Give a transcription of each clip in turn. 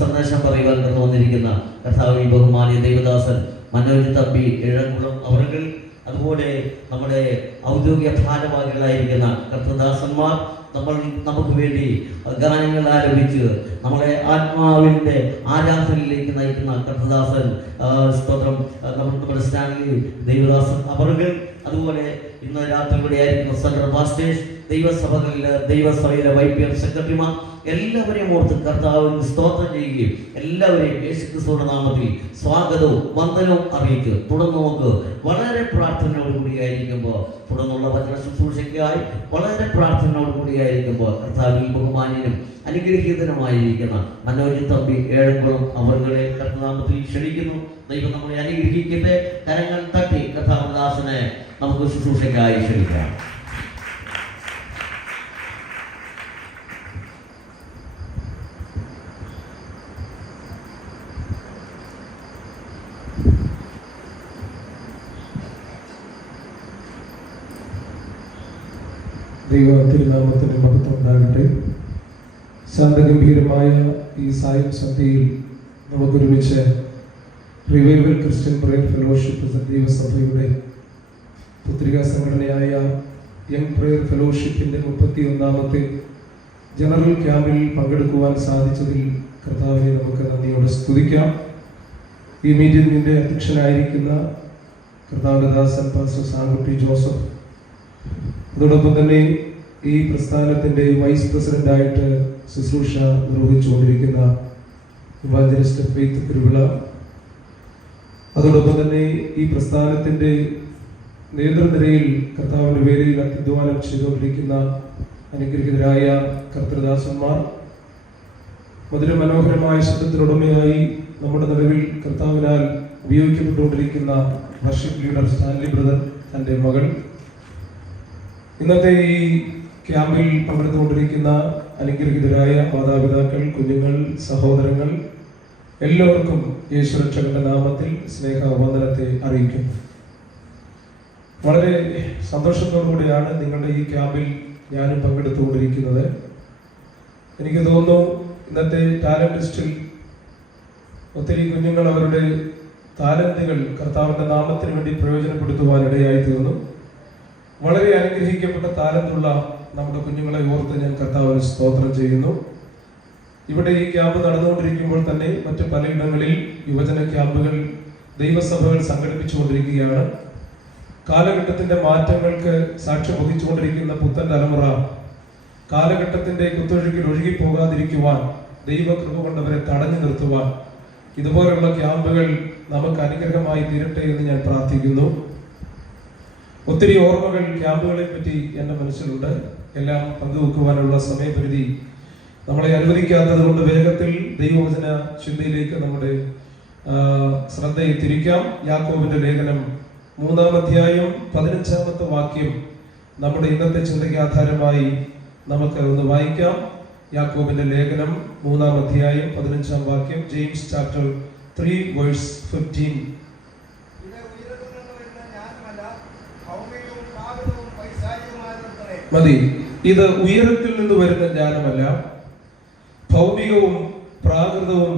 സന്ദേശം പറയുവാൻ കടന്നു വന്നിരിക്കുന്ന കർത്താവ് ബഹുമാന്യ ദൈവദാസൻ മനോജ് തമ്പി ഇഴകുളം അവர்கள், അതുപോലെ നമ്മുടെ ഔദ്യോഗിക ഭാരവാഹികളായിരിക്കുന്ന കർത്തദാസന്മാർ, നമുക്ക് വേണ്ടി ഗാനങ്ങൾ ആരംഭിച്ച് നമ്മളെ ആത്മാവിൻ്റെ ആരാധനയിലേക്ക് നയിക്കുന്ന കർത്തദാസൻ സ്തോത്രം നമ്മുടെ സ്റ്റാൻലി ദൈവദാസൻ അവர்கள், അതുപോലെ ഇന്ന് രാത്രി ഇവിടെ ആയിരിക്കുന്ന സെൻട്രൽ മാസ്റ്റേഴ്സ്, ദൈവസഭയിലെ YPM സെക്രട്ടറിമാർ, എല്ലാവരെയും ഓർത്ത് കർത്താവിന് സ്തോത്രം ചെയ്യുകയും എല്ലാവരെയും യേശുക്രിസ്തുവിന്റെ നാമത്തിൽ സ്വാഗതവും വന്ദനവും അറിയിച്ച് തുടർന്ന് നമുക്ക് വളരെ പ്രാർത്ഥനയോടുകൂടിയായിരിക്കുമ്പോൾ, തുടർന്നുള്ള വചന ശുശ്രൂഷയ്ക്കായി വളരെ പ്രാർത്ഥനയോടുകൂടിയായിരിക്കുമ്പോൾ കർത്താവിൽ ബഹുമാന്യനും അനുഗ്രഹീതനുമായിരിക്കുന്ന മനോജ് തമ്പി ഏഴംകുളം അവരുടെ കർത്തനാമത്തിൽ ക്ഷണിക്കുന്നു. ദൈവം നമ്മളെ അനുഗ്രഹിക്കട്ടെ. കരങ്ങൾ തട്ടി കർത്താവദാസനെ നമുക്ക് ശുശ്രൂഷയ്ക്കായി ക്ഷണിക്കാം. ദൈവ തിരുനാമത്തിന് മഹത്വം ഉണ്ടാകട്ടെ. ശാന്തഗംഭീരമായ ഈ സായം സന്ധ്യയിൽ നമുക്കൊരുമിച്ച് റിവൈവൽ ക്രിസ്ത്യൻ പ്രയർ ഫെലോഷിപ്പ് ദൈവസഭയുടെ പുത്രികാ സംഘടനയായ യങ് പ്രയർ ഫെലോഷിപ്പിൻ്റെ 31ാമത്തെ ജനറൽ ക്യാമ്പിൽ പങ്കെടുക്കുവാൻ സാധിച്ചതിൽ കർത്താവിനെ നമുക്ക് നന്ദിയോടെ സ്തുതിക്കാം. ഈ മീറ്റിംഗിൻ്റെ അധ്യക്ഷനായിരിക്കുന്ന കർത്താവദാസൻ പാസ്റ്റർ സാൻകുട്ടി ജോസഫ്, അതോടൊപ്പം തന്നെ ഈ പ്രസ്ഥാനത്തിൻ്റെ വൈസ് പ്രസിഡന്റായിട്ട് ശുശ്രൂഷ നിർവഹിച്ചുകൊണ്ടിരിക്കുന്ന ഇവാഞ്ചലിസ്റ്റ് ഫെയ്ത്ത് തിരുവിള, അതോടൊപ്പം തന്നെ ഈ പ്രസ്ഥാനത്തിൻ്റെ നേതൃനിരയിൽ കർത്താവിൻ്റെ വേലയിൽ അത്യധ്വാനം ചെയ്തുകൊണ്ടിരിക്കുന്ന അനുഗ്രഹീതരായ കർത്തൃദാസന്മാർ, മധുരമനോഹരമായ ശബ്ദത്തിനുടമയായി നമ്മുടെ നിലവിൽ കർത്താവിനാൽ ഉപയോഗിക്കപ്പെട്ടുകൊണ്ടിരിക്കുന്ന വർഷിപ്പ് ലീഡർ സ്റ്റാൻലി ബ്രദർ, തൻ്റെ മകൾ, ഇന്നത്തെ ഈ ക്യാമ്പിൽ പങ്കെടുത്തുകൊണ്ടിരിക്കുന്ന അനുഗ്രഹീതരായ മാതാപിതാക്കൾ, കുഞ്ഞുങ്ങൾ, സഹോദരങ്ങൾ, എല്ലാവർക്കും യേശുരക്ഷകന്റെ നാമത്തിൽ സ്നേഹവന്ദനത്തെ അറിയിക്കുന്നു. വളരെ സന്തോഷത്തോടുകൂടിയാണ് നിങ്ങളുടെ ഈ ക്യാമ്പിൽ ഞാനും പങ്കെടുത്തുകൊണ്ടിരിക്കുന്നത്. എനിക്ക് തോന്നുന്നു ഇന്നത്തെ ടാലന്റ് ലിസ്റ്റിൽ ഒത്തിരി കുഞ്ഞുങ്ങൾ അവരുടെ താലന്തുകൾ കർത്താവിന്റെ നാമത്തിന് വേണ്ടി പ്രയോജനപ്പെടുത്തുവാൻ ഇടയായി തീർന്നു. വളരെ അനുഗ്രഹിക്കപ്പെട്ട താലന്തുള്ള നമ്മുടെ കുഞ്ഞുങ്ങളെ ഓർത്ത് ഞാൻ കർത്താവിന് സ്തോത്രം ചെയ്യുന്നു. ഇവിടെ ഈ ക്യാമ്പ് നടന്നുകൊണ്ടിരിക്കുമ്പോൾ തന്നെ മറ്റു പലയിടങ്ങളിൽ യുവജന ക്യാമ്പുകൾ ദൈവസഭകൾ സംഘടിപ്പിച്ചുകൊണ്ടിരിക്കുകയാണ്. കാലഘട്ടത്തിന്റെ മാറ്റങ്ങൾക്ക് സാക്ഷ്യം വഹിച്ചുകൊണ്ടിരിക്കുന്ന പുത്തൻ തലമുറ കാലഘട്ടത്തിന്റെ കുത്തൊഴുക്കിൽ ഒഴുകിപ്പോകാതിരിക്കുവാൻ, ദൈവകൃപ കൊണ്ടവരെ തടഞ്ഞു നിർത്തുവാൻ ഇതുപോലുള്ള ക്യാമ്പുകൾ നമുക്ക് അനുഗ്രഹമായി തീരട്ടെ എന്ന് ഞാൻ പ്രാർത്ഥിക്കുന്നു. ഒത്തിരി ഓർമ്മകൾ ക്യാമ്പുകളെ പറ്റി എൻ്റെ മനസ്സിലുണ്ട്. എല്ലാം പങ്കുവെക്കുവാനുള്ള സമയപരിധി നമ്മളെ അനുവദിക്കാത്തത് കൊണ്ട് വേഗത്തിൽ ദൈവവചന ചിന്തയിലേക്ക് നമ്മുടെ ശ്രദ്ധയെ തിരിക്കാം. യാക്കോബിന്റെ ലേഖനം 3-ാം അധ്യായം 15-ാമത്തെ വാക്യം നമ്മുടെ ഇന്നത്തെ ചിന്തയ്ക്ക് ആധാരമായി നമുക്ക് ഒന്ന് വായിക്കാം. യാക്കോബിന്റെ ലേഖനം 3-ാം അധ്യായം 15-ാം വാക്യം, ജെയിംസ് ചാപ്റ്റർ 3 വേഴ്സ് 15. മതി. ഇത് ഉയരത്തിൽ നിന്ന് വരുന്ന ജ്ഞാനമല്ല, ഭൗമികവും പ്രാകൃതവും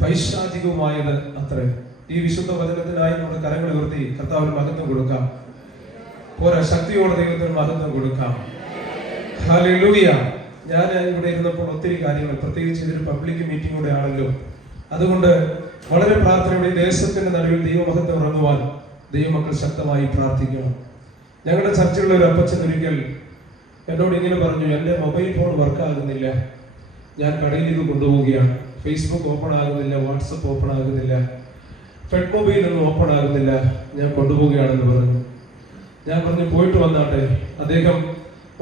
പൈശാചികവുമായത് അത്രേ. ഈ വിശുദ്ധ വചനത്തിനായി നമ്മുടെ കരങ്ങൾ ഉയർത്തി കർത്താവിന് മഹത്വം കൊടുക്കാം. പോരാ, ശക്തിയോടെ ദൈവത്തിന് മഹത്വം കൊടുക്കാം. ഹല്ലേലൂയ. ഞാൻ ഇവിടെ ഇരുന്നപ്പോൾ ഒത്തിരി കാര്യങ്ങൾ, പ്രത്യേകിച്ച് ഇതൊരു പബ്ലിക് മീറ്റിംഗ് കൂടെ ആണല്ലോ, അതുകൊണ്ട് വളരെ പ്രാർത്ഥനയോടെ ഈ ദേശത്തിന്റെ നടുവിൽ ദൈവമഹത്വം ഇറങ്ങുവാൻ ദൈവമക്കൾ ശക്തമായി പ്രാർത്ഥിക്കണം. ഞങ്ങളുടെ ചർച്ചയുള്ള ഒരു അപ്പച്ചൻ ഒരിക്കൽ എന്നോട് ഇങ്ങനെ പറഞ്ഞു, എൻ്റെ മൊബൈൽ ഫോൺ വർക്ക് ആകുന്നില്ല, ഞാൻ കടയിൽ ഇത് കൊണ്ടുപോവുകയാണ്, ഫേസ്ബുക്ക് ഓപ്പൺ ആകുന്നില്ല, വാട്സപ്പ് ഓപ്പൺ ആകുന്നില്ല, ഫെഡ് മൊബൈൽ ഒന്നും ഓപ്പൺ ആകുന്നില്ല, ഞാൻ കൊണ്ടുപോവുകയാണെന്ന് പറഞ്ഞു. ഞാൻ പറഞ്ഞു പോയിട്ട് വന്നാട്ടെ. അദ്ദേഹം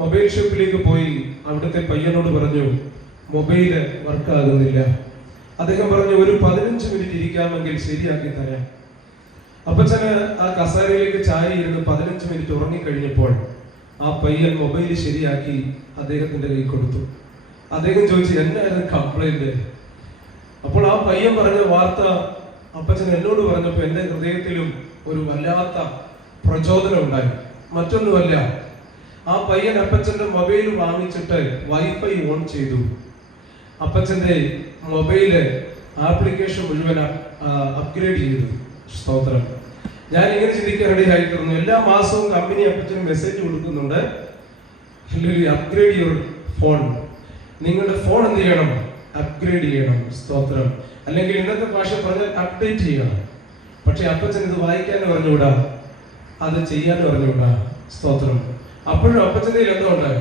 മൊബൈൽ ഷോപ്പിലേക്ക് പോയി അവിടുത്തെ പയ്യനോട് പറഞ്ഞു മൊബൈല് വർക്ക് ആകുന്നില്ല. അദ്ദേഹം പറഞ്ഞു ഒരു 15 മിനിറ്റ് ഇരിക്കാമെങ്കിൽ ശരിയാക്കി തരാം. അപ്പച്ചന് ആ കസേരയിലേക്ക് ചാരി ഇരുന്ന് 15 മിനിറ്റ് ഉറങ്ങിക്കഴിഞ്ഞപ്പോൾ ആ പയ്യൻ മൊബൈൽ ശരിയാക്കി അദ്ദേഹത്തിന്റെ കൈ കൊടുത്തു. അദ്ദേഹം ചോദിച്ചു എന്നായിരുന്നു കംപ്ലൈന്റ്. അപ്പോൾ ആ പയ്യൻ പറഞ്ഞ വാർത്ത അപ്പച്ചൻ എന്നോട് പറഞ്ഞപ്പോൾ എൻ്റെ ഹൃദയത്തിലും ഒരു വല്ലാത്ത പ്രചോദനം ഉണ്ടായി. മറ്റൊന്നുമല്ല, ആ പയ്യൻ അപ്പച്ചന്റെ മൊബൈൽ വാങ്ങിച്ചിട്ട് വൈഫൈ ഓൺ ചെയ്തു. അപ്പച്ചന്റെ മൊബൈല് ആപ്ലിക്കേഷൻ മുഴുവൻ അപ്ഗ്രേഡ് ചെയ്തു. സ്തോത്രം. ഞാൻ ഇങ്ങനെ ചിന്തിക്കാനിടയായിരുന്നു, എല്ലാ മാസവും കമ്പനി അപ്പച്ചന് മെസ്സേജ് കൊടുക്കുന്നുണ്ട്, അപ്ഗ്രേഡ് യുവർ ഫോൺ. നിങ്ങളുടെ ഫോൺ എന്ത് ചെയ്യണം? അപ്ഗ്രേഡ് ചെയ്യണം. സ്തോത്രം. അല്ലെങ്കിൽ ഇന്നത്തെ ഭാഷ പറഞ്ഞാൽ അപ്ഡേറ്റ് ചെയ്യണം. പക്ഷെ അപ്പച്ചൻ ഇത് വായിക്കാൻ പറഞ്ഞുകൂടാ, അത് ചെയ്യാൻ പറഞ്ഞുകൂടാ. സ്തോത്രം. അപ്പോഴും അപ്പച്ചന്റെ എന്തുണ്ട്?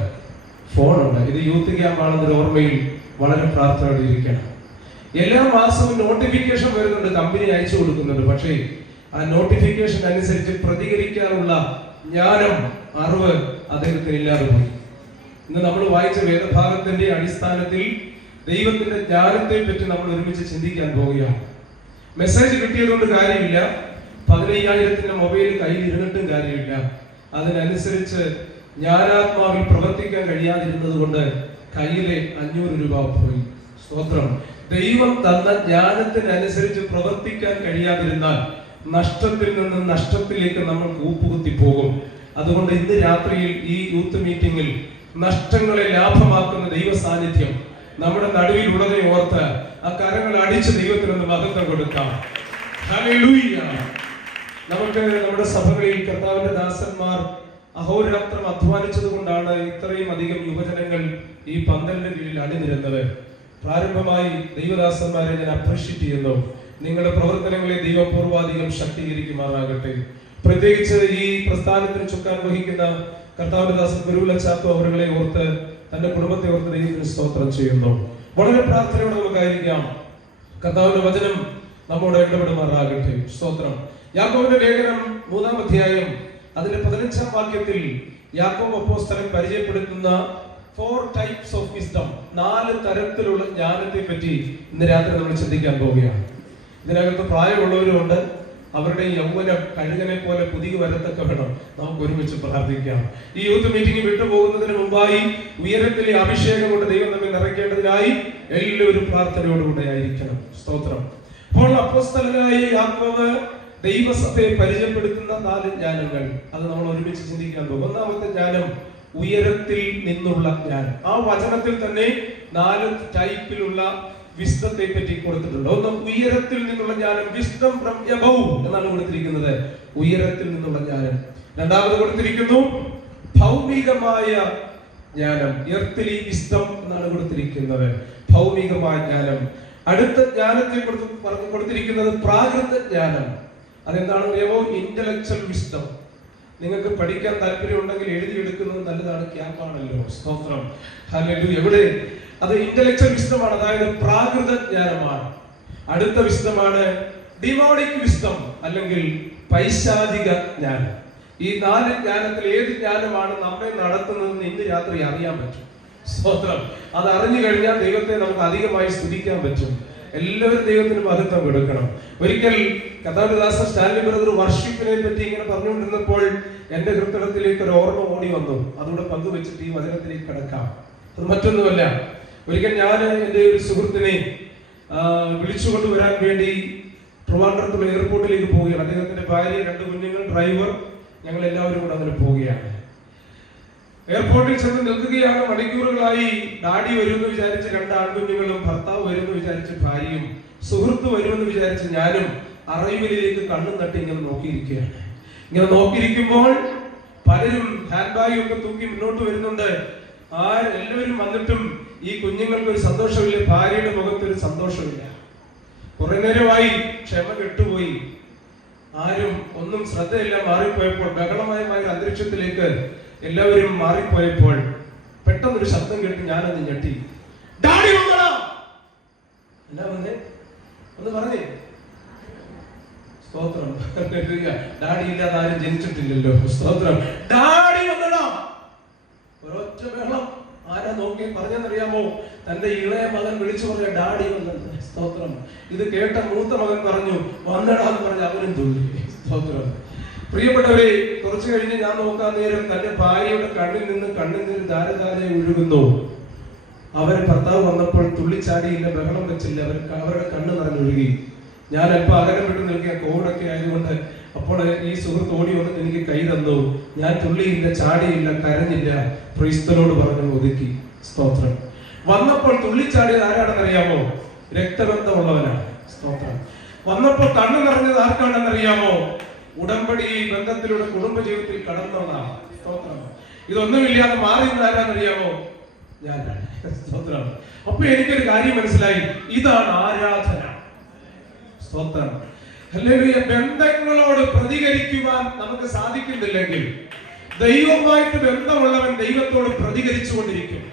ഫോണുണ്ട്. ഇത് യൂത്ത് ക്യാമ്പ് ആണെന്നൊരു ഓർമ്മയിൽ വളരെ പ്രാർത്ഥനയോടെ ഇരിക്കണം. എല്ലാ മാസവും നോട്ടിഫിക്കേഷൻ വരുന്നുണ്ട്, കമ്പനി അയച്ചു കൊടുക്കുന്നുണ്ട്. പക്ഷേ ആ നോട്ടിഫിക്കേഷൻ അനുസരിച്ച് പ്രതികരിക്കാനുള്ള ജ്ഞാനം, അറിവ് അദ്ദേഹത്തിന് ഇല്ലാതെ പോയി. ഇന്ന് നമ്മൾ വായിച്ച വേദഭാഗത്തിന്റെ അടിസ്ഥാനത്തിൽ ദൈവത്തിന്റെ ജ്ഞാനത്തെ പറ്റി നമ്മൾ ഒരുമിച്ച് ചിന്തിക്കാൻ പോവുകയാണ്. മെസ്സേജ് കിട്ടിയതുകൊണ്ട് കാര്യമില്ല, 15,000 മൊബൈൽ കയ്യിൽ ഇരുന്നിട്ടും കാര്യമില്ല. അതിനനുസരിച്ച് ജ്ഞാനാത്മാവിൽ പ്രവർത്തിക്കാൻ കഴിയാതിരുന്നത് കൊണ്ട് കയ്യിലെ 500 രൂപ പോയി. സ്തോത്രം. ദൈവം തന്ന ജ്ഞാനത്തിനനുസരിച്ച് പ്രവർത്തിക്കാൻ കഴിയാതിരുന്നാൽ നഷ്ടത്തിൽ നിന്ന് നഷ്ടത്തിലേക്ക് നമ്മൾ കൂപ്പുകുത്തി പോകും. അതുകൊണ്ട് ഇന്ന് രാത്രിയിൽ ഈ യൂത്ത് മീറ്റിംഗിൽ നഷ്ടങ്ങളെ ലാഭമാക്കുന്ന ദൈവ സാന്നിധ്യം നമ്മുടെ നടുവിൽ ഉള്ളതിനെ ഓർത്ത് ആ കരങ്ങൾ അടിച്ച് ദൈവത്തിനൊന്ന് മഹത്വം കൊടുക്കാം. ഹല്ലേലൂയ. നമുക്ക് നമ്മുടെ സഭകളിൽ കർത്താവിന്റെ ദാസന്മാർ അഹോരാത്രം അധ്വാനിച്ചത് കൊണ്ടാണ് ഇത്രയും അധികം യുവജനങ്ങൾ ഈ പന്തലിന്റെ കീഴിൽ അണിനിരുന്നത്. പ്രാരംഭമായി ദൈവദാസന്മാരെ ഞാൻ അപ്രീഷിയേറ്റ് ചെയ്യുന്നു. നിങ്ങളുടെ പ്രവർത്തനങ്ങളെ ദൈവം പൂർവാധികം ശക്തീകരിക്കുമാറാകട്ടെ. പ്രത്യേകിച്ച് ഈ പ്രസ്ഥാനത്തിന് ചുക്കാൻ വഹിക്കുന്ന കർത്താവിന്റെ ദാസൻ കുരുവില ചാക്കോ അവരുകളെ ഓർത്ത്, തന്റെ കുടുംബത്തെ ഓർത്ത് ദൈവത്തിന് സ്തോത്രം ചെയ്യുന്നു. വളരെ പ്രാർത്ഥനയോടെ നമുക്കായിരിക്കാം. കർത്താവിന്റെ വചനം നമ്മോട് ഇടപെടുമാറാകട്ടെ. സ്തോത്രം. യാക്കോബിന്റെ ലേഖനം 3-ാം അധ്യായം അതിന്റെ 15-ാം വാക്യത്തിൽ യാക്കോബ് അപ്പോസ്തലൻ പരിചയപ്പെടുത്തുന്ന 4 types of wisdom, 4 തരത്തിലുള്ള ജ്ഞാനത്തെ പറ്റി ഇന്ന് രാത്രി നമ്മൾ ചിന്തിക്കാൻ പോവുകയാണ്. ഇതിനകത്ത് പ്രായമുള്ളവരുണ്ട്. അവരുടെ യൗവനം കഴുകനെ പോലെ പുതിയ വരത്തൊക്കെ വേണം. നമുക്ക് ഒരുമിച്ച് പ്രാർത്ഥിക്കാം. ഈ യൂത്ത് മീറ്റിംഗ് വിട്ടുപോകുന്നതിന് മുമ്പായി ഉയരത്തിലെ അഭിഷേകം കൊണ്ട് ദൈവം നമ്മെ നിറയ്ക്കേണ്ടതിനായി എല്ലാവരും പ്രാർത്ഥനയോടുകൂടെ ആയിരിക്കണം. സ്തോത്രം. അപ്പോൾ അപ്പോസ്തലനായ യാക്കോബ് ദൈവസഭയെ പരിചയപ്പെടുത്തുന്ന 4 ജ്ഞാനങ്ങൾ, അത് നമ്മൾ ഒരുമിച്ച് ചിന്തിക്കാൻ പോകും. ഒന്നാമത്തെ ജ്ഞാനം ഉയരത്തിൽ നിന്നുള്ള ജ്ഞാനം. ആ വചനത്തിൽ തന്നെ 4 ടൈപ്പിലുള്ള വിസ്ഡത്തെ പറ്റി കൊടുത്തിട്ടുണ്ട്. ഒന്ന് ഉയരത്തിൽ നിന്നുള്ള ജ്ഞാനം, വിസ്ഡം ഫ്രം എബവ് എന്നാണ് കൊടുത്തിരിക്കുന്നത്. ഉയരത്തിൽ നിന്നുള്ള ജ്ഞാനം. രണ്ടാമത് കൊടുത്തിരിക്കുന്നു ഭൗമികമായ ജ്ഞാനം, എർത്തിലി വിസ്ഡം എന്നാണ് കൊടുത്തിരിക്കുന്നത്. ഭൗമികമായ ജ്ഞാനം. അടുത്ത ജ്ഞാനത്തെ കൊടുത്തിരിക്കുന്നത് പ്രാകൃത ജ്ഞാനം. അതെന്താണെന്ന് അറിയാമോ? Intellectual wisdom. നിങ്ങൾക്ക് പഠിക്കാൻ താല്പര്യം ഉണ്ടെങ്കിൽ എഴുതിയെടുക്കുന്നത് നല്ലതാണ്. ക്യാമ്പാണല്ലോ. സ്തോത്രം. ഹല്ലേലൂയ. എവിടെ? അത് ഇന്റലക്ച്വൽ വിസ്ഡമാണ്, അതായത് പ്രാകൃത ജ്ഞാനമാണ്. അടുത്ത വിസ്ഡമാണ് ഡിമോണിക് വിസ്ഡം, അല്ലെങ്കിൽ പൈശാചിക ജ്ഞാനം. ഈ 4 ജ്ഞാനത്തിൽ ഏത് ജ്ഞാനമാണ് നമ്മെ നടത്തുന്നതെന്ന് ഇന്ന് രാത്രി അറിയാൻ പറ്റും. സ്തോത്രം. അത് അറിഞ്ഞു കഴിഞ്ഞാൽ ദൈവത്തെ നമുക്ക് അധികമായി സ്തുതിക്കാൻ പറ്റും. എല്ലാവരും ദൈവത്തിന് മഹത്വം കൊടുക്കണം. ഒരിക്കൽ കർത്താവിന്റെ ദാസൻ സ്റ്റാൻലി ബ്രദർ വർഷിപ്പിനെ പറ്റി ഇങ്ങനെ പറഞ്ഞുകൊണ്ടിരുന്നപ്പോൾ എന്റെ ഹൃദയത്തിലേക്ക് ഒരു ഓർമ്മ ഓടി വന്നു. അതുകൂടെ പങ്കുവെച്ചിട്ട് ഈ വചനത്തിലേക്ക് കിടക്കാം. അത് മറ്റൊന്നുമല്ല, ഒരിക്കൽ ഞാൻ എൻ്റെ ഒരു സുഹൃത്തിനെ വിളിച്ചുകൊണ്ടുവരാൻ വേണ്ടി ട്രിവാൻഡ്രത്തുള്ള എയർപോർട്ടിലേക്ക് പോവുകയാണ്. അദ്ദേഹത്തിന്റെ ഭാര്യ, 2 കുഞ്ഞുങ്ങൾ, ഡ്രൈവർ, ഞങ്ങൾ എല്ലാവരും കൂടെ അങ്ങനെ പോവുകയാണ്. എയർപോർട്ടിൽ ചെന്ന് നിൽക്കുകയാണ്. മണിക്കൂറുകളായി ഡാഡി വരുമെന്ന് വിചാരിച്ച് 2 ആൺകുഞ്ഞുങ്ങളും, ഭർത്താവ് വരുമെന്ന് വിചാരിച്ച് ഭാര്യയും, സുഹൃത്ത് വരുമെന്ന് വിചാരിച്ച് ഞാനും അറൈവലിലേക്ക് കണ്ണും തട്ടി ഇങ്ങനെ നോക്കിയിരിക്കുകയാണ്. ഇങ്ങനെ നോക്കിയിരിക്കുമ്പോൾ പലരും ഹാൻഡ് ബാഗും ഒക്കെ തൂക്കി മുന്നോട്ട് വരുന്നുണ്ട്. എല്ലാവരും വന്നിട്ടും ഈ കുഞ്ഞുങ്ങൾക്ക് ഒരു സന്തോഷമില്ല, ഭാര്യയുടെ മുഖത്ത് ഒരു സന്തോഷമില്ല. കുറെ നേരമായി ക്ഷമ കെട്ടുപോയി. ആരും ഒന്നും ശ്രദ്ധയില്ല. മാറിപ്പോയപ്പോൾ, ബഹളമയമായ അന്തരീക്ഷത്തിലേക്ക് എല്ലാവരും മാറിപ്പോയപ്പോൾ പെട്ടെന്നൊരു ശബ്ദം കേട്ട് ഞാനത് ഞെട്ടി. ഡാഡി വന്നടാ. എന്നാ വന്നേ? ഒന്ന് പറഞ്ഞേ. സ്തോത്രം. ഡാഡി ഇല്ലാതെ ആരും ജനിച്ചിട്ടില്ലല്ലോ. സ്തോത്രം. ഡാഡി വന്നടാ. ഒരൊറ്റ ബഹളം. ആരാ നോക്കി പറഞ്ഞെന്നറിയാമോ? തന്റെ ഇളയ മകൻ വിളിച്ചു പറഞ്ഞ ഡാഡി വന്നത്. സ്തോത്രം. ഇത് കേട്ട മൂത്ത മകൻ പറഞ്ഞു വന്നടാ എന്ന് പറഞ്ഞ് അവനും തുള്ളി. സ്തോത്രം. പ്രിയപ്പെട്ടവരെ, കുറച്ചു കഴിഞ്ഞ് ഞാൻ നോക്കാൻ നേരം തന്റെ ഭാര്യയുടെ കണ്ണിൽ നിന്ന് കണ്ണുനീര് ധാരധാരെ ഒഴുകുന്നു. അവരെ ഭർത്താവ് വന്നപ്പോൾ തുള്ളിച്ചാടിയില്ല, ബഹളം വെച്ചില്ല. അവരുടെ കണ്ണ് നിറഞ്ഞൊഴുകി. ഞാൻ അല്പം അകലം വിട്ടു നിൽക്കുക, കോവിഡൊക്കെ ആയതുകൊണ്ട്. അപ്പോൾ ഈ സുഹൃത്ത് ഓടി വന്നിട്ട് എനിക്ക് കൈ തന്നു. ഞാൻ തുള്ളിയില്ല, ചാടിയില്ല, കരഞ്ഞില്ല. ക്രിസ്തുവിനോട് പറഞ്ഞു ഒതുക്കി. സ്തോത്രം. വന്നപ്പോൾ തുള്ളിച്ചാടിയത് ആരാണെന്നറിയാമോ? രക്തബന്ധമുള്ളവനാണ്. സ്തോത്രം. വന്നപ്പോൾ കണ്ണു നിറഞ്ഞത് ആർക്കാണെന്നറിയാമോ? ഉടമ്പടി ബന്ധത്തിലൂടെ കുടുംബജീവിതത്തിൽ കടന്നതാണ്. സ്തോത്രം. ഇതൊന്നുമില്ലാതെ മാറി ആരാന്നറിയാമോ? ഞാനാണ്. സ്തോത്രം. അപ്പൊ എനിക്കൊരു കാര്യം മനസ്സിലായി, ഇതാണ് ആരാധന. സ്തോത്രം. ഹല്ലേലൂയ. ബന്ധങ്ങളോട് പ്രതികരിക്കുവാൻ നമുക്ക് സാധിക്കുന്നില്ലെങ്കിൽ ദൈവവുമായിട്ട് ബന്ധമുള്ളവൻ ദൈവത്തോട് പ്രതികരിച്ചു കൊണ്ടിരിക്കും.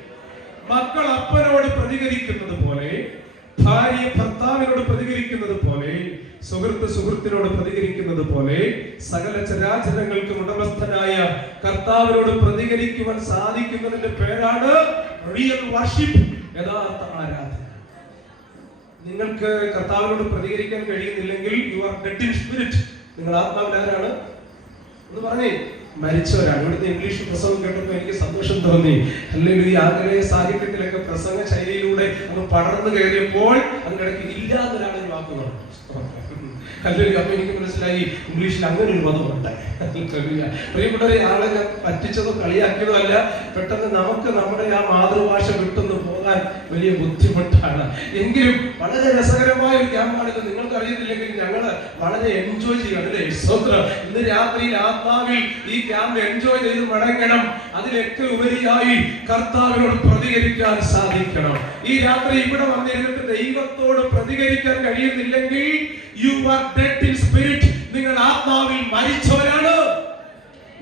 മക്കൾ അപ്പനോട് പ്രതികരിക്കുന്നത് പോലെ, ഭാര്യ ഭർത്താവിനോട് പ്രതികരിക്കുന്നത് പോലെ, സുഹൃത്ത് സുഹൃത്തിനോട് പ്രതികരിക്കുന്നത് പോലെ, സകല ചരാചരങ്ങൾക്കും ഉടമസ്ഥനായ കർത്താവിനോട് പ്രതികരിക്കുവാൻ സാധിക്കുന്നതിന്റെ പേരാണ് റിയൽ വർഷിപ്പ്, യഥാർത്ഥ ആരാധന. നിങ്ങൾക്ക് കർത്താവിനോട് പ്രതികരിക്കാൻ കഴിയുന്നില്ലെങ്കിൽ you are dead in spirit. നിങ്ങൾ ആത്മാവിൽ ആരാണ് എന്ന് പറഞ്ഞേ? മരിച്ചവരാണ്. ഇവിടുത്തെ ഇംഗ്ലീഷ് പ്രസംഗം കേട്ടപ്പോൾ എനിക്ക് സന്തോഷം തോന്നി. അല്ലെങ്കിൽ ഈ ആംഗലേയ സാഹിത്യത്തിലൊക്കെ പ്രസംഗ ശൈലിയിലൂടെ ഒന്ന് പടർന്നു കയറിയപ്പോൾ അതിനിടയ്ക്ക് ഇല്ലാതൊരാളെ വാക്ക് പറഞ്ഞു. അല്ലെങ്കിൽ അപ്പൊ എനിക്ക് മനസ്സിലായി ഇംഗ്ലീഷിൽ അങ്ങനെ ഒരു പദമുണ്ട്. പ്രിയപ്പെട്ടവരെ, ആളെ ഞാൻ പറ്റിച്ചതോ കളിയാക്കിയതോ അല്ല. പെട്ടെന്ന് നമുക്ക് നമ്മുടെ ആ മാതൃഭാഷ വിട്ടൊന്ന് പോകാൻ വലിയ ബുദ്ധിമുട്ടാണ്. എങ്കിലും വളരെ രസകരമായ ഒരു ക്യാമ്പാണിത്. നിങ്ങൾക്ക് അറിയത്തില്ലെങ്കിൽ ഞങ്ങള് വളരെ എൻജോയ് ചെയ്യണം, അല്ലേ? സ്വന്തം ഇന്ന് രാത്രിയിൽ ആത്മാവിൽ ഈ ക്യാമ്പ് എൻജോയ് ചെയ്ത് മടങ്ങണം. അതിലൊക്കെ ഉപരിയായി കർത്താവിനോട് പ്രതികരിക്കാൻ സാധിക്കണം. ഈ രാത്രി ഇവിടെ വന്നിരുന്നിട്ട് ദൈവത്തോട് പ്രതികരിക്കാൻ കഴിയുന്നില്ലെങ്കിൽ you are dead in spirit. നിങ്ങൾ ആത്മാവിൽ മരിച്ചവരാണ്.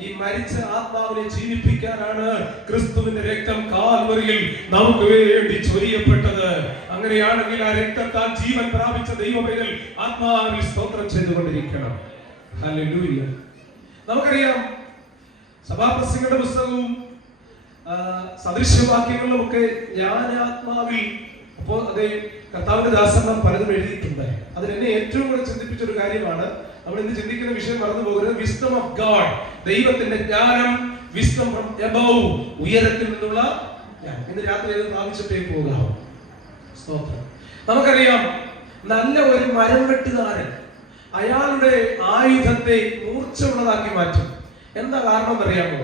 ഈ മരിച്ച ആത്മാവിനെ ജീവിപ്പിക്കാനാണ് ക്രിസ്തുവിന്റെ രക്തം കാൽവരിയിൽ നമുക്ക് വേണ്ടി ചൊരിയപ്പെട്ടത്. അങ്ങനെയാണെങ്കിൽ ആ രക്തത്താൽ ജീവൻ പ്രാപിച്ച ദൈവമേൽ ആത്മാവിൽ സ്തോത്രം ചെയ്തുകൊണ്ടിരിക്കണം. ഹല്ലേലൂയ. നമുക്കറിയാം, സഭാപ്രസംഗങ്ങളുടെ പുസ്തകവും സദൃശ്യവാക്യങ്ങളിലും ഒക്കെ ജ്ഞാനാത്മാവിൽ, അപ്പോൾ അതേ കർത്താവിന്റെ ദാസന്മാർ പലതും എഴുതിയിട്ടുണ്ട്. അതിലെന്നെ ഏറ്റവും കൂടുതൽ ചിന്തിപ്പിച്ച ഒരു കാര്യമാണ്, നമ്മൾ ഇന്ന് ചിന്തിക്കുന്ന വിഷയം മറന്നു പോകരുത്. വിസ്ഡം ഓഫ് ഗോഡ്, ദൈവത്തിന്റെ ജ്ഞാനം. വിസ്ഡം ഫ്രം എബവ്, ഉയരത്തിൽ നിന്നുള്ള ജ്ഞാനം. ഇന്ന് രാത്രി അത് പ്രാപിച്ചിട്ടേ പോകാം. സ്തോത്രം. നമുക്കറിയാം, നല്ല ഒരു മരം വെട്ടുകാരൻ അയാളുടെ ആയുധത്തെ മൂർച്ചയുള്ളതാക്കി മാറ്റും. എന്താ കാരണം എന്നറിയാമോ?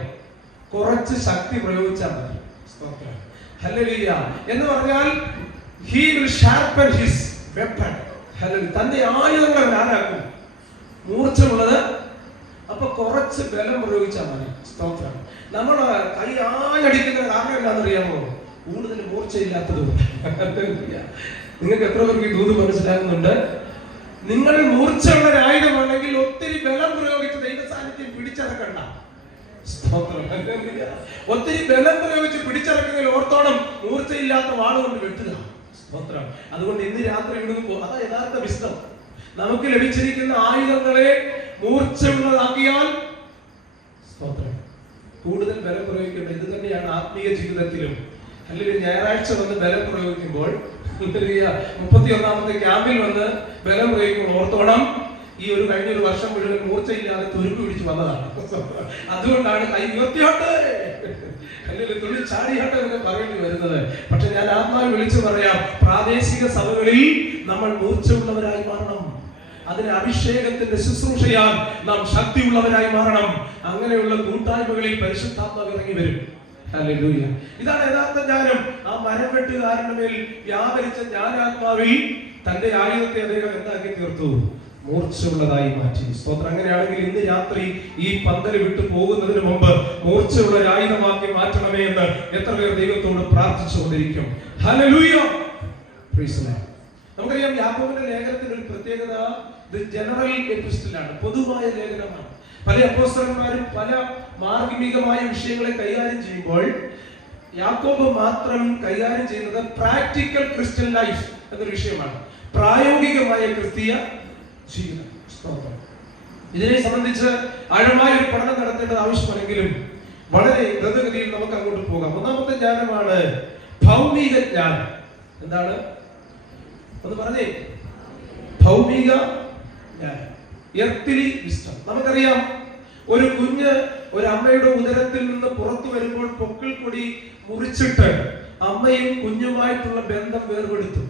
കുറച്ച് ശക്തി പ്രയോഗിച്ചാൽ മതി. സ്തോത്രം. ഹല്ലേലൂയ. എന്ന് പറഞ്ഞാൽ he will sharpen his weapon. Hallelujah. തന്റെ ആയുധങ്ങൾ അവൻ ആരാക്കും? മൂർച്ചയുള്ളത്. അപ്പൊ കുറച്ച് ബലം പ്രയോഗിച്ചാൽ മതി. സ്തോത്രം. നമ്മൾ കൈ ആഞ്ഞടിക്കുന്ന കാരണം എന്താണെന്നറിയാമോ? കൂടുതൽ മൂർച്ചയില്ലാത്തത്. നിങ്ങൾക്ക് എത്ര പേർക്ക് ഈ ദൂത് മനസ്സിലാകുന്നുണ്ട്? നിങ്ങൾ മൂർച്ചയുള്ള ഒരു ആയുധമാണെങ്കിൽ ഒത്തിരി ബലം പ്രയോഗിച്ച് ദൈവ സാന്നിധ്യം പിടിച്ചടക്കണ്ട. ഒത്തിരി ബലം പ്രയോഗിച്ച് പിടിച്ചടക്കുന്നതിൽ ഓർത്തോണം, മൂർച്ചയില്ലാത്ത വാളുകൊണ്ട് വെട്ടുക. സ്തോത്രം. അതുകൊണ്ട് ഇന്ന് രാത്രി ഇവിടുന്ന് പോകും. അതാ യഥാർത്ഥ വിസ്ഡം. നമുക്ക് ലഭിച്ചിരിക്കുന്ന ആയുധങ്ങളെ മൂർച്ചയുള്ളതാക്കിയാൽ സ്തോത്രം കൂടുതൽ ബലം പ്രയോഗിക്കേണ്ട. ഇത് തന്നെയാണ് ആത്മീയ ജീവിതത്തിലും. അല്ലെങ്കിൽ ഞായറാഴ്ച വന്ന് ബലം പ്രയോഗിക്കുമ്പോൾ, 31ാമത്തെ ക്യാമ്പിൽ വന്ന് ബലം പ്രയോഗിക്കുമ്പോൾ ഓർത്തോണം, ഈ ഒരു കഴിഞ്ഞൊരു വർഷം മുഴുവൻ മൂർച്ചയില്ലാതെ തുരുമ്പ് പിടിച്ച് വന്നതാണ്. അതുകൊണ്ടാണ് കൈ ഉയർത്തിയോട്ടെ, അല്ലെങ്കിൽ തുള്ളി ചാടിയോട്ടെ എന്ന് പറയേണ്ടി വരുന്നത്. പക്ഷെ ഞാൻ ആത്മാവിൽ വിളിച്ചു പറയാം, പ്രാദേശിക സഭകളിൽ നമ്മൾ മൂർച്ചയുള്ളവരായി മാറണം. അതിന് അഭിഷേകത്തിന്റെ ശുശ്രൂഷയാൽ നാം ശക്തിയുള്ളവരായി മാറണം. അങ്ങനെയുള്ള കൂട്ടായ്മകളിൽ പരിശുദ്ധാത്മാവ് ഇറങ്ങി വരും. ഹല്ലേലൂയ. ഇതാണ് യഥാർത്ഥ ജ്ഞാനം. ആ മരം വെട്ടുകാരന്റെ മേൽ വ്യാപരിച്ച ജ്ഞാനാത്മാവിൽ തന്റെ ആയുധത്തെ അദ്ദേഹം എന്താക്കി തീർത്തു? മൂർച്ചയുള്ളതായി മാറ്റി. സ്തോത്രം. അങ്ങനെയാണെങ്കിൽ ഇന്ന് രാത്രി ഈ പന്തൽ വിട്ടു പോകുന്നതിന് മുമ്പ് മൂർച്ചയുള്ള ഒരു ആയുധമാക്കി മാറ്റണമേ എന്ന് എത്ര പേർ ദൈവത്തോട് പ്രാർത്ഥിച്ചുകൊണ്ടിരിക്കും? ഹല്ലേലൂയ. Praise the Lord. നമുക്കറിയാം, യാക്കോബിന്റെ ലേഖനത്തിന്റെ ഒരു പ്രത്യേകത ഇത് ജനറൽ എപ്പിസ്റ്റലാണ്, പൊതുവായ ലേഖനമാണ്. പല അപ്പോസ്തലന്മാരും പല മാർഗികമായ വിഷയങ്ങളെ കൈകാര്യം ചെയ്യുമ്പോൾ യാക്കോബ് മാത്രം കൈകാര്യം ചെയ്യുന്നത് പ്രാക്ടിക്കൽ ക്രിസ്ത്യൻ ലൈഫ് എന്നൊരു വിഷയമാണ്. പ്രായോഗികമായ ക്രിസ്തീയ ജീവിതം. ഇതിനെ സംബന്ധിച്ച് ആഴമായ ഒരു പഠനം നടത്തേണ്ടത് ആവശ്യമാണെങ്കിലും വളരെ ദ്രുതഗതിയിൽ നമുക്ക് അങ്ങോട്ട് പോകാം. ഒന്നാമത്തെ ജ്ഞാനമാണ് ഭൗമിക ജ്ഞാനം. എന്താണ് ഒന്ന് പറഞ്ഞേ? ഭൗമിക ജ്ഞാനം, എർത്തിലി വിസ്ഡം. നമുക്കറിയാം, ഒരു കുഞ്ഞ് ഒരു അമ്മയുടെ ഉദരത്തിൽ നിന്ന് പുറത്തു വരുമ്പോൾ പൊക്കിൾ കൊടി മുറിച്ചിട്ട് അമ്മയും കുഞ്ഞുമായിട്ടുള്ള ബന്ധം വേർപെടുത്തും.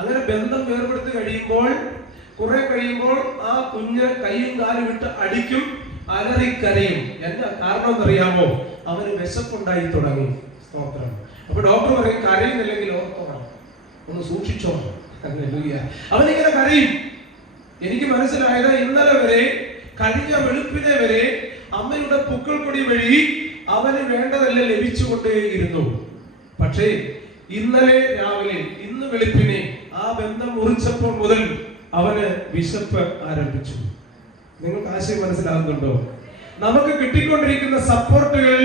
അങ്ങനെ ബന്ധം വേർപെടുത്തി കഴിയുമ്പോൾ കുറെ കഴിയുമ്പോൾ ആ കുഞ്ഞ് കൈയും കാലും വിട്ട് അടിക്കും, അലറിക്കരയും. എന്താ കാരണം എന്നറിയാമോ? അവന് വിശപ്പുണ്ടായി തുടങ്ങി. സ്തോത്രം. അപ്പൊ ഡോക്ടർ പറയും, കരയുന്നില്ലെങ്കിൽ ഓർത്തോണം, ഒന്ന് സൂക്ഷിച്ചോണം. അവനിങ്ങനെ കരയും. എനിക്ക് മനസ്സിലായത് ഇന്നലെ വരെ, കഴിഞ്ഞ വെളുപ്പിനെ വരെ അമ്മയുടെ പുക്കിൾക്കൊടി വഴി അവന് വേണ്ടതെല്ലാം ലഭിച്ചുകൊണ്ടേയിരുന്നു. പക്ഷേ ഇന്നലെ രാവിലെ, ഇന്ന് വെളുപ്പിനെ ആ ബന്ധം മുറിച്ചപ്പോൾ മുതൽ അവന് വിശപ്പ് ആരംഭിച്ചു. നിങ്ങൾക്ക് ആശയം മനസ്സിലാകുന്നുണ്ടോ? നമുക്ക് കിട്ടിക്കൊണ്ടിരിക്കുന്ന സപ്പോർട്ടുകൾ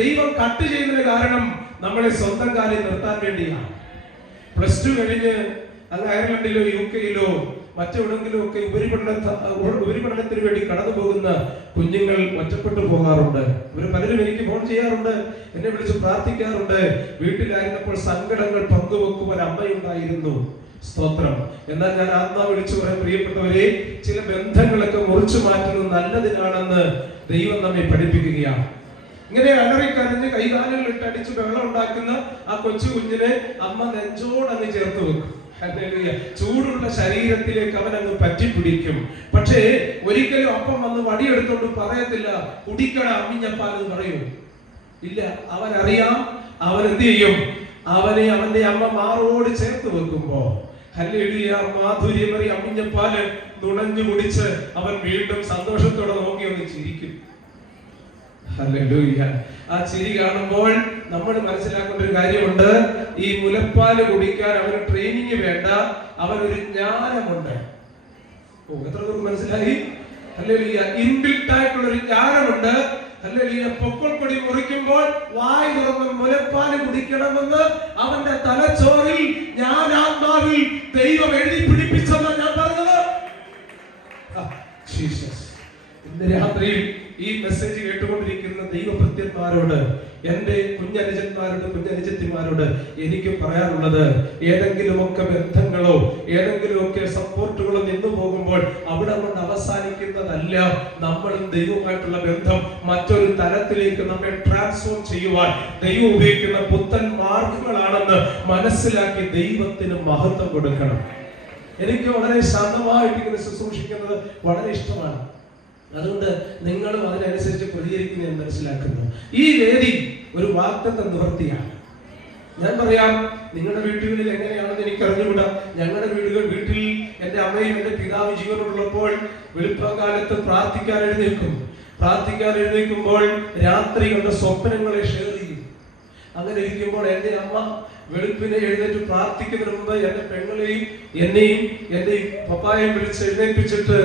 ദൈവം കട്ട് ചെയ്യുന്നതിന് കാരണം നമ്മളെ സ്വന്തം കാലിൽ നിർത്താൻ വേണ്ടിയാണ്. +2 കഴിഞ്ഞ് അങ്ങ് അയർലൻഡിലോ UK-യിലോ മറ്റെവിടെങ്കിലും ഒക്കെ ഉപരിപഠനത്തിന് വേണ്ടി കടന്നു പോകുന്ന കുഞ്ഞുങ്ങൾ ഒറ്റപ്പെട്ടു പോകാറുണ്ട്. ഇവർ പലരും എനിക്ക് ഫോൺ ചെയ്യാറുണ്ട്, എന്നെ വിളിച്ച് പ്രാർത്ഥിക്കാറുണ്ട്. വീട്ടിലായിരുന്നപ്പോൾ സങ്കടങ്ങൾ പങ്കുവെക്കുവാൻ അമ്മയുണ്ടായിരുന്നു. സ്തോത്രം. എന്നാൽ ഞാൻ ആത്മാ വിളിച്ചു പറയാൻ, പ്രിയപ്പെട്ടവരെ, ചില ബന്ധങ്ങളൊക്കെ മുറിച്ചു മാറ്റുന്നത് നല്ലതിനാണെന്ന് ദൈവം നമ്മെ പഠിപ്പിക്കുകയാണ്. ഇങ്ങനെ അലറിക്കരഞ്ഞ് കൈകാലുകൾ ഇട്ടടിച്ച് ബഹളം ഉണ്ടാക്കുന്ന ആ കൊച്ചു കുഞ്ഞിനെ അമ്മ നെഞ്ചോടങ്ങ് ചേർത്ത് വെക്കും. ചൂടുള്ള ശരീരത്തിലേക്ക് അവൻ അങ്ങ് പറ്റിപ്പിടിക്കും. പക്ഷേ ഒരിക്കലും അപ്പം വന്ന് വടിയെടുത്തോണ്ട് പറയത്തില്ല, കുടിക്കണ അമ്മിഞ്ഞപ്പാൽ എന്ന് പറയൂ. ഇല്ല, അവൻ അറിയാം. അവൻ എന്ത് ചെയ്യും? അവനെ അവന്റെ അമ്മ മാറോട് ചേർത്ത് വെക്കുമ്പോ ഹല്ലേലൂയ, മാധുര്യമേറിയ അമ്മിഞ്ഞപ്പാല് നുണഞ്ഞു കുടിച്ച് അവൻ വീണ്ടും സന്തോഷത്തോടെ നോക്കി ഒന്ന് ചിരിക്കും. ഹല്ലേലൂയ. ആ ചിരി കാണുമ്പോൾ നമ്മൾ മനസ്സിലാക്കേണ്ട ഒരു കാര്യമുണ്ട്. ഈ മുലപ്പാല് കുടിക്കാൻ അവന് ട്രെയിനിങ് വേണ്ട, അവനൊരു ജ്ഞാനമുണ്ട്. എത്ര പേർക്ക് മനസ്സിലായി? ഹല്ലേലൂയ. ഇൻബിൽറ്റ് ആയിട്ടുള്ള ഒരു ജ്ഞാനമുണ്ട്. ഹല്ലേലൂയ. പൊക്കിൾക്കൊടി മുറിക്കുമ്പോൾ വായ് തുറന്ന് മുലപ്പാല് കുടിക്കണമെന്ന് അവന്റെ തലച്ചോറിൽ, ഞാൻ ആത്മാവിൽ ദൈവം എഴുതി പിടിപ്പിച്ചെന്ന് ഞാൻ പറഞ്ഞത്. ഇന്ന് രാത്രിയിൽ ഈ മെസ്സേജ് കേട്ടുകൊണ്ടിരിക്കുന്ന ദൈവഭൃത്യന്മാരോട്, എന്റെ കുഞ്ഞനുജന്മാരോട്, കുഞ്ഞനുജത്തിമാരോട് എനിക്ക് പറയാനുള്ളത്, ഏതെങ്കിലുമൊക്കെ ബന്ധങ്ങളോ ഏതെങ്കിലുമൊക്കെ സപ്പോർട്ടുകളോ നിന്നു പോകുമ്പോൾ അവിടെ കൊണ്ട് അവസാനിക്കുന്നതല്ല. നമ്മളും ദൈവവുമായിട്ടുള്ള ബന്ധം മറ്റൊരു തലത്തിലേക്ക് നമ്മെ ട്രാൻസ്ഫോം ചെയ്യുവാൻ ദൈവം ഉപയോഗിക്കുന്ന പുത്തൻ മാർഗങ്ങളാണെന്ന് മനസ്സിലാക്കി ദൈവത്തിന് മഹത്വം കൊടുക്കണം. എനിക്ക് വളരെ ശാന്തമായിട്ട് ഇങ്ങനെ ശുശ്രൂഷിക്കുന്നത് വളരെ ഇഷ്ടമാണ്. അതുകൊണ്ട് നിങ്ങളും അതിനനുസരിച്ച് പ്രതികരിക്കുന്ന ഞാൻ മനസ്സിലാക്കുന്നു. ഈ വേദി ഒരു വാഗ്ദത്ത നിവൃത്തിയാണ്. ഞാൻ പറയാം, നിങ്ങളുടെ വീടുകളിൽ എങ്ങനെയാണെന്ന് എനിക്ക് അറിഞ്ഞുകൂടാ. ഞങ്ങളുടെ വീട്ടിൽ എന്റെ അമ്മയും എന്റെ പിതാവ് ജീവനോടുള്ളപ്പോൾ വെളുപ്പകാലത്ത് പ്രാർത്ഥിക്കാൻ എഴുന്നേൽക്കുമ്പോൾ രാത്രി കണ്ട സ്വപ്നങ്ങളെ ഷെയർ ചെയ്യും. അങ്ങനെ ഇരിക്കുമ്പോൾ എന്റെ അമ്മ വെളുപ്പിനെ എഴുന്നേറ്റ് പ്രാർത്ഥിക്കുന്നതിന് മുമ്പ് എന്റെ പെങ്ങളെയും എന്നെയും എന്റെ പപ്പായെയും വിളിച്ച് എഴുന്നേൽപ്പിച്ചിട്ട്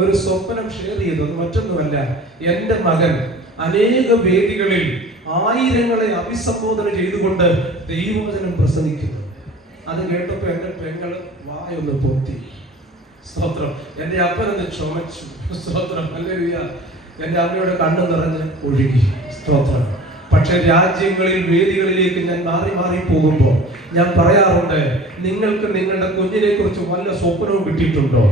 ഒരു സ്വപ്നം ഷെയർ ചെയ്തു. അത് മറ്റൊന്നുമല്ല, എന്റെ മകൻ അനേക വേദികളിൽ ആയിരങ്ങളെ അഭിസംബോധന ചെയ്തുകൊണ്ട് ദൈവവചനം പ്രസംഗിക്കുന്നു. അത് കേട്ടപ്പോ എന്റെ പെങ്ങൾ വായൊന്ന് പൊത്തി. സ്തോത്രം. എന്റെ അപ്പനത് ചുമച്ചു. സ്തോത്രം. ഹല്ലേലൂയ. എന്റെ അമ്മയുടെ കണ്ണു നിറഞ്ഞ് ഒഴുകി. സ്തോത്രം. പക്ഷെ രാജ്യങ്ങളിൽ, വേദികളിലേക്ക് ഞാൻ മാറി പോകുമ്പോ ഞാൻ പറയാറുണ്ട്, നിങ്ങൾക്ക് നിങ്ങളുടെ കുഞ്ഞിനെ കുറിച്ച് വല്ല സ്വപ്നവും കിട്ടിയിട്ടുണ്ടോ?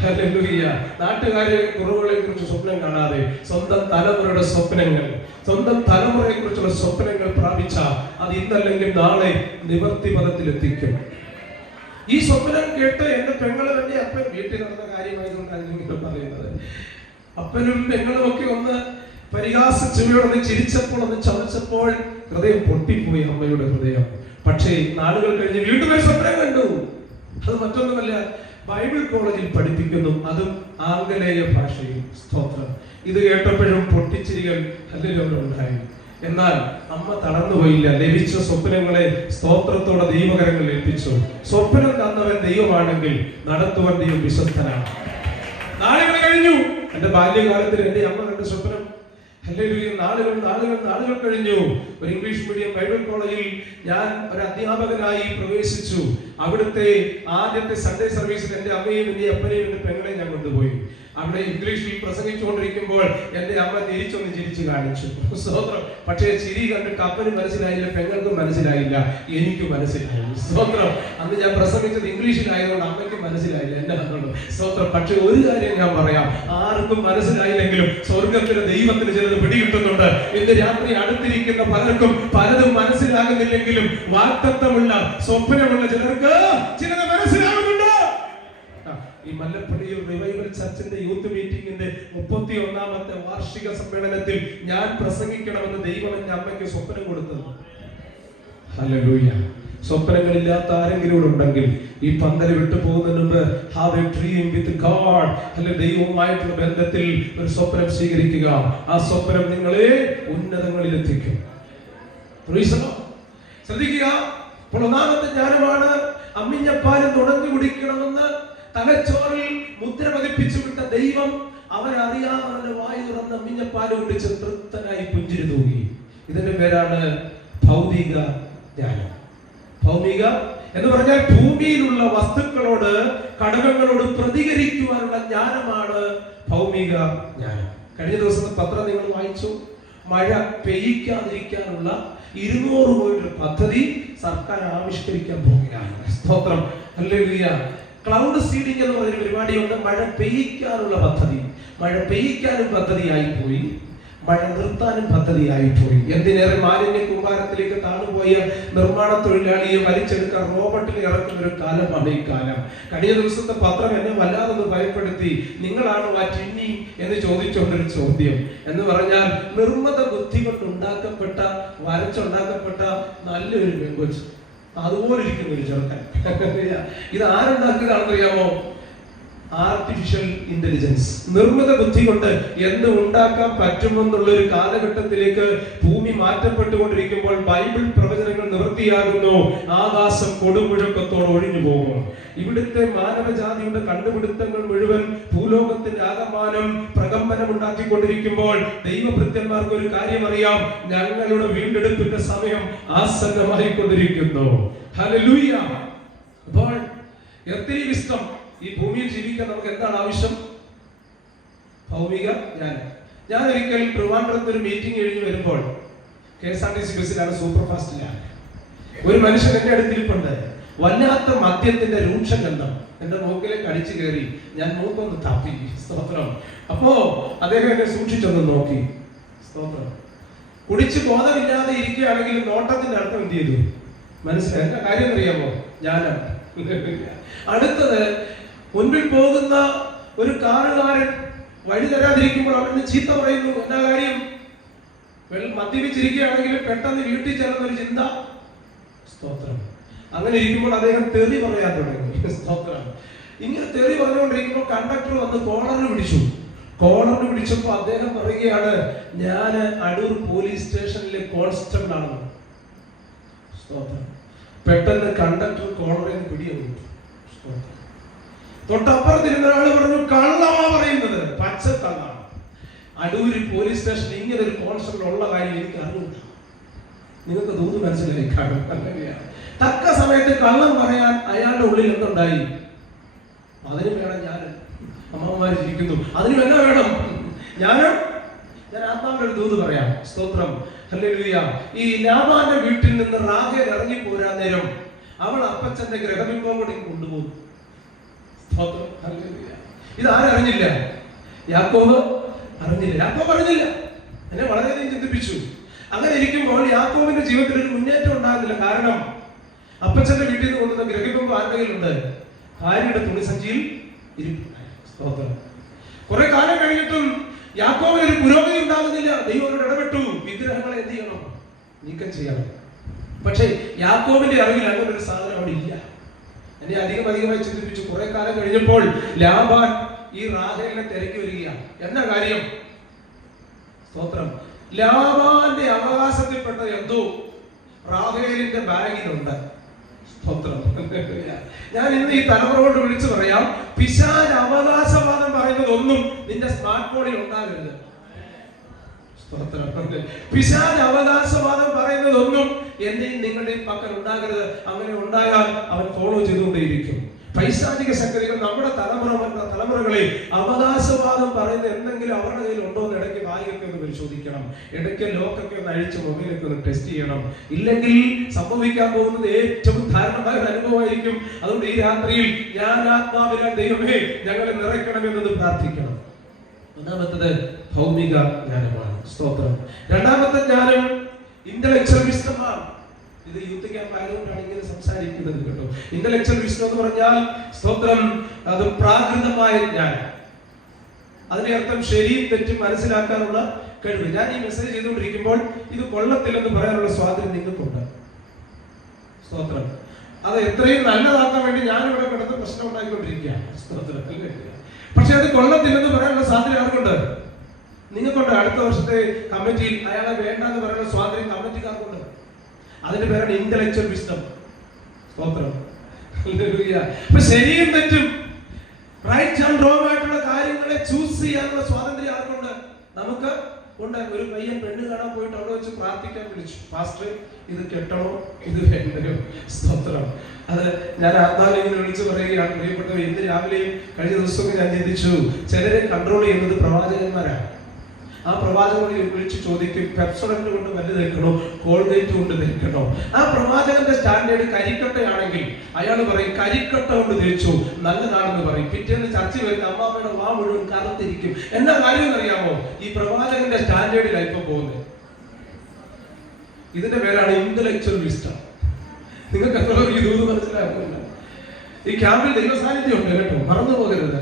ഹല്ലേലൂയ. നാട്ടുകാരെ കുറവുകളെ കുറിച്ച് സ്വപ്നം കാണാതെ സ്വന്തം തലമുറയുടെ സ്വപ്നങ്ങൾ, സ്വന്തം തലമുറയെ കുറിച്ചുള്ള സ്വപ്നങ്ങൾ പ്രാപിച്ച അത് ഇന്നല്ലെങ്കിൽ നാളെ നിവർത്തി പദത്തിലെത്തിക്കും. ഈ സ്വപ്നം കേട്ട് എന്റെ പെങ്ങള് തന്നെ, അപ്പൻ വീട്ടിൽ നടന്ന കാര്യമായതുകൊണ്ടാണ് നിങ്ങൾ പറയുന്നത്, അപ്പനും പെങ്ങളും ഒക്കെ ഒന്ന് പരിഹാസിച്ചവയോടൊന്ന് ചിരിച്ചപ്പോൾ, ഒന്ന് ചതച്ചപ്പോൾ ഹൃദയം പൊട്ടിപ്പോയി അമ്മയുടെ ഹൃദയം. പക്ഷേ നാളുകൾ കഴിഞ്ഞ് വീണ്ടും ഒരു സ്വപ്നം കണ്ടു. അത് മറ്റൊന്നുമല്ല, ബൈബിൾ കോളേജിൽ പഠിപ്പിക്കുന്നു, അതും ആംഗലേയ ഭാഷയിൽ. സ്തോത്രം. ഇത് കേട്ടപ്പോഴും പൊട്ടിച്ചിരികൾ ഉണ്ടായി. എന്നാൽ അമ്മ തളർന്നുപോയില്ല. ലഭിച്ച സ്വപ്നങ്ങളെ സ്തോത്രത്തോടെ ദൈവകരങ്ങളിൽ ഏൽപ്പിച്ചു. സ്വപ്നം തന്നവൻ ദൈവമാണെങ്കിൽ നടത്തുവാൻ ദൈവം വിശ്വസ്തനാണ്. നാളുകൾ കഴിഞ്ഞു. എന്റെ ബാല്യകാലത്തിൽ എന്റെ അമ്മ കണ്ട സ്വപ്നം. ഹല്ലേലൂയ. നാളുകൾ കഴിഞ്ഞു. ഒരു ഇംഗ്ലീഷ് മീഡിയം ബൈബിൾ കോളേജിൽ ഞാൻ ഒരു അധ്യാപകനായി പ്രവേശിച്ചു. അവിടുത്തെ ആദ്യത്തെ സൺഡേ സർവീസിൽ എന്റെ അമ്മയും എന്റെ അപ്പനെയും എന്റെ പെങ്ങളെയും ഞാൻ കൊണ്ടുപോയി. അവിടെ ഇംഗ്ലീഷിൽ പ്രസംഗിച്ചുകൊണ്ടിരിക്കുമ്പോൾ എന്റെ അമ്മ തിരിച്ചൊന്ന് ചിരിച്ചു കാണിച്ചു. സ്തോത്രം. പക്ഷേ ചിരി കണ്ടിട്ട് അപ്പന് മനസ്സിലായില്ല, പെങ്ങൾക്കും മനസ്സിലായില്ല, എനിക്ക് മനസ്സിലായി. സ്തോത്രം. അന്ന് ഞാൻ പ്രസംഗിച്ചത് ഇംഗ്ലീഷിലായതുകൊണ്ട് അമ്മയ്ക്ക് മനസ്സിലായില്ല, എന്നെ കണ്ടു. സ്തോത്രം. പക്ഷെ ഒരു കാര്യം ഞാൻ പറയാം, ആർക്കും മനസ്സിലായില്ലെങ്കിലും സ്വർഗത്തിലെ ദൈവത്തിന് ചിലത് പിടികിട്ടുന്നുണ്ട്. ഇന്ന് രാത്രി അടുത്തിരിക്കുന്ന പലർക്കും പലതും മനസ്സിലാകുന്നില്ലെങ്കിലും വാഗ്ദത്തമുള്ള സ്വപ്നമുള്ള ചിലർക്ക് ചിലത് മനസ്സിലാകുന്നുണ്ട്. ഈ മല്ലപ്പള്ളിയിൽ റിവൈവൽ ചർച്ചിന്റെ യൂത്ത് മീറ്റിംഗിന്റെ 31ാമത്തെ വാർഷിക സമ്മേളനത്തിൽ ഞാൻ പ്രസംഗിക്കണമെന്ന് ദൈവം എന്റെ അമ്മയ്ക്ക് സ്വപ്നം കൊടുത്തത്. ഹല്ലേലൂയ. സ്വപ്നങ്ങളില്ലാത്ത ആരെങ്കിലും ഉണ്ടെങ്കിൽ ഈ പന്തല് വിട്ടു പോകുന്നതിന് മുമ്പ് have A dream with God, അല്ലെങ്കിൽ ദൈവവുമായിട്ടുള്ള ബന്ധത്തിൽ ഒരു സ്വപ്നം സ്വീകരിക്കുക. ആ സ്വപ്നം നിങ്ങളെ ഉന്നതങ്ങളിൽ എത്തിക്കും. ശ്രദ്ധിക്കുക. അപ്പോൾ ഒന്നാമത്തെ ജ്ഞാനമാണ് അമ്മിഞ്ഞപ്പാലും നുണഞ്ഞു കുടിക്കണമെന്ന് തലച്ചോറിൽ മുദ്ര പതിപ്പിച്ചു വിട്ട ദൈവം അവനറിയാതെ വായു തുറന്ന് അമ്മിഞ്ഞപ്പാല് കുടിച്ച് തൃപ്തനായി പുഞ്ചിരി തൂകി. ഇതിന്റെ പേരാണ് ഭൗതിക ജ്ഞാനം. ഭൗമിക എന്ന് പറഞ്ഞാൽ ഭൂമിയിലുള്ള വസ്തുക്കളോട്, ഘടകങ്ങളോട് പ്രതികരിക്കുവാനുള്ള ജ്ഞാനമാണ് ഭൗമിക ജ്ഞാനം. കഴിഞ്ഞ ദിവസത്തെ പത്രം നിങ്ങൾ വായിച്ചു. മഴ പെയ്യിക്കാതിരിക്കാനുള്ള 200 കോടി പദ്ധതി സർക്കാർ ആവിഷ്കരിക്കാൻ പോവുകയാണ്. സ്തോത്രം, ഹല്ലേലൂയ. ക്ലൗഡ് സീഡിംഗ് എന്ന് പറഞ്ഞൊരു പരിപാടിയുണ്ട്. മഴ പെയ്യിക്കാനുള്ള പദ്ധതി. മഴ പെയ്യിക്കാനും പദ്ധതിയായി പോയി, മഴ നിർത്താനും പദ്ധതിയായി പോയി. എന്തിനേറെ മാലിന്യ കൂമ്പാരത്തിലേക്ക് താണുപോയ നിർമ്മാണ തൊഴിലാളിയെ വലിച്ചെടുക്കാൻ റോബോട്ടിനെ ഇറക്കുന്ന ഒരു കാലമാണ് ഈ കാലം. കഴിഞ്ഞ ദിവസത്തെ പത്രം എന്നെ വല്ലാതൊന്ന് ഭയപ്പെടുത്തി. നിങ്ങളാണ് വാറ്റിന്നി എന്ന് ചോദിച്ചുകൊണ്ടൊരു ചോദ്യം. എന്ന് പറഞ്ഞാൽ നിർമ്മത ബുദ്ധി കൊണ്ട് ഉണ്ടാക്കപ്പെട്ട, വരച്ചുണ്ടാക്കപ്പെട്ട നല്ലൊരു പെങ്കൊച്ച്, അതുപോലെ ഇരിക്കുന്ന ഒരു ചെറുക്കൻ. ഇത് ആരുണ്ടാക്കിയതാണെന്നറിയാമോ? Artificial intelligence. നിർമ്മിത ബുദ്ധി കൊണ്ട് എന്ത് ഉണ്ടാക്കാൻ പറ്റുമെന്നുള്ള ഒരു കാലഘട്ടത്തിലേക്ക് ഭൂമി മാറ്റപ്പെട്ടുകൊണ്ടിരിക്കുമ്പോൾ ബൈബിൾ പ്രവചനങ്ങൾ നിവൃത്തിയാകുന്നു. ആകാശം കൊടുമുഴക്കത്തോടെ ഒഴിഞ്ഞു പോകും. ഇവിടുത്തെ മാനവജാതിയുടെ കണ്ടുപിടുത്തങ്ങൾ മുഴുവൻ ഭൂലോകത്തിന്റെ ആകമാനം പ്രകമ്പനം ഉണ്ടാക്കിക്കൊണ്ടിരിക്കുമ്പോൾ ദൈവഭൃത്യന്മാർക്ക് ഒരു കാര്യം അറിയാം: ഞങ്ങളുടെ വീണ്ടെടുപ്പിന്റെ സമയം ആസന്നമായി കൊണ്ടിരിക്കുന്നു. ഹല്ലേലൂയ. അപ്പോൾ എർത്തിലി വിസ്ഡം, ഈ ഭൂമിയിൽ ജീവിക്കാൻ നമുക്ക് എന്താണ് ആവശ്യം? ഭൗമിക ജ്ഞാനം. ഞാൻ ഒരിക്കൽ ട്രിവാൻഡ്രത്ത് ഒരു മീറ്റിംഗ് കഴിഞ്ഞ് വരുമ്പോൾ KSRTC ബസ്സിലാണ്, സൂപ്പർ ഫാസ്റ്റിലാണ്. ഒരു മനുഷ്യൻ എന്റെ അടുത്തിരിപ്പുണ്ട്. വല്ലാത്ത മദ്യത്തിന്റെ രൂക്ഷഗന്ധം എന്റെ മൂക്കിലേക്ക് അടിച്ചു കയറി. ഞാൻ മൂക്കൊന്ന് തപ്പി. സ്തോത്രം. അപ്പോ അദ്ദേഹം എന്നെ സൂക്ഷിച്ചൊന്ന് നോക്കി. സ്തോത്രം. കുടിച്ച് ബോധമില്ലാതെ ഇരിക്കുകയാണെങ്കിൽ നോട്ടത്തിന്റെ അർത്ഥം എന്ത് ചെയ്തു? മനസ്സിലായി. എന്താ കാര്യം അറിയാമോ? ജ്ഞാനം. അടുത്തത്, മുൻപിൽ പോകുന്ന ഒരു കാറുകാരൻ വഴി തരാതിരിക്കുമ്പോൾ അവന് ചീത്ത പറയുന്നു. എന്താ കാര്യം? മദ്യപിച്ചിരിക്കുകയാണെങ്കിൽ പെട്ടെന്ന് വീട്ടിൽ ചേർന്നൊരു ചിന്ത. സ്തോത്രം. അങ്ങനെ ഇരിക്കുമ്പോൾ അദ്ദേഹം തെറി പറയാൻ തുടങ്ങി. സ്തോത്രം. ഇങ്ങനെ തെറി പറഞ്ഞുകൊണ്ടിരിക്കുമ്പോൾ കണ്ടക്ടർ വന്ന് കോളറിന് പിടിച്ചു. കോളറിന് പിടിച്ചപ്പോൾ അദ്ദേഹം പറയുകയാണ്, ഞാൻ അടൂർ പോലീസ് സ്റ്റേഷനിലെ കോൺസ്റ്റബിൾ ആണെന്ന്. സ്തോത്രം. പെട്ടെന്ന് കണ്ടക്ടർ കോളറിൽ പിടിയെടുത്തു. തൊട്ടപ്പുറത്തിരുന്ന ഒരാൾ പറഞ്ഞു, കള്ളമാ പറയുന്നത്, പച്ചക്കള്ളാണ്. അടൂര് പോലീസ് സ്റ്റേഷനിൽ ഇങ്ങനെ ഒരു കോൺസ്റ്റബിൾ ഉള്ള കാര്യം എനിക്ക് അറിയില്ല. നിങ്ങൾക്ക് ദൂത് മനസ്സിലായി കാണും. തക്ക സമയത്ത് കള്ളം പറയാൻ അയാളുടെ ഉള്ളിൽ എന്തുണ്ടായി? അതിന് വേണം ഞാൻ. അമ്മമാര് ചിരിക്കുന്നു. അതിന് എന്നാ വേണം? ഞാൻ ആത്മാവിന്റെ ഒരു ദൂത് പറയാം. സ്തോത്രം, ഹല്ലേലൂയ. ഈ ലാബാന്റെ വീട്ടിൽ നിന്ന് റാഹേൽ ഇറങ്ങി പോരാൻ നേരം അവൾ അപ്പച്ചന്റെ ഗ്രഹബിംബം കൂടി കൊണ്ടുപോകും. സ്തോത്രം, ഹല്ലേലൂയ. ഇത് ആരറിഞ്ഞില്ല? യാക്കോബ് അറിഞ്ഞില്ല. യാക്കോബ് അറിഞ്ഞില്ല. എന്നെ വളരെയധികം ചിന്തിപ്പിച്ചു. അങ്ങനെ ഇരിക്കുമ്പോൾ യാക്കോബിന്റെ ജീവിതത്തിൽ ഒരു മുന്നേറ്റം ഉണ്ടാകുന്നില്ല. കാരണം അപ്പച്ചന്റെ വീട്ടിൽ നിന്ന് കൊണ്ടുവന്ന ഗ്രഹബിംബം ആരുടെ കയ്യിലുണ്ട്? ഭാര്യയുടെ തുണിസഞ്ചിയിൽ ഇരിപ്പുണ്ട്. സ്തോത്രം. കുറെ കാലം കഴിഞ്ഞിട്ടും യാക്കോബിന് ഒരു പുരോഗതി ഉണ്ടാകുന്നില്ല. ദൈവം ഇടപെട്ടു. വിഗ്രഹങ്ങളെ എന്ത് ചെയ്യണം? നീക്കം ചെയ്യണം. പക്ഷേ യാക്കോബിന്റെ അറിവിൽ അങ്ങനെ ഒരു സാധനം അവിടെ ഇല്ല. എന്നെ അധികമായി ചിന്തിപ്പിച്ചു. കുറെ കാലം കഴിഞ്ഞപ്പോൾ ലാബാൻ ഈ റാഹേലിനെ തിരക്കി വരികയാണ്. എന്നാ കാര്യം? സ്തോത്രം. ലാബാന്റെ അവകാശത്തിൽപ്പെട്ട എന്തോ റാഹേലിന്റെ ബാഗിലുണ്ട്. സ്തോത്രം. ഞാൻ ഇന്ന് ഈ തലമുറ കൊണ്ട് വിളിച്ചു പറയാം, പിശാച് അവകാശവാദം പറയുന്നത് ഒന്നും നിന്റെ സ്മാർട്ട് ഫോണിൽ ഉണ്ടാകരുത്. പിശാച് അവകാശവാദം പറയുന്നതൊന്നും എന്റെയും നിങ്ങളുടെയും പക്കൽ ഉണ്ടാകരുത്. അങ്ങനെ ഉണ്ടായാൽ അവൻ ഫോളോ ചെയ്തുകൊണ്ടേയിരിക്കും. പൈശാചിക ശക്തികൾ നമ്മുടെ തലമുറകളെ അവകാശവാദം പറയുന്ന എന്തെങ്കിലും അവരുടെ കയ്യിൽ ഉണ്ടോ എന്ന് ഇടയ്ക്ക് വായിയൊക്കെ ഒന്ന് പരിശോധിക്കണം. ഇടയ്ക്ക് ലോക്കൊക്കെ ഒന്ന് അഴിച്ച് മൊബൈലൊക്കെ ഒന്ന് ടെസ്റ്റ് ചെയ്യണം. ഇല്ലെങ്കിൽ സംഭവിക്കാൻ പോകുന്നത് ഏറ്റവും ധാരണമായ ഒരു അനുഭവമായിരിക്കും. അതുകൊണ്ട് ഈ രാത്രിയിൽ ഞാൻ ആത്മാവിനാൽ ദൈവമേ ഞങ്ങളെ നിറയ്ക്കണമെന്നത് പ്രാർത്ഥിക്കണം. ഒന്നാമത്തത് ഭൗമിക ജ്ഞാനമാണ്. സ്തോത്രം. രണ്ടാമത്തെ ജ്ഞാനം ഇന്റലക്ച്വൽ വിസ്ഡമാണ്. ഇത് യൂത്ത് ക്യാമ്പ് ആയതുകൊണ്ടാണ് ഇങ്ങനെ സംസാരിക്കുന്നത് കേട്ടോ. ഇന്റലക്ച്വൽ വിസ്ഡം എന്ന് പറഞ്ഞാൽ സ്തോത്രം, അത് പ്രാകൃതമായ ജ്ഞാനം. അതിന്റെ അർത്ഥം ശരിയും തെറ്റും മനസ്സിലാക്കാനുള്ള കഴിവ്. ഞാൻ ഈ മെസ്സേജ് ചെയ്തുകൊണ്ടിരിക്കുമ്പോൾ ഇത് കൊള്ളത്തില്ലെന്ന് പറയാനുള്ള സ്വാതന്ത്ര്യം നിങ്ങൾക്കുണ്ട്. സ്തോത്രം. അത് എത്രയും നല്ലതാക്കാൻ വേണ്ടി ഞാനിവിടെ കിടന്ന് പ്രശ്നം ഉണ്ടാക്കിക്കൊണ്ടിരിക്കുകയാണ്. സ്തോത്രം. പക്ഷെ അത് കൊള്ളത്തില്ലെന്ന് പറയാനുള്ള സ്വാതന്ത്ര്യം ആർക്കുണ്ട്? നിങ്ങൾക്കുണ്ട്. അടുത്ത വർഷത്തെ കമ്മിറ്റിയിൽ അയാളെ വേണ്ടെന്ന് പറയുന്ന സ്വാതന്ത്ര്യം കമ്മിറ്റിക്കാർക്കുണ്ട്. അതിന്റെ പേരാണ് ഇന്റലക്ച്വൽ വിസ്ഡം. സ്തോത്രം. അപ്പൊ ശരിയും തെറ്റും, റൈറ്റ് ആൻഡ് റോങ് ആയിട്ടുള്ള കാര്യങ്ങളെ ചൂസ് ചെയ്യാനുള്ള സ്വാതന്ത്ര്യം ആർക്കുണ്ട്? നമുക്ക് ഉണ്ട്. ഒരു പയ്യൻ പെണ്ണ് കാണാൻ പോയിട്ട് അവിടെ വെച്ച് പ്രാർത്ഥിക്കാൻ വിളിച്ചു. പാസ്റ്റർ, ഇത് കെട്ടണോ ഇത് വേണ്ടയോ? സ്തോത്രം. അത് ഞാൻ ആത്മാവിനെ ഇങ്ങനെ വിളിച്ചു പറയുകയാണ്. പ്രിയപ്പെട്ടവർ, ഇന്ന് രാവിലെയും കഴിഞ്ഞ ദിവസമൊക്കെ ഞാൻ ചിന്തിച്ചു, ചിലരെ കൺട്രോൾ ചെയ്യുന്നത് പ്രവാചകന്മാരാണ്. ആ പ്രവാചകനെ വിളിച്ച് ചോദിക്കും, പെപ്സോഡന്റ് കൊണ്ട് പല്ല് തേക്കണോ കോൾഗേറ്റ് കൊണ്ട് തേക്കണോ? ആ പ്രവാചകന്റെ സ്റ്റാൻഡേർഡ് കരിക്കട്ടയാണെങ്കിൽ അയാൾ പറയും കരിക്കട്ട കൊണ്ട് തേച്ചു നല്ലതാണെന്ന് പറയും. പിറ്റേന്ന് ചർച്ച വരുന്ന അമ്മാമ്മയുടെ വാ മുഴുവൻ കറുത്തിരിക്കും. എന്നാ കാര്യം അറിയാമോ? ഈ പ്രവാചകന്റെ സ്റ്റാൻഡേർഡിലാണ് ഇപ്പൊ പോകുന്നത്. ഇതിന്റെ പേരാണ് ഇന്റലക്ച്വൽ വിസ്ഡം. നിങ്ങൾക്ക് എത്ര ഇത് മനസ്സിലാക്കുന്നില്ല. ഈ ക്യാമ്പിൽ ദൈവസാന്നിധ്യം ഉണ്ട് കേട്ടോ, മറന്നു പോകരുത്.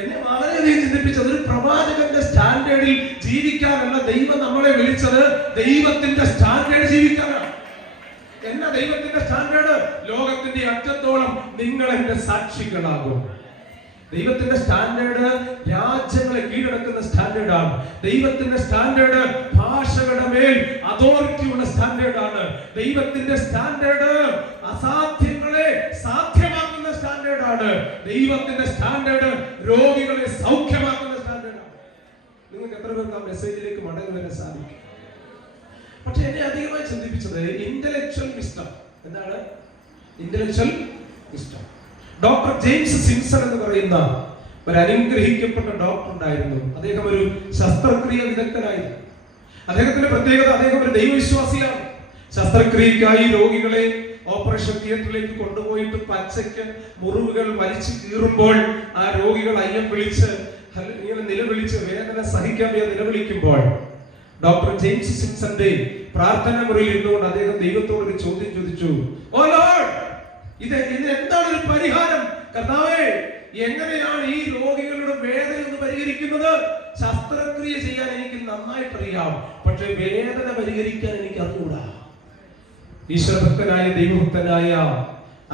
എന്നെ വളരെയധികം ചിന്തിപ്പിച്ചത്, ഒരു പ്രവാചകന്റെ സ്റ്റാൻഡേർഡിൽ ജീവിക്കാനല്ല ദൈവം നമ്മളെ വിളിച്ചത്, ദൈവത്തിന്റെ സ്റ്റാൻഡേർഡ് ജീവിക്കാനാണ്. എന്നാ ദൈവത്തിന്റെ സ്റ്റാൻഡേർഡ്? ലോകത്തിന്റെ അറ്റത്തോളം നിങ്ങൾ എന്റെ സാക്ഷികളാകും. ദൈവത്തിന്റെ സ്റ്റാൻഡേർഡ് രാജ്യങ്ങളെ കീഴടക്കുന്ന സ്റ്റാൻഡേർഡാണ്. ദൈവത്തിന്റെ സ്റ്റാൻഡേർഡ് ഭാഷകളുടെ മേൽ അതോറിറ്റി ഉള്ള സ്റ്റാൻഡേർഡാണ്. ദൈവത്തിന്റെ സ്റ്റാൻഡേർഡ് അസാധ്യങ്ങളെ സാധ്യമാക്കുന്ന സ്റ്റാൻഡേർഡാണ്. ദൈവത്തിന്റെ സ്റ്റാൻഡേർഡ് രോഗികളെ സൗഖ്യമാക്കുന്ന സ്റ്റാൻഡേർഡാണ്. നിങ്ങൾക്ക് എത്ര പേർക്ക് ആ മെസ്സേജിലേക്ക് മടങ്ങി വരാൻ സാധിക്കും? പക്ഷെ എന്നെ അധികമായി ചിന്തിപ്പിച്ചത് ഇന്റലക്ച്വൽ വിസ്ഡം. എന്താണ് intellectual wisdom? Doctor James Simpson എന്ന് പറയുന്ന ഒരു അനുഗ്രഹിക്കപ്പെട്ട ഡോക്ടർ ഉണ്ടായിരുന്നു. അദ്ദേഹം ഒരു ശസ്ത്രക്രിയ വിദഗ്ധനായിരുന്നു. അദ്ദേഹത്തിന്റെ പ്രത്യേകത, അദ്ദേഹം ഒരു ദൈവവിശ്വാസിയാണ്. ശസ്ത്രക്രിയക്കായി രോഗികളെ ഓപ്പറേഷൻ തിയേറ്ററിലേക്ക് കൊണ്ടുപോയിട്ട് പച്ചയ്ക്ക് മുറിവുകൾ വലിച്ചു കീറുമ്പോൾ ആ രോഗികൾ അയ്യം വിളിച്ച് ഇങ്ങനെ നിലവിളിച്ച് വേദന സഹിക്കാൻ നിലവിളിക്കുമ്പോൾ ഡോക്ടർ ജെയിംസ് സിംസന്റെ പ്രാർത്ഥന മുറിയിൽ ഇരുന്നുകൊണ്ട് അദ്ദേഹം ദൈവത്തോട് ഒരു ചോദ്യം ചോദിച്ചു. ഓ ലോർഡ്, ഇത് എന്താണ് ഒരു പരിഹാരം? കർത്താവേ, എങ്ങനെയാണ് ഈ രോഗികളുടെ വേദന ഒന്ന് പരിഹരിക്കുന്നത്? ശസ്ത്രക്രിയ ചെയ്യാൻ എനിക്ക് നന്നായിട്ട് അറിയാം, പക്ഷെ വേദന പരിഹരിക്കാൻ എനിക്ക് അറിഞ്ഞൂടാ. ഈശ്വരഭക്തനായ ദൈവഭക്തനായ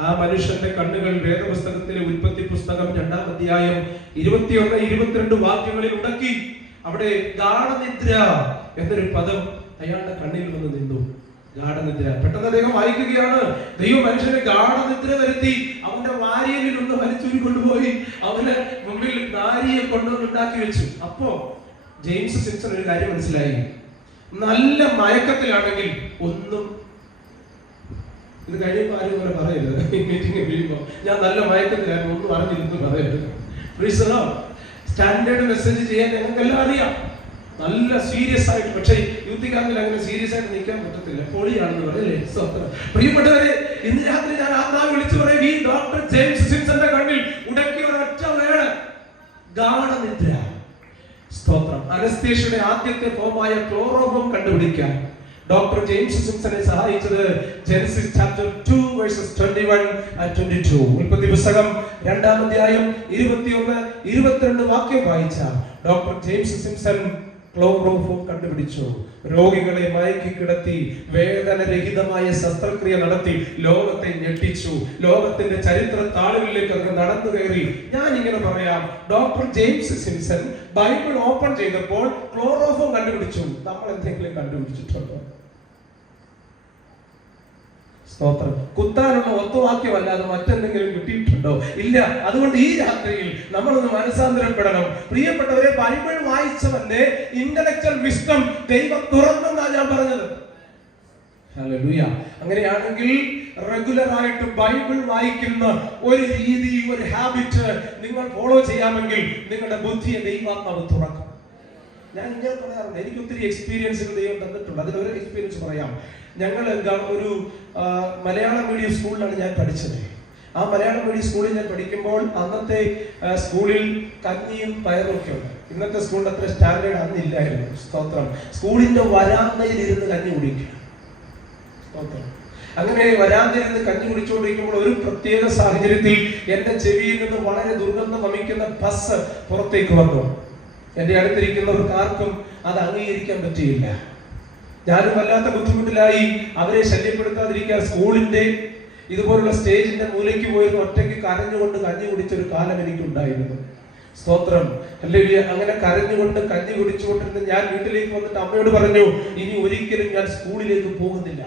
ആ മനുഷ്യന്റെ കണ്ണുകൾ വേദപുസ്തകത്തിലെ ഉൽപ്പത്തി പുസ്തകം 2-ാം അധ്യായം 21-22 വാക്യങ്ങളിൽ ഉടക്കി. അവിടെ ഗാഢനിദ്ര എന്നൊരു പദം അയാളുടെ കണ്ണിൽ വന്ന് നിന്നു. ഗാഢനിദ്ര. പെട്ടെന്ന് അദ്ദേഹം വായിക്കുകയാണ്, ദൈവം മനുഷ്യനെ ഗാഢനിദ്ര വരുത്തി അവന്റെ വാരിയലിൽ ഒന്ന് വലിച്ചൂരി കൊണ്ടുപോയി അവന് മുമ്പിൽ നാരിയെ കൊണ്ടുവന്നുണ്ടാക്കി വെച്ചു. അപ്പോ ജെയിംസ് സിംസൺ ഒരു കാര്യം മനസ്സിലായി. നല്ല മയക്കത്തിലാണെങ്കിൽ ഒന്നും, ഇത് കഴിയുമ്പോൾ ആരും അങ്ങനെ പറയരുത്. മീറ്റിംഗ് കഴിയുമ്പോൾ ഞാൻ നല്ല മയക്കത്തിലായിരുന്നു ഒന്നും അറിഞ്ഞിരുന്നു പറയരുത്. സ്റ്റാൻഡേർഡ് മെസ്സേജ് ചെയ്യാൻ ഞങ്ങൾക്കെല്ലാം അറിയാം, നല്ല സീരിയസ് ആയിട്ട്. പക്ഷേ യൂത്ത് ക്യാമ്പിൽ അങ്ങനെ സീരിയസ് ആയിട്ട് നിൽക്കാൻ പറ്റത്തില്ല, പൊളിയാണെന്ന് പറയല്ലേ. പ്രിയപ്പെട്ടവരെ, ഇന്ന് രാത്രി ഞാൻ ആത്മാവ് വിളിച്ചു പറയും, ഈ ഡോക്ടർ ജെയിംസ് സിംസന്റെ കണ്ണിൽ ഉടക്കിയ ഒരൊറ്റ വേള ഗാഢനിദ്ര. സ്തോത്രം. അനസ്തേഷ്യയുടെ ആദ്യത്തെ ഫോമായ ക്ലോറോഫോം കണ്ടുപിടിക്കാൻ ഡോക്ടർ ജെയിംസ് സിംസനെ സഹായിച്ചത് ജെനസിസ് ചാപ്റ്റർ 2 വേഴ്സസ് 21-22. ഉൽപ്പത്തി പുസ്തകം 2-ാം അധ്യായം 21-22 വാക്യം വായിച്ച ഡോക്ടർ ജെയിംസ് സിംസൺ ക്ലോറോഫോം കണ്ടുപിടിച്ചു. രോഗികളെ മയക്കി കിടത്തി വേദനരഹിതമായ ശസ്ത്രക്രിയ നടത്തി ലോകത്തെ ഞെട്ടിച്ചു. ലോകത്തിന്റെ ചരിത്ര താളുകളിലേക്ക് അവർ നടന്നു കയറി. ഞാൻ ഇങ്ങനെ പറയാം, doctor James Simpson Bible open ചെയ്തപ്പോൾ ക്ലോറോഫോം കണ്ടുപിടിച്ചു. നമ്മൾ എന്തെങ്കിലും കണ്ടുപിടിച്ചിട്ടുണ്ടോ? സ്തോത്രം. കുത്താനുള്ള ഒത്തുവാക്യമല്ലാതെ മറ്റെന്തെങ്കിലും കിട്ടിയിട്ടുണ്ടോ? ഇല്ല. അതുകൊണ്ട് ഈ രാത്രിയിൽ നമ്മളൊന്ന് മനസാന്തരപ്പെടണം. പ്രിയപ്പെട്ടവരെ, ബൈബിൾ വായിച്ചവന്റെ ഇന്റലക്ച്വൽ വിസ്ഡം ദൈവം തുറന്നെന്നാണ് ഞാൻ പറഞ്ഞത്. ഹല്ലേലൂയ. അങ്ങനെയാണെങ്കിൽ റെഗുലർ ആയിട്ട് ബൈബിൾ വായിക്കുന്ന ഒരു രീതി, ഒരു ഹാബിറ്റ് നിങ്ങൾ ഫോളോ ചെയ്യാമെങ്കിൽ നിങ്ങളുടെ ബുദ്ധിയെ ദൈവാത്മാവ് തുറക്കും. ഞാൻ ഇങ്ങനെ പറയാറുണ്ട്, എനിക്ക് ഒത്തിരി എക്സ്പീരിയൻസുകൾ ദൈവം തന്നിട്ടുണ്ട്. അതിലൊരു എക്സ്പീരിയൻസ് പറയാം. ഞങ്ങൾ ഒരു മലയാളം മീഡിയം സ്കൂളിലാണ് ഞാൻ പഠിച്ചത്. ആ മലയാളം മീഡിയം സ്കൂളിൽ ഞാൻ പഠിക്കുമ്പോൾ അന്നത്തെ സ്കൂളിൽ കഞ്ഞിയും പയറും ഒക്കെ ഉണ്ട്. ഇന്നത്തെ സ്കൂളിൽ അത്ര സ്റ്റാൻഡേർഡ് അന്നില്ലായിരുന്നു. സ്തോത്രം. സ്കൂളിന്റെ വരാന്തയിൽ ഇരുന്ന് കഞ്ഞി കുടിക്കുക. സ്തോത്രം. അങ്ങനെ വരാന്തയിൽ നിന്ന് കഞ്ഞി കുടിച്ചുകൊണ്ടിരിക്കുമ്പോൾ ഒരു പ്രത്യേക സാഹചര്യത്തിൽ എന്റെ ചെവിയിൽ നിന്ന് വളരെ ദുർഗന്ധം വമിക്കുന്ന ബസ് പുറത്തേക്ക് വന്നു. എന്റെ അടുത്തിരിക്കുന്നവർക്ക് ആർക്കും അത് അംഗീകരിക്കാൻ പറ്റിയില്ല. ഞാനും വല്ലാത്ത ബുദ്ധിമുട്ടിലായി. അവരെ ശല്യപ്പെടുത്താതിരിക്കാൻ സ്കൂളിന്റെ ഇതുപോലുള്ള സ്റ്റേജിന്റെ മൂലയ്ക്ക് പോയിരുന്ന ഒറ്റയ്ക്ക് കരഞ്ഞുകൊണ്ട് കഞ്ഞി കുടിച്ചൊരു കാലം എനിക്കുണ്ടായിരുന്നു. സ്തോത്രം, ഹല്ലേലൂയ. അങ്ങനെ കരഞ്ഞുകൊണ്ട് കഞ്ഞി കുടിച്ചുകൊണ്ടിരുന്ന ഞാൻ വീട്ടിലേക്ക് വന്നിട്ട് അമ്മയോട് പറഞ്ഞു, ഇനി ഒരിക്കലും ഞാൻ സ്കൂളിലേക്ക് പോകുന്നില്ല.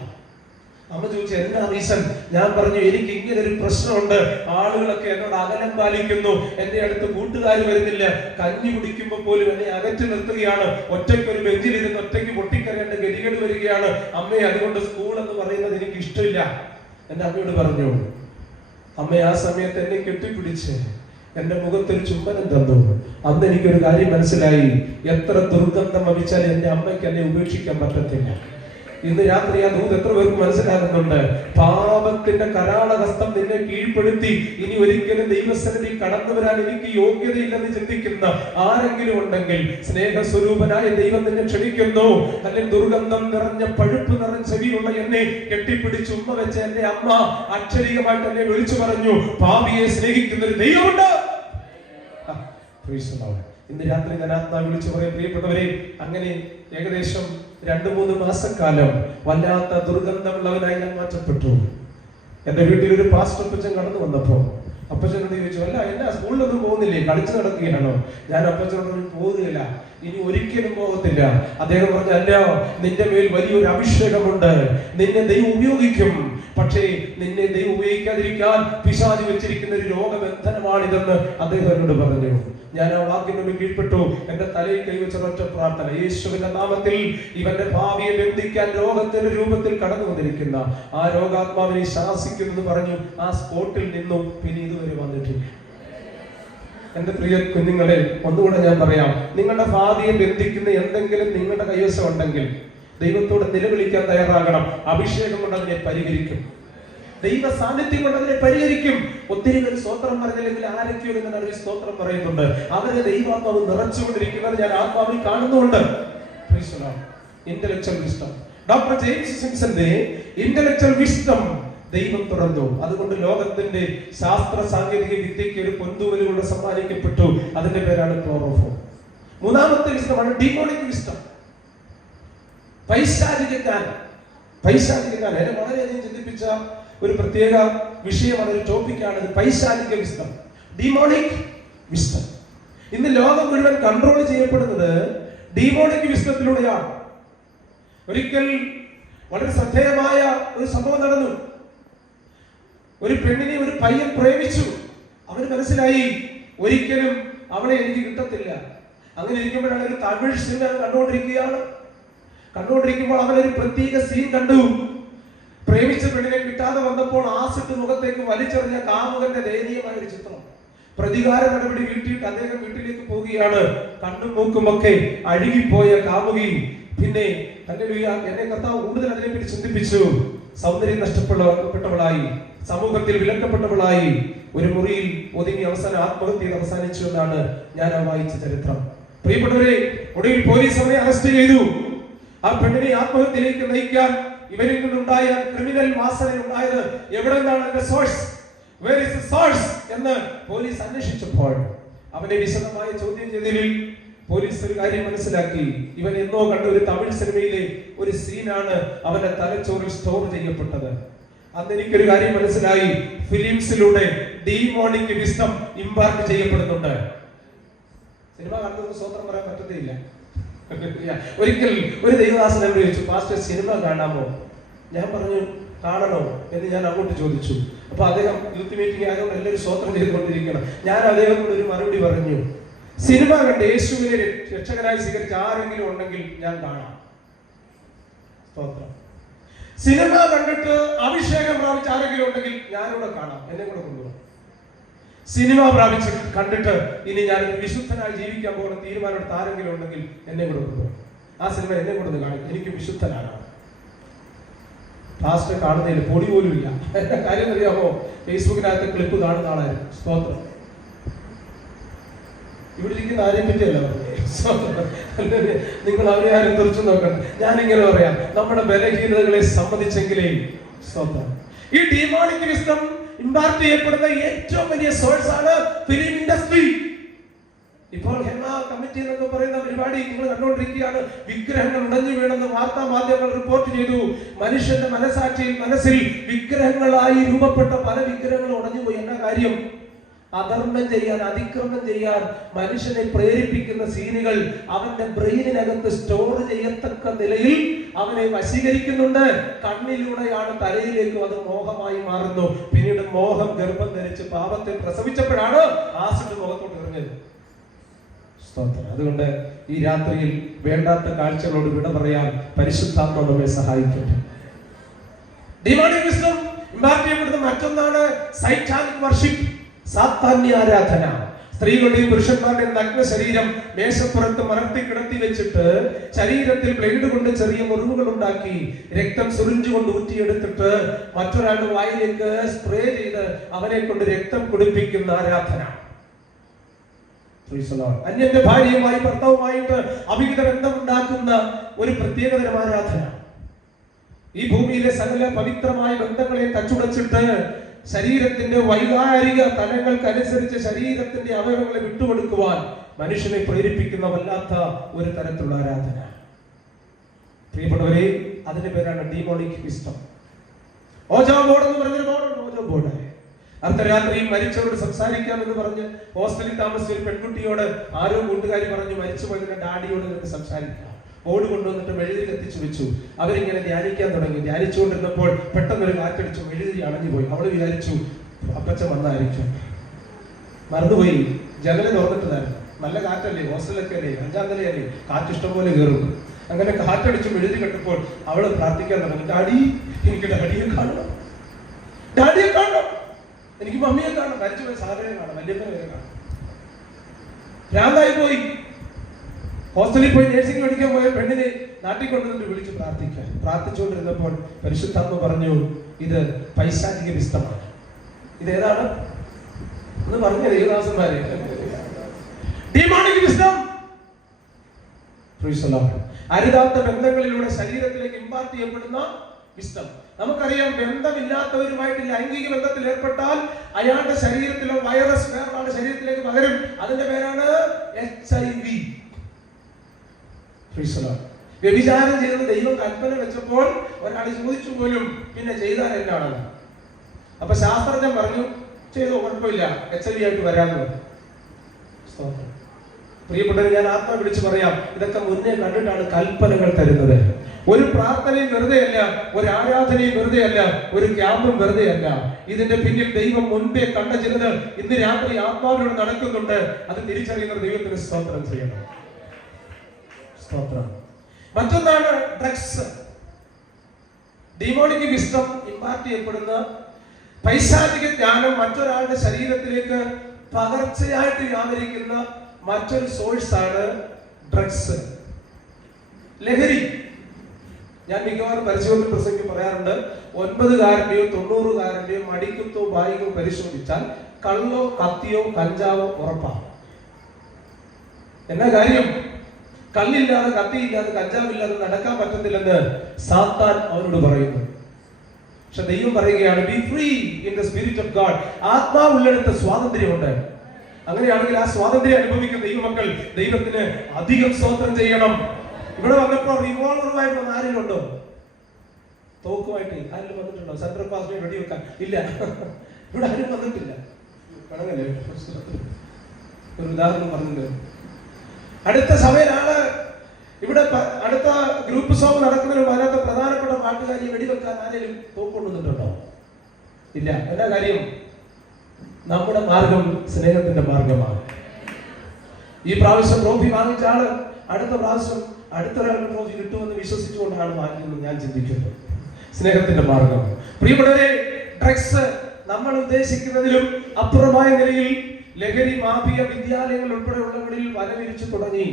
അമ്മ ചോദിച്ചു, എന്നാ റീസൺ? ഞാൻ പറഞ്ഞു, എനിക്ക് ഇങ്ങനെ ഒരു പ്രശ്നമുണ്ട്. ആളുകളൊക്കെ എന്നോട് അകലം പാലിക്കുന്നു, എന്റെ അടുത്ത് കൂട്ടുകാർ വരുന്നില്ല, കഞ്ഞി കുടിക്കുമ്പോൾ പോലും എന്നെ അകറ്റി നിർത്തുകയാണ്, ഒറ്റയ്ക്ക് ഒരു ബെഞ്ചിലിരുന്ന് ഒറ്റയ്ക്ക് പൊട്ടിക്കരേണ്ട ഗതികേട് വരികയാണ്. അമ്മയെ, അതുകൊണ്ട് സ്കൂൾ എന്ന് പറയുന്നത് എനിക്ക് ഇഷ്ടമില്ല. എന്റെ അമ്മയോട് പറഞ്ഞു. അമ്മ ആ സമയത്ത് എന്നെ കെട്ടിപ്പിടിച്ച് എന്റെ മുഖത്തൊരു ചുംബനം തന്നു. അന്ന് എനിക്കൊരു കാര്യം മനസ്സിലായി, എത്ര ദുർഗന്ധം വമിച്ചാലും എന്റെ അമ്മയ്ക്ക് എന്നെ ഉപേക്ഷിക്കാൻ പറ്റത്തില്ല. ഇന്ന് രാത്രി ആ ദൂത് എത്ര പേർക്ക് മനസ്സിലാകുന്നുണ്ട്? പാപത്തിന്റെ കരാളഹസ്തം നിന്നെ കീഴ്പ്പെടുത്തി ഇനി ഒരിക്കലും ദൈവസന്നിധി കടന്നു വരാൻ എനിക്ക് യോഗ്യതയില്ലെന്ന് ചിന്തിക്കുന്ന ആരെങ്കിലും ഉണ്ടെങ്കിൽ, സ്നേഹസ്വരൂപനായ ദൈവം നിന്നെ ക്ഷണിക്കുന്നു. അല്ലെങ്കിൽ ദുർഗന്ധം നിറഞ്ഞ പഴുപ്പ് നിറഞ്ഞ ചെവിയുള്ള എന്നെ കെട്ടിപ്പിടിച്ച് ഉമ്മ വെച്ച എന്റെ അമ്മ അക്ഷരികമായിട്ട് എന്നെ വിളിച്ചു പറഞ്ഞു, പാപിയെ സ്നേഹിക്കുന്ന ഒരു ദൈവമുണ്ട്. ഇന്ന് രാത്രി ഞാൻ ആത്മാ വിളിച്ചു പറയാം, പ്രിയപ്പെട്ടവരെ, അങ്ങനെ ഏകദേശം 2-3 മാസക്കാലം വല്ലാത്ത ദുർഗന്ധമുള്ളവനായി ഞാൻ മാറ്റപ്പെട്ടു. എന്റെ വീട്ടിൽ ഒരു പാസ്റ്റർ അപ്പച്ചൻ കടന്നു വന്നപ്പോ അപ്പച്ചനോട് ചോദിച്ചു, അല്ല എന്നാ സ്കൂളിലൊന്നും പോകുന്നില്ലേ, കളിച്ചു നടക്കുകയാണോ? ഞാൻ അപ്പച്ചനോട് പോകുകയില്ല, ഇനി ഒരിക്കലും പോകത്തില്ല. അദ്ദേഹം പറഞ്ഞു, അല്ല, നിന്റെ മേൽ വലിയൊരു അഭിഷേകമുണ്ട്, നിന്നെ ദൈവം ഉപയോഗിക്കും. പക്ഷേ നിന്നെ ദൈവം ഉപയോഗിക്കാതിരിക്കാൻ പിശാച് വെച്ചിരിക്കുന്ന ഒരു രോഗബന്ധനമാണിതെന്ന് അദ്ദേഹം എന്നോട് പറഞ്ഞു. ഞാൻ ആ വാക്കിനോട് കീഴ്പ്പെട്ടു. എന്റെ തലയിൽ കൈവച്ച ഒറ്റ പ്രാർത്ഥന, യേശുവിന്റെ നാമത്തിൽ ഇവന്റെ ഭാവിയെ ബന്ധിക്കാൻ രോഗത്തിന്റെ രൂപത്തിൽ കടന്നു വന്നിരിക്കുന്ന ആ രോഗാത്മാവിനെ ശാസിക്കുന്നു പറഞ്ഞു. ആ സ്പോട്ടിൽ നിന്നും പിന്നെ ഇതുവരെ വന്നിട്ടില്ല. എന്റെ പ്രിയ കുഞ്ഞുങ്ങളെ, ഒന്നുകൂടെ ഞാൻ പറയാം, നിങ്ങളുടെ ഭാവിയെ ബന്ധിക്കുന്ന എന്തെങ്കിലും നിങ്ങളുടെ കൈവശം ഉണ്ടെങ്കിൽ ദൈവത്തോട് നിലവിളിക്കാൻ തയ്യാറാകണം. അഭിഷേകം കൊണ്ട് അതിനെ പരിഹരിക്കും, ദൈവ സാന്നിധ്യം കൊണ്ട് അതിനെ പരിഹരിക്കും. ഒത്തിരി പേര് സ്തോത്രം പറഞ്ഞില്ലെങ്കിൽ ആരൊക്കെയോ നിങ്ങളുടെ സ്തോത്രം പറയുന്നുണ്ട്. അവരെ ദൈവാത്മാവ് നിറച്ചുകൊണ്ടിരിക്കുന്നത് ഞാൻ ആത്മാവിൽ കാണുന്നുണ്ട്. ഇന്റലക്ച്വൽ വിസ്ഡം, ഡോക്ടർ ജെയിംസ് സിംപ്സന്റെ ഇന്റലക്ച്വൽ വിസ്ഡം ദൈവം തുറന്നു. അതുകൊണ്ട് ലോകത്തിന്റെ ശാസ്ത്ര സാങ്കേതിക വിദ്യയ്ക്ക് ഒരു പൊന്തൂവലുകൊണ്ട് സമ്മാനിക്കപ്പെട്ടു. അതിന്റെ പേരാണ് ക്ലോറോഫോം. മൂന്നാമത്തെ വിസ്ഡമാണ് ഡീമോണിക് വിസ്ഡം, പൈശാചിക ജ്ഞാനം. എന്നെ വളരെയധികം ചിന്തിപ്പിച്ച ഒരു പ്രത്യേക വിഷയമാണ്, ഒരു ടോപ്പിക്കാണ് പൈശാചിക വിസ്ഡം, ഡീമോണിക് വിസ്ഡം. ഇന്ന് ലോകം മുഴുവൻ കൺട്രോൾ ചെയ്യപ്പെടുന്നത് ഡീമോണിക് വിസ്ഡത്തിലൂടെയാണ്. ഒരിക്കൽ വളരെ ശ്രദ്ധേയമായ ഒരു സംഭവം നടന്നു. ഒരു പെണ്ണിനെ ഒരു പയ്യൻ പ്രേമിച്ചു. അവന് മനസ്സിലായി ഒരിക്കലും അവളെ എനിക്ക് കിട്ടത്തില്ല. അങ്ങനെ ഇരിക്കുമ്പോഴാണ് ഒരു തമിഴ് സിനിമ കണ്ടുകൊണ്ടിരിക്കുമ്പോൾ അവനൊരു പ്രത്യേക സീൻ കണ്ടു. പ്രേമിച്ച പെണ്ണിനെ കിട്ടാതെ വന്നപ്പോൾ ആസിഡ് മുഖത്തേക്ക് വലിച്ചെറിഞ്ഞ കാമുകന്റെ ദയനീയമായ ഒരു ചിത്രം. പ്രതികാര നടപടി വീട്ടിൽ അദ്ദേഹം വീട്ടിലേക്ക് പോവുകയാണ്. കണ്ണും മൂക്കുമൊക്കെ അഴുകിപ്പോയ കാമുകി. പിന്നെ ഹല്ലേലൂയ, എന്നെ കർത്താവ് കൂടുതൽ അതിനെപ്പറ്റി ചിന്തിപ്പിച്ചു. സൗന്ദര്യം നഷ്ടപ്പെട്ടവളായി, സമൂഹത്തിൽ വിലക്കപ്പെട്ടവളായി, ഒരു മുറിയിൽ ഒതുങ്ങി അവസാനം ആത്മഹത്യയിൽ അവസാനിച്ചു എന്നാണ് ഞാൻ വായിച്ച ചരിത്രം. പ്രിയപ്പെട്ടവരെ, ഒടുവിൽ പോലീസ് അവനെ അറസ്റ്റ് ചെയ്തു. ആ പെണ്ണിനെ ആത്മഹത്യയിലേക്ക് നയിക്കാൻ ഇവരിൽ നിന്നുണ്ടായ ക്രിമിനൽ വാസന ഉണ്ടായത് എവിടെ നിന്നാണ്, അതിന്റെ source, where is the source എന്ന് പോലീസ് അന്വേഷിച്ചപ്പോൾ അവനെ വിശദമായ ചോദ്യം ചെയ്തതിൽ പോലീസ് ഒരു കാര്യം മനസ്സിലാക്കി. ഇവൻ എന്നോ കണ്ട ഒരു തമിഴ് സിനിമയിലെ ഒരു സീനാണ് അവന്റെ തലച്ചോറിൽ സ്റ്റോർ ചെയ്യപ്പെട്ടത്. അന്ന് എനിക്കൊരു കാര്യം മനസ്സിലായി, ഫിലിംസിലൂടെ ഡീമോണിക് വിസ്ഡം ഇമ്പാർട്ട് ചെയ്യപ്പെടുന്നുണ്ട്. സിനിമ കണ്ടത് സ്വന്തം പറയാൻ പറ്റത്തില്ല. ഒരിക്കൽ ഒരു ദൈവദാസൻ എന്നോട് ചോദിച്ചു, പാസ്റ്റർ സിനിമ കാണാമോ? ഞാൻ പറഞ്ഞു കാണണോ എന്ന് ഞാൻ അങ്ങോട്ട് ചോദിച്ചു. അപ്പൊ അദ്ദേഹം യൂത്ത് മീറ്റിംഗ് ആയതുകൊണ്ട് എല്ലാവരും സ്വോത്രം ചെയ്തുകൊണ്ടിരിക്കണം. ഞാൻ അദ്ദേഹത്തോട് ഒരു മറുപടി പറഞ്ഞു, സിനിമ കണ്ട് യേശുവിനെ രക്ഷകനായി സ്വീകരിച്ച ആരെങ്കിലും ഉണ്ടെങ്കിൽ ഞാൻ കാണാം. സ്തോത്രം. സിനിമ കണ്ടിട്ട് അഭിഷേകം പ്രാപിച്ച ആരെങ്കിലും ഉണ്ടെങ്കിൽ ഞാനിവിടെ കാണാം, എന്നെ കൂടെ കൊണ്ടുപോകും. സിനിമ പ്രാപിച്ച് കണ്ടിട്ട് ഇനി ഞാൻ വിശുദ്ധനായി ജീവിക്കാൻ പോകുന്ന തീരുമാനമെടുത്ത ആരെങ്കിലും ഉണ്ടെങ്കിൽ എന്നെ കൂടെ കൊണ്ടുപോകും. ആ സിനിമ എന്നെ കൂടെ കാണിക്കും, എനിക്ക് വിശുദ്ധനാണ്. പാസ്റ്റർ കാണുന്നതിൽ പൊടി പോലും ഇല്ല. കാര്യം അറിയാമോ, ഫേസ്ബുക്കിനകത്ത് ക്ലിപ്പ് കാണുന്ന ആളായിരുന്നു. സ്തോത്രം. ഇവിടെ ഇരിക്കുന്ന ആരെയും പറ്റിയല്ല നിങ്ങൾ അവരെ ആരും തുറച്ചു നോക്കണം. ഞാനിങ്ങനെ പറയാം, നമ്മുടെ ബലഹീനതകളെ സമ്മതിച്ചെങ്കിലേ. സ്തോത്രം. ഈ ഡീമോണിക് വിസ്ഡം ഇമ്പാർട്ട് ചെയ്യപ്പെടുന്ന ഏറ്റവും വലിയ സോഴ്സ് ആണ് ഫിലിം ഇൻഡസ്ട്രി. ഇപ്പോൾ ഹെമ കമ്മിറ്റി എന്നൊക്കെ പറയുന്ന പരിപാടി നിങ്ങൾ കണ്ടുകൊണ്ടിരിക്കുകയാണ്. വിഗ്രഹങ്ങൾ ഉടഞ്ഞു വീണെന്ന് വാർത്താ മാധ്യമങ്ങൾ റിപ്പോർട്ട് ചെയ്തു. മനുഷ്യന്റെ മനസ്സിൽ വിഗ്രഹങ്ങളായി രൂപപ്പെട്ട പല വിഗ്രഹങ്ങൾ ഉടഞ്ഞുപോയി. എന്നാ കാര്യം? അധർമ്മം ചെയ്യാൻ, അതിക്രമം ചെയ്യാൻ മനുഷ്യനെ പ്രേരിപ്പിക്കുന്ന സീനുകൾ അവന്റെ ബ്രെയിനിനകത്ത് സ്റ്റോർ ചെയ്യത്തക്ക നിലയിൽ അവനെ വശീകരിക്കുന്നുണ്ട്. കണ്ണിലൂടെയാണ് തലയിലേക്കും അത് മോഹമായി മാറുന്നു. പിന്നീട് മോഹം ഗർഭം ധരിച്ച് പാപത്തെ പ്രസവിച്ചപ്പോഴാണ് ആസിഡ് മുഖത്തോട്ട് ഇറങ്ങിയത്. അതുകൊണ്ട് ഈ രാത്രിയിൽ വേണ്ടാത്ത കാഴ്ചകളോട് വിട പറയാൻ പരിശുദ്ധാത്മ നമ്മെ സഹായിക്കട്ടെ. ഡിമോണിക് വിസ്ഡം ഇമ്പാർട്ട് ചെയ്യപ്പെടുന്ന മറ്റൊന്നാണ് സൈറ്റാനിക് വർഷിപ്പ്, സാത്താന്യ ആരാധന. സ്ത്രീകളുടെയും പുരുഷന്മാരുടെയും നഗ്ന ശരീരം മേശപ്പുറത്ത് മലർത്തി കിടത്തി വെച്ചിട്ട് ശരീരത്തിൽ ബ്ലേഡ് കൊണ്ട് ചെറിയ മുറിവുകൾ ഉണ്ടാക്കി രക്തം സുറിഞ്ച് കൊണ്ട് ഊറ്റിയെടുത്തിട്ട് മറ്റൊരാളുടെ വായിലേക്ക് സ്പ്രേ ചെയ്ത് അവനെ കൊണ്ട് രക്തം കുടിപ്പിക്കുന്ന ആരാധന. അന്യന്റെ ഭാര്യയുമായി ഭർത്താവുമായിട്ട് അവിഹിത ബന്ധമുണ്ടാക്കുന്ന ഒരു പ്രത്യേകതരം ആരാധന. ഈ ഭൂമിയിലെ സകല പവിത്രമായ ബന്ധങ്ങളെ തച്ചുടച്ചിട്ട് ശരീരത്തിന്റെ വൈകാരിക തലങ്ങൾക്കനുസരിച്ച് ശരീരത്തിന്റെ അവയവങ്ങളെ വിട്ടുകൊടുക്കുവാൻ മനുഷ്യനെ പ്രേരിപ്പിക്കുന്ന വല്ലാത്ത ഒരു തരത്തിലുള്ള ആരാധന. പ്രിയപ്പെട്ടവരെ, അതിന്റെ പേരാണ് ഡീമോണിക് വിസ്ഡം. ഓജോ ബോർഡ് എന്ന് പറഞ്ഞൊരു ബോർഡുണ്ട്. ഓജോ ബോർഡ് അർദ്ധരാത്രി മരിച്ചവരോട് സംസാരിക്കാമെന്ന് പറഞ്ഞ് ഹോസ്റ്റലിൽ താമസിച്ച ഒരു പെൺകുട്ടിയോട് ആരോ കൂട്ടുകാരി പറഞ്ഞു, മരിച്ചു പോയതിന്റെ ഡാഡിയോട് നിനക്ക് സംസാരിക്കാം. ബോർഡ് കൊണ്ടുവന്നിട്ട് മെഴുതിരി കത്തിച്ചു വെച്ചു. അവരിങ്ങനെ ധ്യാനിക്കാൻ തുടങ്ങി. ധ്യാനിച്ചുകൊണ്ടിരുന്നപ്പോൾ പെട്ടെന്നൊരു കാറ്റടിച്ചു, മെഴുതിരി അണഞ്ഞു പോയി. അവള് വിചാരിച്ചു അപ്പച്ചൻ വന്നായിരിക്കും. മറന്നുപോയി. ജനല് തുറന്നിട്ടതായിരുന്നു. നല്ല കാറ്റല്ലേ, ഹോസ്റ്റലൊക്കെ അല്ലേ, 5ാം നിലയല്ലേ, കാറ്റ് ഇഷ്ടം പോലെ കയറും. അങ്ങനെ കാറ്റടിച്ചു മെഴുതി കെട്ടപ്പോൾ അവള് പ്രാർത്ഥിക്കാൻ തുടങ്ങി, ഡാഡി എനിക്ക് ഡാഡിയെ കാണണം, ഡാഡിയെ കാണണം, എനിക്ക് മമ്മിയെ കാണണം, മരിച്ചുപോയ സാധനയെ കാണാം, വല്യപ്പനെ വരെ കാണാം. ഭ്രാന്തായി പോയി. ഹോസ്റ്റലിൽ പോയി നേഴ്സിംഗ് പഠിക്കാൻ പോയ പെണ്ണിനെ നാട്ടിൽ കൊണ്ടുവന്നിട്ട് വിളിച്ച് പ്രാർത്ഥിക്കാൻ. പ്രാർത്ഥിച്ചുകൊണ്ടിരുന്നപ്പോൾ പരിശുദ്ധാത്മ പറഞ്ഞു, ഇത് പൈശാചിക വിസ്ഡമാണ്. ഇതേതാണ് എന്ന് പറഞ്ഞ ദേവദാസന്മാരെ. Demonic wisdom. അരുതാത്ത ബന്ധങ്ങളിലൂടെ ശരീരത്തിലേക്ക് ഇമ്പാർട്ട് ചെയ്യപ്പെടുന്ന വിസ്ഡം. നമുക്കറിയാം, ബന്ധമില്ലാത്തവരുമായിട്ട് ലൈംഗിക ബന്ധത്തിൽ ഏർപ്പെട്ടാൽ അയാളുടെ ശരീരത്തിലെ വൈറസ് വേറൊരാളുടെ ശരീരത്തിലേക്ക് പകരും. അതിന്റെ പേരാണ് HIV. വ്യഭിചാരം ചെയ്തത് ദൈവം കൽപ്പന വെച്ചപ്പോൾ ഒരാൾ ചോദിച്ചു പോലും, പിന്നെ ചെയ്താൽ എന്നാണെന്ന്. അപ്പൊ ശാസ്ത്രജ്ഞൻ പറഞ്ഞു, ചെയ്തോ കുഴപ്പമില്ല, HIV ആയിട്ട് വരാമെന്ന് പറഞ്ഞു. പ്രിയപ്പെട്ടവരെ, ഞാൻ ആത്മാ വിളിച്ച് പറയാം, ഇതൊക്കെ മുന്നേ കണ്ടിട്ടാണ് കൽപ്പനകൾ തരുന്നത്. ഒരു പ്രാർത്ഥനയും വെറുതെ അല്ല, ഒരു ആരാധനയും വെറുതെ അല്ല, ഒരു ക്യാമ്പും വെറുതെ അല്ല. ഇതിന്റെ പിന്നിൽ ദൈവം മുൻപേ കണ്ട ചിലത് ഇന്ന് രാത്രി ആത്മാവിനോട് നടക്കുന്നുണ്ട്. അത് തിരിച്ചറിയുന്ന ദൈവത്തിന് സ്തോത്രം ചെയ്യണം. സ്തോത്രം. മറ്റൊന്നാണ് ഡ്രഗ്സ്. ഡിമോണിക് വിസ്ഡം ഇമ്പാർട്ട് ചെയ്യപ്പെടുന്ന പൈശാചിക ജ്ഞാനം മറ്റൊരാളുടെ ശരീരത്തിലേക്ക് പകർച്ചയായിട്ട് വ്യാപരിക്കുന്ന മറ്റൊരു സോഴ്സ് ആണ് ഡ്രഗ്സ്, ലഹരി. ഞാൻ മിക്കവാറും പരിശോധന പ്രസംഗം പറയാറുണ്ട്, 90-കാരന്റെയോ 90-കാരന്റെയോ മടിക്കുത്തോ ബായികോ പരിശോധിച്ചാൽ കള്ളോ കത്തിയോ കഞ്ചാവോ ഉറപ്പാണ്. എന്നാ കാര്യം? കല്ലില്ലാതെ കത്തിയില്ലാതെ കഞ്ചാവില്ലാതെ നടക്കാൻ പറ്റുന്നില്ലെന്ന് സാത്താൻ അവരോട് പറയുന്നു. പക്ഷെ ദൈവം പറയുകയാണ്, be free in the spirit of God. ആത്മാവുള്ളിടത്ത് സ്വാതന്ത്ര്യമുണ്ട്. അങ്ങനെയാണെങ്കിൽ ആ സ്വാതന്ത്ര്യം അനുഭവിക്കുന്ന ദൈവമക്കൾ ദൈവത്തിന് അധികം സ്തോത്രം ചെയ്യണം. ഇവിടെ വന്നപ്പോ റിവോൾവറുമായിട്ട് വന്ന ആരെങ്കിലും ഉണ്ടോ? തോക്കുമായിട്ട് ആരെങ്കിലും വന്നിട്ടുണ്ടോ? സെൻട്രൽ പാസ്റ്റിനെ വെടിവെക്കാൻ? ഇല്ല, ഇവിടെ ആരും വന്നിട്ടില്ല. കണങ്ങല്ലേ? ഒരു ഉദാഹരണം പറഞ്ഞത്, അടുത്ത സഭയിലാണ് ഇവിടെ അടുത്ത ഗ്രൂപ്പ് സോങ് നടക്കുന്നതിന് അതിനകത്ത് പ്രധാനപ്പെട്ട പാട്ടുകാരിയെ വെടിവെക്കാൻ ആരെങ്കിലും തോക്കൊണ്ടുവന്നിട്ടുണ്ടോ? ഇല്ല. എന്താ കാര്യം? നമ്മുടെ മാർഗം സ്നേഹത്തിന്റെ മാർഗമാണ്. ഈ പ്രാവശ്യം ട്രോഫി വാങ്ങിച്ച ആള് അടുത്ത പ്രാവശ്യം അടുത്തൊരാളുടെ ട്രോഫി കിട്ടുമെന്ന് വിശ്വസിച്ചുകൊണ്ടാണ് വാങ്ങിക്കുന്നത്. ഞാൻ ചിന്തിക്കുന്നത് സ്നേഹത്തിന്റെ മാർഗം. പ്രിയപ്പെട്ടവരെ, ഡ്രഗ്സ് നമ്മൾ ഉദ്ദേശിക്കുന്നതിലും അപ്പുറമായ നിലയിൽ ലഹരി മാഫിയ വിദ്യാലയങ്ങൾ ഉൾപ്പെടെയുള്ളവരിൽ വലവിരിച്ചു തുടങ്ങി.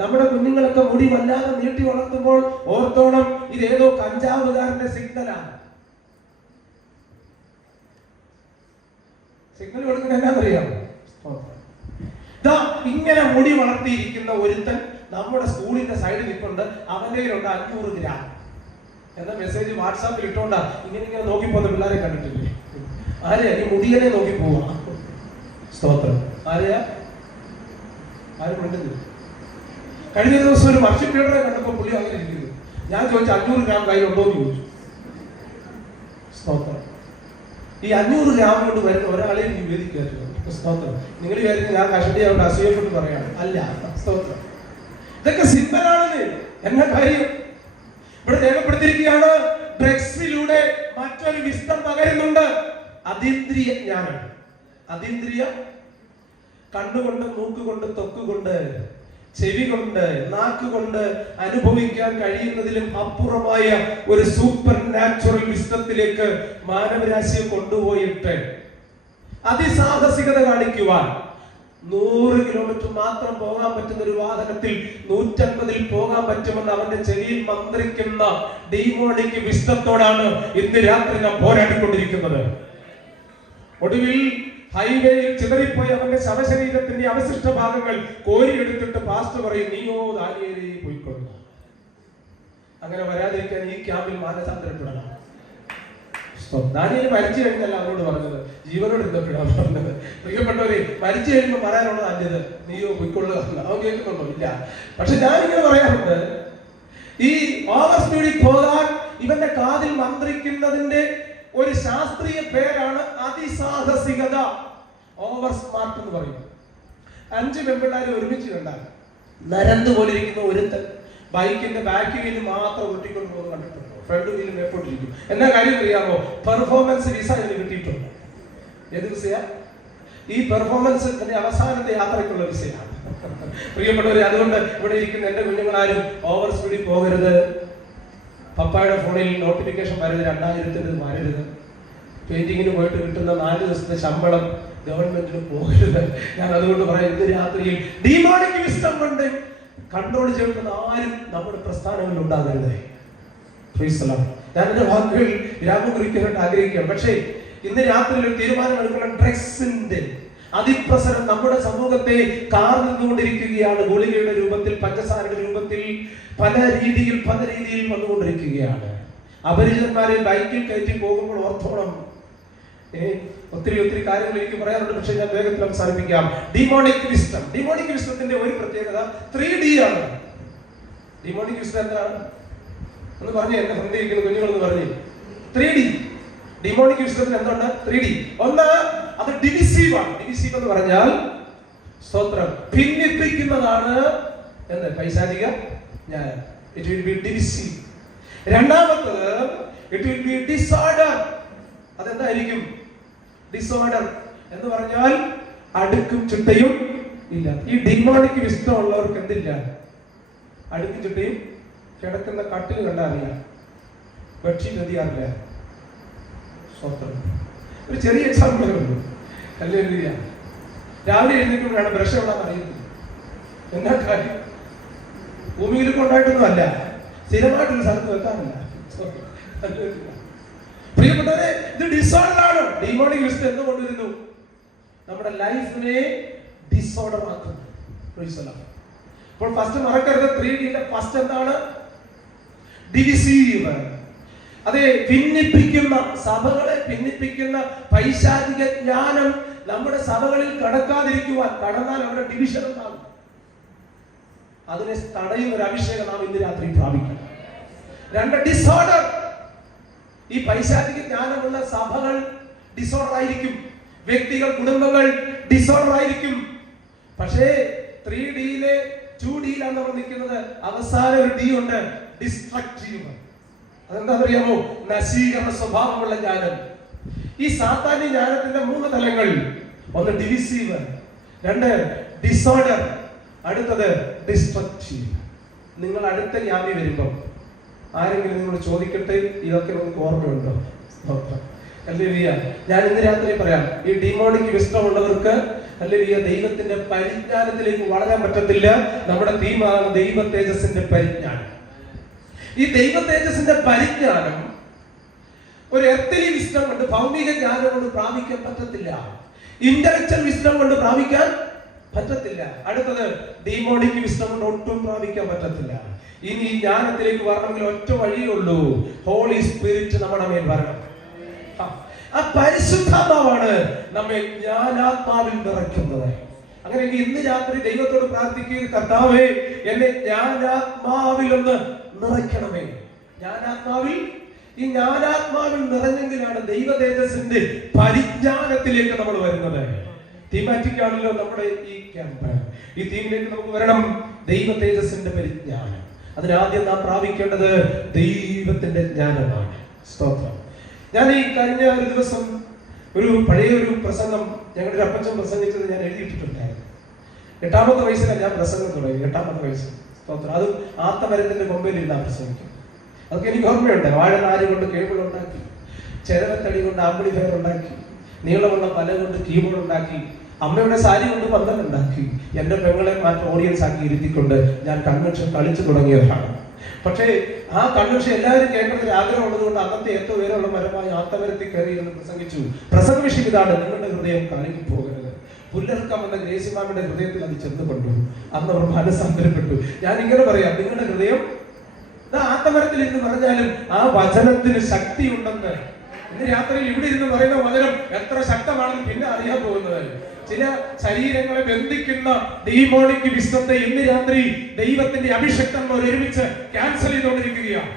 നമ്മുടെ കുഞ്ഞുങ്ങളൊക്കെ മുടി വല്ലാതെ നീട്ടി വളർത്തുമ്പോൾ ഓർത്തോണം, ഇതേതോ കഞ്ചാവുകാരന്റെ സിഗ്നലാണ്. സിഗ്നൽ കൊടുക്കുന്നത് എന്നാന്നറിയാം? ഇങ്ങനെ മുടി വളർത്തിയിരിക്കുന്ന ഒരുത്തൻ നമ്മുടെ സ്കൂളിന്റെ സൈഡിൽ നിൽക്കൊണ്ട് അവന്റെ കയ്യിലുണ്ട് 500 ഗ്രാം എന്ന മെസ്സേജ് വാട്സാപ്പിൽ ഇട്ടോണ്ടാ ഇങ്ങനെ നോക്കി പോകുന്ന പിള്ളേരെ കണ്ടിട്ടില്ലേ? ആരെയാ? ഈ മുടിയനെ നോക്കി പോവാ. സ്തോത്രം. ആരെയാ? ആരും കണ്ടുന്നില്ല. കഴിഞ്ഞ ദിവസം ഒരു വർഷിപ്പ് ലീഡറെ കണ്ടപ്പോൾ പുള്ളി അങ്ങനെ ഇരിക്കുന്നു. ഞാൻ ചോദിച്ചു 500 ഗ്രാം കയ്യിലുണ്ടോ എന്ന് ചോദിച്ചു. സ്തോത്രം. ഈ 500 ഗ്രാം കൊണ്ട് വരുന്ന ഒരാളെയും നീ വേദിക്കാറുണ്ട്. സ്തോത്രം. നിങ്ങൾ വിചാരിക്കും ഞാൻ കഷണ്ടിയാവുണ്ട് അസൂയപ്പെട്ട് പറയാണ്. അല്ല, സ്തോത്രം. ഇതൊക്കെ സിമ്പലാണ്. എന്ന കാര്യം ഇവിടെ രേഖപ്പെടുത്തിയിരിക്കുകയാണ്. ഡ്രഗ്സിലൂടെ മറ്റൊരു വിസ്തം പകരുന്നുണ്ട്. അതീന്ദ്രിയ ജ്ഞാനം. അതീന്ദ്രിയ കണ്ണുകൊണ്ട്, മൂക്കുകൊണ്ട്, തൊക്കുകൊണ്ട്, ചെവി കൊണ്ട്, നാക്കുകൊണ്ട് അനുഭവിക്കാൻ കഴിയുന്നതിലും അപ്പുറമായ ഒരു സൂപ്പർ നാച്ചുറൽ വിസ്തത്തിലേക്ക് മാനവരാശിയെ കൊണ്ടുപോയിട്ട് അതിസാഹസികത കാണിക്കുവാൻ 100 കിലോമീറ്റർ മാത്രം പോകാൻ പറ്റുന്ന ഒരു വാഹനത്തിൽ 150-ൽ പോകാൻ പറ്റുമെന്ന് അവന്റെ ചെവിയിൽ മന്ത്രിക്കുന്ന ഡീമോണിക് വിസ്തത്തോടാണ് ഇന്ന് രാത്രി നാം പോരാടിക്കൊണ്ടിരിക്കുന്നത്. ഒടുവിൽ ഹൈവേയിൽ ചിതറിപ്പോയി അവന്റെ ശവശരീരത്തിന്റെ അവശിഷ്ട ഭാഗങ്ങൾ കോരിയെടുത്തിട്ട് പാസ്റ്റർ പറയും, നീയോ ദാനിയേലേ പോയിക്കൊള്ളുക. അങ്ങനെ വരാതിരിക്കാൻ ഈ ക്യാമ്പിൽ മാനസാന്തരപ്പെടണം. ദാനിയേൽ മരിച്ചു കഴിഞ്ഞല്ല അവരോട് പറഞ്ഞത്, ജീവനോട് ഇരുന്നപ്പോഴാണ് പറഞ്ഞത്. പ്രിയപ്പെട്ടവരെ, മരിച്ചു കഴിയുമ്പോൾ പറയാനുള്ളത് അല്ലത്, നീയോ പോയിക്കൊള്ളുക. അവൻ കേൾക്കുന്നുണ്ടോ? ഇല്ല. പക്ഷെ ഞാനിങ്ങനെ പറയാറുണ്ട്, ഈ ഓവർ സ്പീഡിൽ പോകാൻ ഇവന്റെ കാതിൽ മന്ത്രിക്കുന്നതിന്റെ ഒരു ശാസ്ത്രീയ പേരാണ് അതിസാഹസികത. ഓവർ സ്മാർട്ട് എന്ന് പറയും. 5 പെൺപിള്ളേരെ ഒരുമിച്ച് കണ്ടാൽ നരന്ത് പോലിരിക്കുന്ന ഒരുത്തൻ ബൈക്കിന്റെ ബാക്ക് വീല് മാത്രം ഒട്ടിക്കൊണ്ട് പോകുന്നത് കണ്ടിട്ടുണ്ടോ? ഫ്രണ്ട് വീല് മേപ്പോട്ടിരിക്കും. എന്നാ കാര്യം അറിയാമോ? പെർഫോമൻസ് വിസ ഇതിന് കിട്ടിയിട്ടുണ്ട്. ഏത് വിസയാ? ഈ പെർഫോമൻസ് അവസാനത്തെ യാത്രയ്ക്കുള്ള വിസയാണ്. പ്രിയപ്പെട്ടവരെ, അതുകൊണ്ട് ഇവിടെ ഇരിക്കുന്ന എന്റെ കുഞ്ഞുങ്ങളാരും ഓവർ സ്പീഡിൽ പോകരുത്. പപ്പായുടെ ഫോണിൽ നോട്ടിഫിക്കേഷൻ വരരുത്, 2000 വരരുത്. പെയിന്റിങ്ങിന് പോയിട്ട് കിട്ടുന്ന 4 ദിവസത്തെ ശമ്പളം ഗവൺമെന്റിന് പോകരുത്. ഞാൻ അതുകൊണ്ട് പറയാം, ഇന്ന് രാത്രിയിൽ ഡീമോണിക് വിസ്ഡം കൊണ്ട് കൺട്രോൾ ചെയ്യുന്ന ആരും നമ്മുടെ പ്രസ്ഥാനങ്ങളിൽ ഉണ്ടാകരുത്. ഞാൻ എന്റെ വാക്കുകൾ വിരാമം കുറിക്കാനായിട്ട് ആഗ്രഹിക്കുകയാണ്. പക്ഷേ ഇന്ന് രാത്രിയിൽ ഒരു തീരുമാനം എടുക്കണം. ഡ്രഗ്സിന്റെ അതിപ്രസരം നമ്മുടെ സമൂഹത്തെ കാർന്നുകൊണ്ടിരിക്കുകയാണ്. ഗുളികയുടെ രൂപത്തിൽ, പഞ്ചസാരയുടെ രൂപത്തിൽ, പല രീതിയിൽ വന്നുകൊണ്ടിരിക്കുകയാണ്. അപരിചിതന്മാരെ ബൈക്കിൽ കയറ്റി പോകുമ്പോൾ ഓർത്തോണം. ഒത്തിരി കാര്യങ്ങൾ എനിക്ക് പറയാറുണ്ട്, പക്ഷെ ഞാൻ വേഗത്തിൽ അവസാനിപ്പിക്കാം. ഡിമോണിക് വിസ്ഡത്തിന്റെ ഒരു പ്രത്യേകത 3D ആണ്. ഡിമോണിക് വിസ്ഡം എന്താണ് എന്ന് പറഞ്ഞേ, എന്റെ ഫ്രണ്ടിരിക്കുന്ന കുഞ്ഞുങ്ങളെന്ന് പറഞ്ഞേ. 3D ഡിമോണിക് വിസ്ഡത്തിന് എന്തുണ്ട്? 3D. ഒന്ന്, അത് ഡിവിസീവ് ആണ്. ഡിവിസീവ് എന്ന് പറഞ്ഞാൽ സ്തോത്രം ഭിന്നിപ്പിക്കുന്നതാണ് എന്ന് പൈശാചിക ജ്ഞാനം. It will be divisive. രണ്ടാമത്തത് ഇറ്റ് വിൽ ബി ഡിസോർഡർ. അതെന്തായിരിക്കും? ഡിസോർഡർ എന്ന് പറഞ്ഞാൽ അടുക്കും ചിട്ടയും ഇല്ല. ഈ ഡിമോണിക് വിസ്ഡം ഉള്ളവർക്ക് എന്തില്ല? അടുക്കും ചിട്ടയും. കിടക്കുന്ന കട്ടിൽ കണ്ടാൽ അറിയാം, ബെഡ്ഷീറ്റ് എത്തിയാറില്ല. സ്വന്തം ഒരു ചെറിയ എക്സാമ്പിൾ ഉള്ളൂ. ഹല്ലേലൂയ. രാവിലെ എഴുന്നേൽക്കുമ്പോഴാണ് ബ്രഷ് എവിടാന്ന് അറിയുന്നത്. എന്നാ കാര്യം? ഭൂമിയിൽ കൊണ്ടായിട്ടൊന്നും അല്ല, സ്ഥിരമായിട്ടൊരു സ്ഥലത്ത് വെക്കാറില്ല. പ്രിയപ്പെട്ടവരെ, ഇത് ഡിസോർഡർ ആണ്. ഡിമോണിക് വിസ്ഡം എന്ന് കൊണ്ടുവരുന്നു? നമ്മുടെ ലൈഫിനെ ഡിസോർഡർ ആക്കുന്നു. അപ്പോൾ ഫസ്റ്റ് മറക്കരുത്, 3Dയുടെ ഫസ്റ്റ് എന്താണ്? ഡിവിസീവ്. അതെ, ഭിന്നിപ്പിക്കുന്ന, സഭകളെ ഭിന്നിപ്പിക്കുന്ന പൈശാചിക ജ്ഞാനം നമ്മുടെ സഭകളിൽ കടക്കാതിരിക്കുവാൻ, കടന്നാൽ അവിടെ ഡിവിഷൻ ഉണ്ടാകും. അതിനെ തടയുന്ന ഒരു അഭിഷേകം നാം ഇന്ന് രാത്രി പ്രാപിക്കണം. 2, ഡിസോർഡർ. ഈ പൈശാചിക ജ്ഞാനമുള്ള സഭകൾ ഡിസോർഡർ ആയിരിക്കും, വ്യക്തികൾ, കുടുംബങ്ങൾ ഡിസോർഡർ ആയിരിക്കും. പക്ഷേ 3Dയിലെ 2Dയിലാണ് നമ്മൾ നിൽക്കുന്നത്. അവസാനം ഒരു ഡി ഉണ്ട്, ഡിസ്ട്രക്റ്റീവ്. അതെന്താണെന്നറിയാമോ? നശീകരണ സ്വഭാവമുള്ള ജ്ഞാനം. ഈ സാത്താന്യ ജ്ഞാനത്തിന്റെ 3 തലങ്ങൾ. ഒന്ന് ഡിവിസീവ്, 2 ഡിസോർഡർ, അടുത്തത് ഡിസ്ട്രക്റ്റീവ്. നിങ്ങൾ അടുത്ത യാമി വരുമ്പം ആരെങ്കിലും നിങ്ങൾ ചോദിക്കട്ടെ, ഇതൊക്കെ നിങ്ങൾക്ക് ഓർമ്മയുണ്ടോ? ഹല്ലേലൂയ. ഞാൻ ഇന്ന് രാത്രി പറയാം, ഈ ഡിമോണിക് വിസ്ഡം ഉള്ളവർക്ക് ഹല്ലേലൂയ ദൈവത്തിന്റെ പരിജ്ഞാനത്തിലേക്ക് വളരാൻ പറ്റത്തില്ല. നമ്മുടെ തീമാണ് ദൈവ തേജസ്സിന്റെ പരിജ്ഞാനം. ഈ ദൈവ തേജസ്സിന്റെ പരിജ്ഞാനം ഒരു എർത്തലി വിസ്ഡം കൊണ്ട്, ഭൗമിക ജ്ഞാനം കൊണ്ട് പ്രാപിക്കാൻ പറ്റത്തില്ല. ഇന്റലക്ച്വൽ വിസ്ഡം കൊണ്ട് പ്രാപിക്കാൻ പറ്റത്തില്ല. അടുത്തത് ഡിമോണിക് വിസ്ഡം കൊണ്ട് ഒട്ടും പ്രാപിക്കാൻ പറ്റത്തില്ല. ഇനി ഈ ജ്ഞാനത്തിലേക്ക് വരണമെങ്കിൽ ഒറ്റ വഴിയേ ഉള്ളൂ, ഹോളി സ്പിരിറ്റ് നമ്മുടെ മേൽ വരണം. ആ പരിശുദ്ധാത്മാവാണ് നമ്മെ ജ്ഞാനാത്മാവിൽ നിറയ്ക്കുന്നത്. അങ്ങനെ ഇന്ന് രാത്രി ദൈവത്തോട് പ്രാർത്ഥിക്കുക, കർത്താവേ എന്നെ ജ്ഞാനാത്മാവിൽ ഒന്ന് നിറയ്ക്കണമേ. ഈ ജ്ഞാനാത്മാവിൽ നിറഞ്ഞെങ്കിലാണ് ദൈവ തേജസ്സിന്റെ പരിജ്ഞാനത്തിലേക്ക് നമ്മൾ വരുന്നത്. തീമാറ്റിക് ആണല്ലോ നമ്മുടെ ഈ ക്യാമ്പ്. ഈ തീമിലേക്ക് നമുക്ക് വരണം, ദൈവ തേജസ്സിന്റെ പരിജ്ഞാനം. അതിനാദ്യം നാം പ്രാപിക്കേണ്ടത് ദൈവത്തിന്റെ ജ്ഞാനമാണ്. സ്തോത്രം. ഞാൻ ഈ കഴിഞ്ഞ ഒരു ദിവസം പഴയ ഒരു പ്രസംഗം ഞങ്ങളുടെ അപ്പച്ചൻ പ്രസംഗിച്ചത് ഞാൻ എഴുതിയിട്ടുണ്ടായിരുന്നു. 8ാമത്തെ വയസ്സിലാണ് ഞാൻ പ്രസംഗം തുടങ്ങി. 8ാമത്തെ വയസ്സ്. സ്തോത്രം. അതും ആത്തമരത്തിന്റെ കൊമ്പയിൽ ഇരുന്നാ പ്രസംഗിക്കും. അതൊക്കെ എനിക്ക് ഓർമ്മയുണ്ട്. വാഴനാര് കൊണ്ട് കേബിൾ ഉണ്ടാക്കി, ചെരവത്തടി കൊണ്ട് ആംപ്ലിഫയർ ഉണ്ടാക്കി, നീളമുള്ള പല കൊണ്ട് കീബോർഡ് ഉണ്ടാക്കി, അമ്മയുടെ സാരി കൊണ്ട് പന്തൽ ഉണ്ടാക്കി, എന്റെ പെങ്ങളെ മാറ്റി ഓഡിയൻസ് ആക്കി ഇരുത്തിക്കൊണ്ട് ഞാൻ കൺവെൻഷൻ കളിച്ചു തുടങ്ങിയതാണ്. പക്ഷേ ആ കൺവെൻഷൻ എല്ലാവരും കേൾക്കുന്ന ആഗ്രഹം ഉള്ളതുകൊണ്ട് അന്നത്തെ ഏറ്റവും ഉയരമുള്ള മരമായ ആത്തമരത്തിൽ കയറി എന്ന് പ്രസംഗിച്ചു. പ്രസംഗ വിഷയം ഇതാണ്: നിങ്ങളുടെ ഹൃദയം കലങ്ങി പോകരുത്. പുല്ലർക്കം എന്ന ഗ്രേസിമാമിന്റെ ഹൃദയത്തിൽ അത് ചെന്നുകൊണ്ടു. അന്ന് അവർ മനസ്സാന്തരപ്പെട്ടു. ഞാൻ ഇങ്ങനെ പറയാം, നിങ്ങളുടെ ഹൃദയം ആത്തമരത്തിൽ എന്ന് പറഞ്ഞാലും ആ വചനത്തിന് ശക്തി ഉണ്ടെന്ന് ഇന്ന് രാത്രി ഇവിടെ ഇരുന്ന് പറയുന്ന വചനം എത്ര ശക്തമാണെന്ന് പിന്നെ അറിയാൻ പോകുന്നത്. ചില ശരീരങ്ങളെ ബന്ധിക്കുന്ന ഡീമോണിക് വിശ്വത്തെ ഇന്ന് രാത്രി ദൈവത്തിന്റെ അഭിഷക്തന്മാർ ഒരുമിച്ച് ക്യാൻസൽ ചെയ്തുകൊണ്ടിരിക്കുകയാണ്.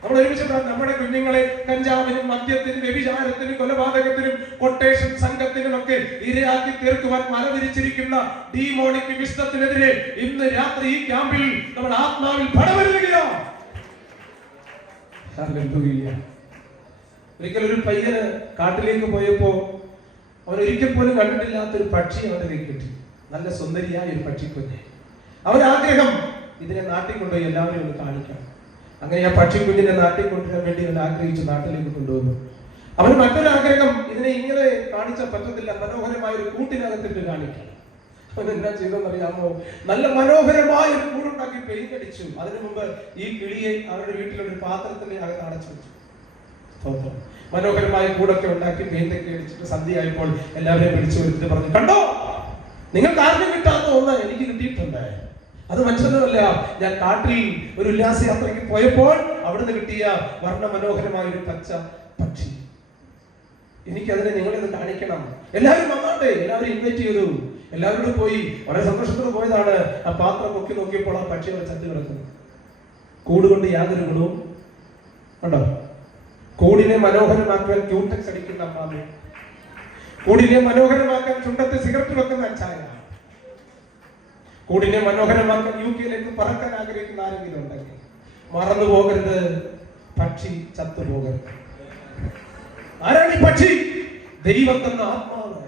നമ്മൾ ഒരുമിച്ച് നമ്മുടെ കുഞ്ഞുങ്ങളെ കഞ്ചാവിനും മദ്യത്തിനും വ്യഭിചാരത്തിനും കൊലപാതകത്തിനും കൊട്ടേഷൻ സംഘത്തിനും ഒക്കെ ഇരയാക്കി തീർക്കുവാൻ മലവിരിച്ചിരിക്കുന്ന ഡീമോണിക് വിശ്വത്തിനെതിരെ ഇന്ന് രാത്രി ഈ ക്യാമ്പിൽ നമ്മൾ ആത്മാവിൽ പടവരുകയാണ്. ഒരിക്കൽ ഒരു പയ്യന് കാട്ടിലേക്ക് പോയപ്പോ അവൻ ഒരിക്കൽ പോലും കണ്ടിട്ടില്ലാത്തൊരു പക്ഷി അവന്റെ കൈ കിട്ടി. നല്ല സുന്ദരിയായ ഒരു പക്ഷിക്കുഞ്ഞ്. അവനാഗ്രഹം ഇതിനെ നാട്ടിൽ കൊണ്ടുപോയി എല്ലാവരും ഒന്ന് കാണിക്കണം. അങ്ങനെ ആ പക്ഷിക്കുഞ്ഞിനെ നാട്ടിൽ കൊണ്ടുവരാൻ വേണ്ടി അവൻ ആഗ്രഹിച്ച് നാട്ടിലേക്ക് കൊണ്ടുവന്നു. അവന് മറ്റൊരാഗ്രഹം, ഇതിനെ ഇങ്ങനെ കാണിച്ചാൽ പറ്റത്തില്ല, മനോഹരമായ ഒരു കൂട്ടിനകത്തിട്ട് കാണിക്കണം. അവൻ എന്നാ ചെയ്തെന്നറിയാമോ? നല്ല മനോഹരമായ ഒരു കൂടുണ്ടാക്കി പെയിന്റ് അടിച്ചു. അതിനു മുമ്പ് ഈ കിളിയെ അവരുടെ വീട്ടിലൊരു പാത്രത്തിന്റെ അകത്ത് അടച്ചു വെച്ചു. മനോഹരമായ കൂടൊക്കെ ഉണ്ടാക്കി പെയിന്റൊക്കെ അടിച്ചിട്ട് സന്ധ്യയായപ്പോൾ എല്ലാവരെയും വിളിച്ചു വരുത്തി പറഞ്ഞു, കണ്ടോ, നിങ്ങൾക്ക് ആർക്കും കിട്ടാത്ത ഒന്ന് എനിക്ക് കിട്ടിയിട്ടുണ്ട്. അത് മറ്റൊന്നുമല്ല, ഞാൻ കാട്ടിൽ ഒരു ഉല്ലാസയാത്രയ്ക്ക് പോയപ്പോൾ അവിടുന്ന് കിട്ടിയ വർണ്ണ മനോഹരമായ ഒരു പച്ച പക്ഷി. എനിക്കതിനെ നിങ്ങളിത് കാണിക്കണം. എല്ലാവരും വന്നാട്ടെ, എല്ലാവരും ഇൻവൈറ്റ് ചെയ്തു. എല്ലാവരോടും പോയി വളരെ സന്തോഷത്തോടെ പോയതാണ്. ആ പാത്രം പൊക്കി നോക്കിയപ്പോൾ ആ പക്ഷി അവിടെ ചത്തു കിടക്കുന്നു. കൂടുകൊണ്ട് യാതൊരു ഗുണവും ഉണ്ടോ? കൂടിനെ മനോഹരമാക്കാൻ ക്യൂടെക്സ് അടിക്കുന്ന അമ്മാമ, കൂടിനെ മനോഹരമാക്കാൻ ചുണ്ടത്ത് സിഗരറ്റ് വെക്കുന്ന അച്ചായ, കൂടിനെ മനോഹരമാക്കാൻ UK-യിലേക്ക് പറക്കാൻ ആഗ്രഹിക്കുന്ന ആരെങ്കിലും ഉണ്ടെങ്കിൽ മറന്നു പോകരുത്, പക്ഷി ചത്തുപോകരുത്. ആരാണ് ഈ പക്ഷി? ദൈവം തന്ന ആത്മാവ്.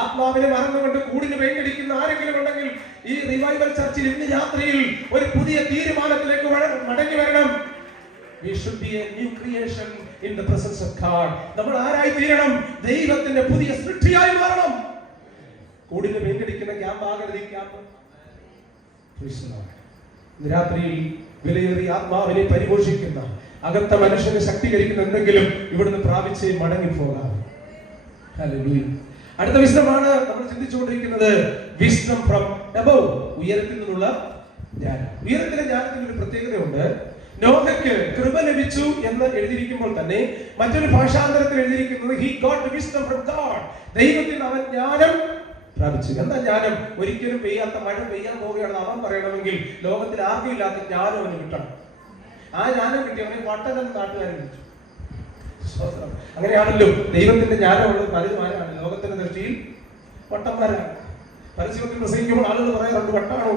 ആത്മാവിനെ മറന്നുകൊണ്ട് കൂടിന് വെങ്കടിക്കുന്ന ആരെങ്കിലും ഉണ്ടെങ്കിൽ ഈ റിവൈവൽ ചർച്ചിൽ ഇന്ന് രാത്രിയിൽ ഒരു പുതിയ തീരുമാനത്തിലേക്ക് മടങ്ങി വരണം. We should be a new creation in the presence of God. നമ്മൾ ആരായി തീരണം? ദൈവത്തിന്റെ പുതിയ സൃഷ്ടിയായി മാറണം. കൂടിന് വെങ്കടിക്കുന്ന ക്യാമ്പ് ആകരുത് ഈ ക്യാമ്പ്. രാത്രിയിൽ വിലയേറിയ ആത്മാവിനെ പരിപോഷിക്കുന്ന, അകത്ത മനുഷ്യനെ ശക്തീകരിക്കുന്ന എന്തെങ്കിലും ഇവിടുന്ന് പ്രാപിച്ച് മടങ്ങിപ്പോകാം. അടുത്ത വിസ്ഡമാണ് നമ്മൾ ചിന്തിച്ചുകൊണ്ടിരിക്കുന്നത്. വിസ്ഡം ഫ്രം അബവ്, ഉയരത്തിൽ നിന്നുള്ള ജ്ഞാനം. ഉയരത്തിലെ ജ്ഞാനത്തിന് ഒരു പ്രത്യേകതയുണ്ട്. നോഹയ്ക്ക് കൃപ ലഭിച്ചു എന്ന് എഴുതിയിരിക്കുമ്പോൾ തന്നെ മറ്റൊരു ഭാഷാന്തരത്തിൽ എഴുതിയിരിക്കുന്നത് he got the wisdom from God. ദൈവത്തിൽ അവൻ ജ്ഞാനം പ്രാപിച്ചു. എന്താ ജ്ഞാനം? ഒരിക്കലും പെയ്യാത്ത മഴ പെയ്യാൻ പോവുകയാണെന്ന് അവൻ പറയണമെങ്കിൽ ലോകത്തിൽ ആർക്കും ഇല്ലാത്ത ജ്ഞാനം അവന് കിട്ടണം. ആ ജ്ഞാനം കിട്ടിയവനെ വട്ടനെന്ന് നാട്ടുകാരൻ വിളിച്ചു. അങ്ങനെയാണല്ലോ ദൈവത്തിന്റെ ജ്ഞാനമുള്ളത്. പലരും ആരാണ്? ലോകത്തിന്റെ ദൃഷ്ടിയിൽ വട്ടന്മാരാണ്. പരസ്യത്തിൽ പ്രസംഗിക്കുമ്പോൾ ആളുകൾ പറയാറുണ്ട് വട്ടാണോ.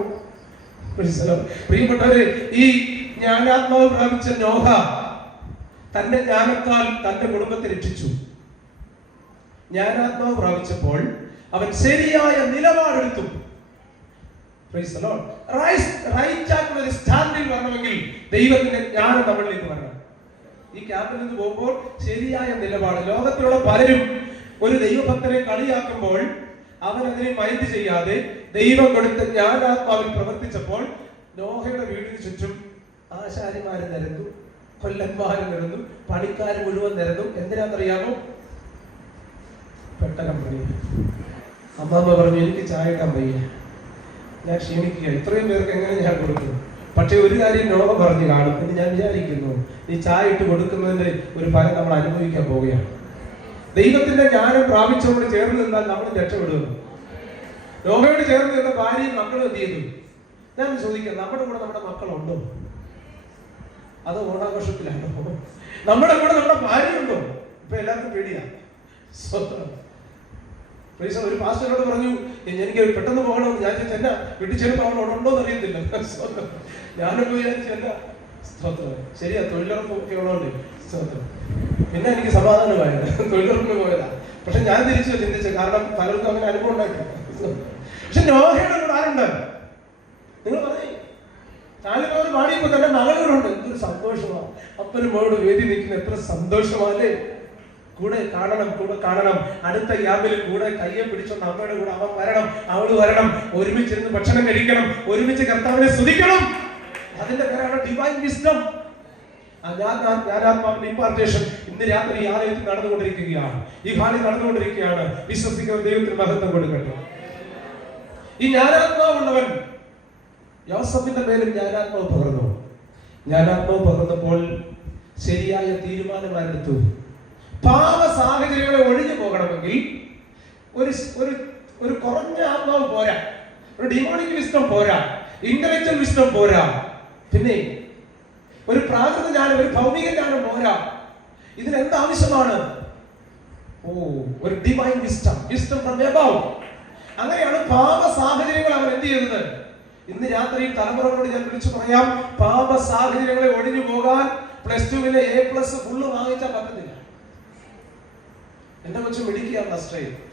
പ്രിയപ്പെട്ടവരെ, ഈ ജ്ഞാനാത്മാവ് പ്രാപിച്ച നോഹ തന്റെ ജ്ഞാനത്താൽ തന്റെ കുടുംബത്തെ രക്ഷിച്ചു. ജ്ഞാനാത്മാവ് പ്രാപിച്ചപ്പോൾ അവൻ ശരിയായ നിലപാടെടുത്തു. റൈറ്റ് സ്റ്റാൻഡിൽ വരണമെങ്കിൽ ദൈവത്തിന്റെ ജ്ഞാനം നമ്മളിലേക്ക് വരണം. ഈ ക്യാമ്പിൽ നിന്ന് പോകുമ്പോൾ ശരിയായ നിലപാട്. ലോകത്തിലുള്ള പലരും ഒരു ദൈവഭക്തനെ കളിയാക്കുമ്പോൾ അവൻ അതിനെ മൈൻഡ് ചെയ്യാതെ ദൈവം കൊടുത്ത ജ്ഞാനാത്മാവിൽ പ്രവർത്തിച്ചപ്പോൾ നോഹയുടെ വീടിന് ചുറ്റും ആശാരിമാര് നിരന്നു, കൊല്ലന്മാര് നിരന്നു, പണിക്കാർ മുഴുവൻ നിരന്നു. എന്തിനാണെന്നറിയാമോ? പെട്ടകം പണി. അമ്മാമ്മ പറഞ്ഞു, എനിക്ക് ചായ ഇടാൻ വയ്യ, ഞാൻ ക്ഷീണിക്കുക, ഇത്രയും പേർക്ക് എങ്ങനെ ഞാൻ കൊടുക്കും? പക്ഷെ ഒരു കാര്യം നോഹ പറഞ്ഞു കാണും എന്ന് ഞാൻ വിചാരിക്കുന്നു, നീ ചായ ഇട്ട് കൊടുക്കുന്നതിന്റെ ഒരു ഫലം നമ്മൾ അനുഭവിക്കാൻ പോവുകയാണ്. ദൈവത്തിന്റെ ജ്ഞാനം പ്രാപിച്ചവരോട് ചേർന്ന് നിന്നാൽ നമ്മൾ രക്ഷപ്പെടുന്നു. നോഹയോട് ചേർന്ന് നിന്ന ഭാര്യയും മക്കളും എന്ത് ചെയ്തു? ഞാൻ ചോദിക്കാം, നമ്മുടെ കൂടെ നമ്മുടെ മക്കളുണ്ടോ? അത് ഓണാഘോഷത്തിലാണോ? നമ്മുടെ കൂടെ നമ്മുടെ ഭാര്യയുണ്ടോ? ഇപ്പൊ എല്ലാവർക്കും പേടിയാ. ഒരു പാസ്റ്ററോട് പറഞ്ഞു, എനിക്ക് പെട്ടെന്ന് പോകണമെന്ന്. ഞാൻ ചെന്ന വീട്ടിൽ ചെല്ലുമ്പോൾ അവിടെ ഉണ്ടോ എന്ന് അറിയത്തില്ല. ഞാനൊക്കെ വിചാരിച്ചല്ല. സ്തോത്രം. ശരിയാ, തൊഴിലുറപ്പൊക്കെ ഉള്ളതുകൊണ്ട് സ്തോത്രം. പിന്നെ എനിക്ക് സമാധാനമായത് തൊഴിലുറപ്പിന് പോയതാ. പക്ഷെ ഞാൻ തിരിച്ചു ചിന്തിച്ചു, കാരണം പലർക്കും അങ്ങനെ അനുഭവം ഉണ്ടായിട്ടില്ല. പക്ഷെ നോഹയുടെ കൂടെ ആരുണ്ട്? നിങ്ങൾ പറയും, താലിബാൻ പാടിയപ്പോ തന്നെ മകളുണ്ട്. എന്തൊരു സന്തോഷമാണ്. അപ്പനും മോളോട് വേദി നിൽക്കുന്ന എത്ര സന്തോഷമല്ലേ. കൂടെ കാണണം, കൂടെ കാണണം. അടുത്ത യാമിൽ കൂടെ കയ്യെ പിടിച്ചോണ്ട് അമ്മയുടെ കൂടെ അവൻ വരണം, അവള് വരണം. ഒരുമിച്ചിരുന്ന് ഭക്ഷണം കഴിക്കണം, ഒരുമിച്ച് കർത്താവിനെ സ്തുതിക്കണം. അതിന്റെ പേരാണ് ഡിവൈൻ വിസ്ഡം. ജ്ഞാനാത്മാവിന്റെ ഇമ്പാർട്ടേഷൻ ഇന്ന് രാത്രി ഈ ആലയത്തിൽ നടന്നുകൊണ്ടിരിക്കുകയാണ്, ഈ ഹാളിൽ നടന്നുകൊണ്ടിരിക്കുകയാണ്. വിശ്വസിക്കുന്ന ദൈവത്തിന് മഹത്വം കൊടുക്കട്ടെ. ഈ ജ്ഞാനാത്മാവുള്ളവൻ, യോസഫിന്റെ പേരിൽ ജ്ഞാനാത്മാവ് പകർന്നു. ജ്ഞാനാത്മാവ് പകർന്നപ്പോൾ ശരിയായ തീരുമാനമാരെടുത്തു. പാപ സാഹചര്യങ്ങളെ ഒഴിഞ്ഞു പോകണമെങ്കിൽ ഒരു കുറഞ്ഞ ആത്മാവ് പോരാ, ഒരു ഡിമോണിക് വിസ്ഡം പോരാ, ഇന്റലക്ച്വൽ വിസ്ഡം പോരാ, പിന്നെ ഒരു പ്രാകൃത ജ്ഞാനം, ഒരു ഭൗമിക ജ്ഞാനം പോരാ. ഇതിനെന്ത് ആവശ്യമാണ്? ഒരു divine wisdom, wisdom from above. അങ്ങനെയാണ് പാപ സാഹചര്യങ്ങൾ അവൻ എന്ത് ചെയ്യുന്നത്? ഇന്ന് രാത്രി തലമുറകളോട് ഞാൻ വിളിച്ചു പറയാം, പാപ സാഹചര്യങ്ങളെ ഒഴിഞ്ഞു പോകാൻ +2 A+ ഫുള്ള് വാങ്ങിച്ചാൽ പറ്റത്തില്ല. എന്റെ കൊച്ചു മിടിക്കുകയാണ്,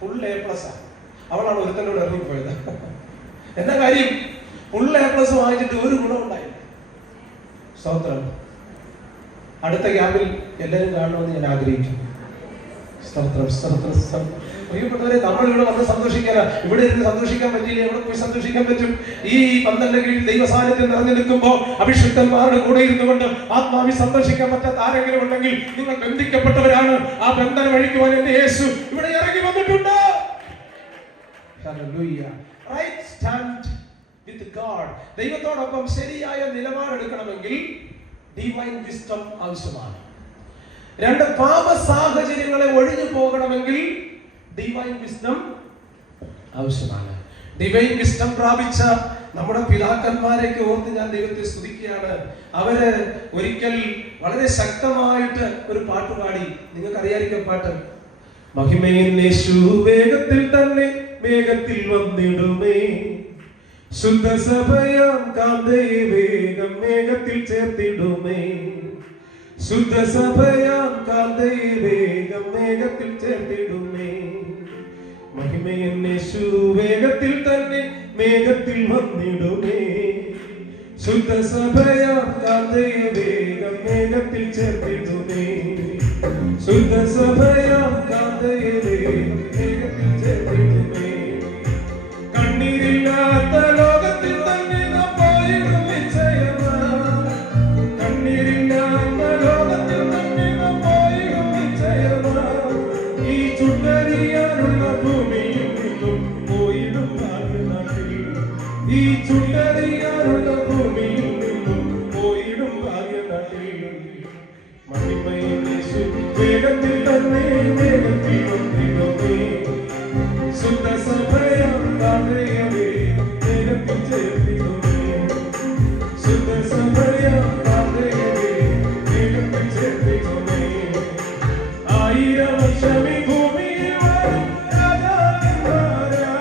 ഫുൾ A+. അവളാണ് ഒരുത്തനോട് ഇറങ്ങിപ്പോയത്. എന്താ കാര്യം? ഫുൾ A+ വാങ്ങിച്ചിട്ട് ഒരു ഗുണം ഉണ്ടായില്ല. സ്തോത്രം. അടുത്ത ക്യാമ്പിൽ എല്ലാവരും കാണണമെന്ന് ഞാൻ ആഗ്രഹിക്കുന്നു. സ്തോത്രം, സ്തോത്രം, സ്തോത്രം. പ്രിയപ്പെട്ടവരെ, നമ്മൾ ഇവിടെ വന്ന് സന്തോഷിക്കാനാ. ഇവിടെ ഇരുന്ന് സന്തോഷിക്കാൻ പറ്റില്ല, എവിടെ പോയി സന്തോഷിക്കാൻ പറ്റും? ഈ പന്തലിന്റെ കീഴിൽ ദൈവ സാന്നിധ്യം നിറഞ്ഞു നിൽക്കുമ്പോൾ അഭിഷിക്തന്മാരുടെ കൂടെ ഇരുന്നുകൊണ്ട് ആത്മാവിൽ സന്തോഷിക്കാൻ പറ്റാത്ത ആരെങ്കിലും ഉണ്ടെങ്കിൽ നിങ്ങൾ ബന്ധിക്കപ്പെട്ടവരാണ്. ആ ബന്ധനം അഴിക്കുവാൻ എന്റെ യേശു ഇവിടെ ഇറങ്ങി വന്നിട്ടുണ്ട്. Hallelujah. Right stand with God. ദൈവത്തോടൊപ്പം ശരിയായ നിലപാടെടുക്കണമെങ്കിൽ ഡിവൈൻ വിസ്ഡം ആവശ്യമാണ്. രണ്ട്, പാപ സാഹചര്യങ്ങളെ ഒഴിഞ്ഞു പോകണമെങ്കിൽ ഡിവൈൻ വിസ്ഡം ആവശ്യമാണ്. ഡിവൈൻ വിസ്ഡം പ്രാപിച്ച നമ്മുടെ പിതാക്കന്മാരെയൊക്കെ ഓർത്ത് ഞാൻ ദൈവത്തെ സ്തുതിക്കുകയാണ്. അവര് ഒരിക്കൽ വളരെ ശക്തമായിട്ട് ഒരു പാട്ട് പാടി. നിങ്ങൾക്ക് അറിയാതിരിക്കും പാട്ട്. മഹിമയിൻ യേശു വേഗത്തിൽ തന്നെ വേഗത്തിൽ വന്നിടുമേ, ശുദ്ധ സഭയാം കാന്തയെ വേഗം വേഗത്തിൽ ചേർത്തിടുമേ, ശുദ്ധ സഭയാം കാന്തയെ വേഗം വേഗത്തിൽ ചേർത്തിടുമേ. മഹിമയിൻ യേശു വേഗത്തിൽ തന്നെ വേഗത്തിൽ വന്നിടുമേ, ശുദ്ധ സഭയാം കാന്തയെ വേഗം വേഗത്തിൽ ചേർത്തിടുമേ, ശുദ്ധ സഭയാം കാന്തയെ വേഗം വേഗത്തിൽ ചേർത്തിടുമേ. കണ്ണീരില്ലാത്ത ലോകത്തിൽ തന്നെ നാം പോയിടും നിശ്ചയമാ, കണ്ണീരില്ലാത്ത ലോകത്തിൽ തന്നെ നാം പോയിടും നിശ്ചയമാ. ഈ ചുട്ടരിയാനുള്ള ഭൂമിയിൽ നിന്നും പോയിടും ഭാഗ്യനാട്ടിൽ, ഈ ചുട്ടരിയാനുള്ള ഭൂമിയിൽ നിന്നും പോയിടും ഭാഗ്യനാട്ടിൽ. മഹിമയിൻ യേശു വേഗത്തിൽ തന്നെ വേഗത്തിൽ വന്നിടുമേ, ശുദ്ധ സഭയാം കാന്തയെ വേഗത്തിൽ ചേർത്തിടുമേ, ശുദ്ധ സഭയാം കാന്തയെ വേഗത്തിൽ ചേർത്തിടുമേ. 1000 വർഷം ഈ ഭൂമിയിൽ വാഴും രാജാക്കന്മാരാ,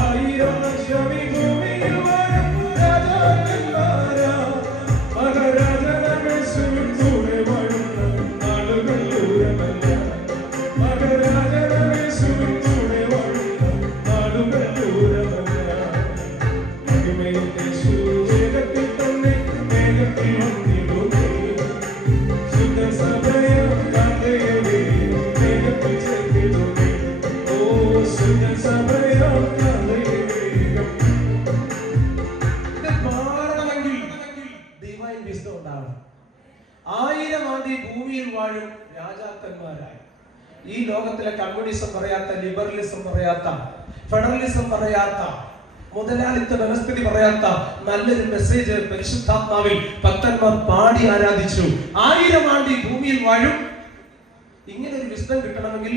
1000 വർഷം ഈ ഭൂമിയിൽ വാഴും രാജാക്കന്മാരാ. മഹാരാജാവിൻ യേശുവിൻ കൂടെ വാഴുന്ന നാളുകൾ ദൂരമല്ല, മഹാരാജാവിൻ യേശുവിൻ കൂടെ വാഴുന്ന നാളുകൾ ദൂരമല്ല. മഹിമയിൻ യേശു വേഗത്തിൽ തന്നെ വേഗത്തിൽ വന്നിടുമേ, ശുദ്ധ സഭയാം കാന്തയെ വേഗത്തിൽ ചേർത്തിടുമേ, ഓ ശുദ്ധ സഭയാം കാന്തയെ വേഗം. ഇത് മാറണമെങ്കിൽ ഡിവൈൻ വിസ്ഡം ഉണ്ടാവണം. 1000 ആണ്ട് ഈ ഭൂമിയിൽ വാഴും രാജാക്കന്മാരായി. ഈ ലോകത്തിലെ കമ്മ്യൂണിസം പറയാത്ത, ലിബറലിസം പറയാത്ത, ഫെഡറലിസം പറയാത്ത, മുതലാളിത്ത വ്യവസ്ഥിതി പറയാത്ത നല്ലൊരു മെസ്സേജ് പരിശുദ്ധാത്മാവിൽ ഭക്തന്മാർ പാടി ആരാധിച്ചു. 1000 ആണ്ട് ഈ ഭൂമിയിൽ വാഴും ഇങ്ങനെ ഒരു വിസ്ഡം കിട്ടണമെങ്കിൽ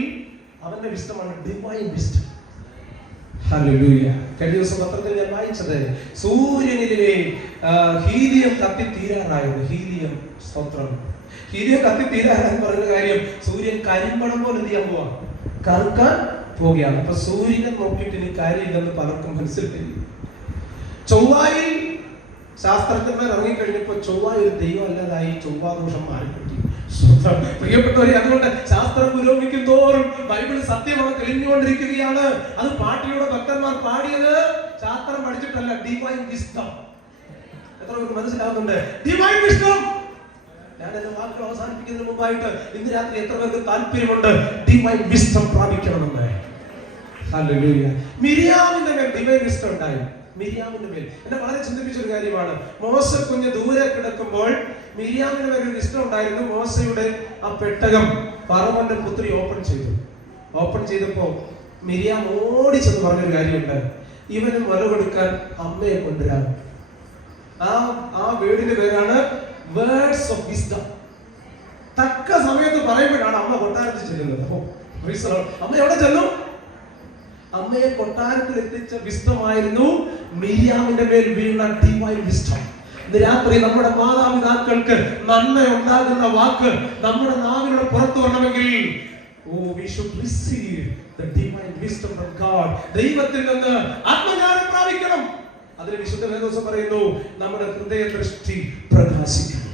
അവന്റെ വിസ്ഡമാണ് ഡിവൈൻ വിസ്ഡം. ഹല്ലേലൂയ. കഴിഞ്ഞ ദിവസം പത്രത്തിൽ ഞാൻ വായിച്ചത് സൂര്യനിലെ ഹീലിയം കത്തിത്തീരാറായത്. ഹീലിയം സ്തോത്രം. ഹീലിയം കത്തിത്തീരാറാന്ന് പറയുന്ന കാര്യം സൂര്യൻ കരിമ്പടം പോലെ എന്ത് ചെയ്യാൻ പോവാ, കറുക്കാൻ പോവുകയാണ്. അപ്പൊ സൂര്യനെ നോക്കിയിട്ട് ഇനി കാര്യമില്ലെന്ന് പലർക്കും മനസ്സിലായി. ചൊവ്വായിൽ ശാസ്ത്രജ്ഞന്മാർ ഇറങ്ങിക്കഴിഞ്ഞപ്പോ ചൊവ്വായ ഒരു ദൈവം അല്ലാതായി, ചൊവ്വാദോഷം മാറിക്കിട്ടി. പ്രിയപ്പെട്ടവരെ, അതുകൊണ്ട് ശാസ്ത്രം പുരോഗമിക്കും തോറും ബൈബിൾ സത്യമാണ് തെളിഞ്ഞുകൊണ്ടിരിക്കുകയാണ്. അത് പാട്ടിലൂടെ ഭക്തന്മാർ പാടിയത് ശാസ്ത്രം പഠിച്ചിട്ടല്ല, ഡിവൈൻ വിസ്ഡം. എത്ര പേർക്ക് മനസ്സിലാവുന്നുണ്ട്? Divine wisdom. ഞാൻ എന്റെ വാക്കുകൾ അവസാനിപ്പിക്കുന്നതിന് മുമ്പായിട്ട് ഇന്ന് രാത്രി എത്ര പേർക്ക് താല്പര്യമുണ്ട് ഡിവൈൻ വിസ്ഡം പ്രാപിക്കണമെന്ന്? ഹല്ലേലൂയ. മിരിയാമിന്റെ മേൽ ഡിവൈൻ വിസ്ഡം ഉണ്ടായി. മിരിയാമിന്റെ മേൽ എന്നെ വളരെ ചിന്തിപ്പിച്ചൊരു കാര്യമാണ്. മോശ കുഞ്ഞ് ദൂരെ കിടക്കുമ്പോൾ മിരിയാമിന്റെ മേൽ ഒരു വിസ്ഡം ഉണ്ടായിരുന്നു. മോശയുടെ ആ പെട്ടകം ഫറവോന്റെ പുത്രി ഓപ്പൺ ചെയ്തു. ഓപ്പൺ ചെയ്തപ്പോ മിരിയാം ഓടിച്ചെന്ന് പറഞ്ഞൊരു കാര്യമുണ്ട്, ഇവന് മുല കൊടുക്കാൻ അമ്മയെ കൊണ്ടുവരാൻ. ആ വേർഡിന്റെ പേരാണ് വേർഡ്സ് ഓഫ് വിസ്ഡം. തക്ക സമയത്ത് പറയുമ്പോഴാണ് അമ്മ കൊട്ടാരത്തിൽ ചെല്ലുന്നത്. അമ്മ എവിടെ ചെന്നു? അമ്മയെ കൊട്ടാരത്തിൽ എത്തിച്ച വിസ്ഡമായിരുന്നു മിരിയാമിന്റെ മേൽ വീണ ഡിവൈൻ വിസ്ഡം. ഇന്ന് രാത്രി നമ്മുടെ മാതാപിതാക്കൾക്ക് നന്മ ഉണ്ടാകുന്ന വാക്ക് നമ്മുടെ നാവിലൂടെ പുറത്തു വരണമെങ്കിൽ we should receive the divine wisdom from God. ദൈവത്തിൽ നിന്ന് ആത്മജ്ഞാനം പ്രാപിക്കണം. അതിന് വിശുദ്ധ വേദോസം പറയുന്നു, നമ്മുടെ ഹൃദയദൃഷ്ടി പ്രകാശിക്കണം.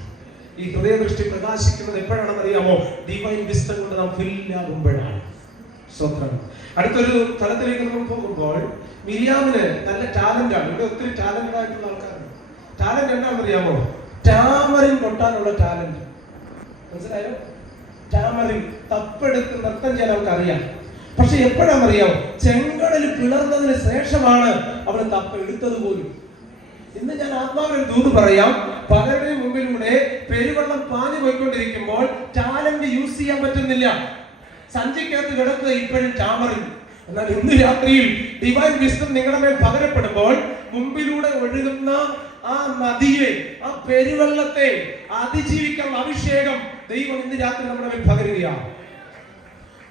ഈ ഹൃദയദൃഷ്ടി പ്രകാശിക്കുന്നത് എപ്പോഴാണെന്ന് അറിയാമോ? ഡിവൈൻ വിസ്ഡം കൊണ്ട് നാം ഫില്ലാകുമ്പോഴാണ്. സ്വന്തം അടുത്തൊരു തലത്തിലേക്ക് നമ്മൾ പോകുമ്പോൾ മിരിയാമിന് നല്ല ടാലന്റ് ആണ്. ഇവിടെ ഒത്തിരി ടാലന്റഡ് ആയിട്ടുള്ള ആൾക്കാരുണ്ട്. ടാലന്റ് എന്താണെന്ന് അറിയാമോ? ടാമറിൻ കൊട്ടാനുള്ള ടാലന്റ്. മനസ്സിലായോ? ടാമറിൻ തപ്പെടുത്ത് നൃത്തം ചെയ്യാൻ അവർക്ക് അറിയാം. പക്ഷെ എപ്പോഴാണെന്നറിയാമോ? ചെങ്കടൽ പിളർന്നതിന് ശേഷമാണ് അവൾ തപ്പ എടുത്തത് പോലും. ഇന്ന് ഞാൻ ആത്മാവിൽ ദൂത് പറയാം, പലരുടെയും മുമ്പിലൂടെ പെരുവെള്ളം പാഞ്ഞു പോയിക്കൊണ്ടിരിക്കുമ്പോൾ ടാലന്റ് യൂസ് ചെയ്യാൻ പറ്റുന്നില്ല. സഞ്ചിക്കകത്ത് കിടക്കുക ഇപ്പോഴും ടാമറിൻ. എന്നാൽ ഇന്ന് രാത്രിയിൽ ഡിവൈൻ വിസ്ഡം നിങ്ങളുടെ മേൽ പകരപ്പെടുമ്പോൾ മുമ്പിലൂടെ ഒഴുകുന്ന ആ നദിയെ, ആ പെരുവെള്ളത്തെ അതിജീവിക്കാനുള്ള അഭിഷേകം ദൈവം ഇന്ന് രാത്രി നമ്മുടെ മേൽ പകരുകയാണ്.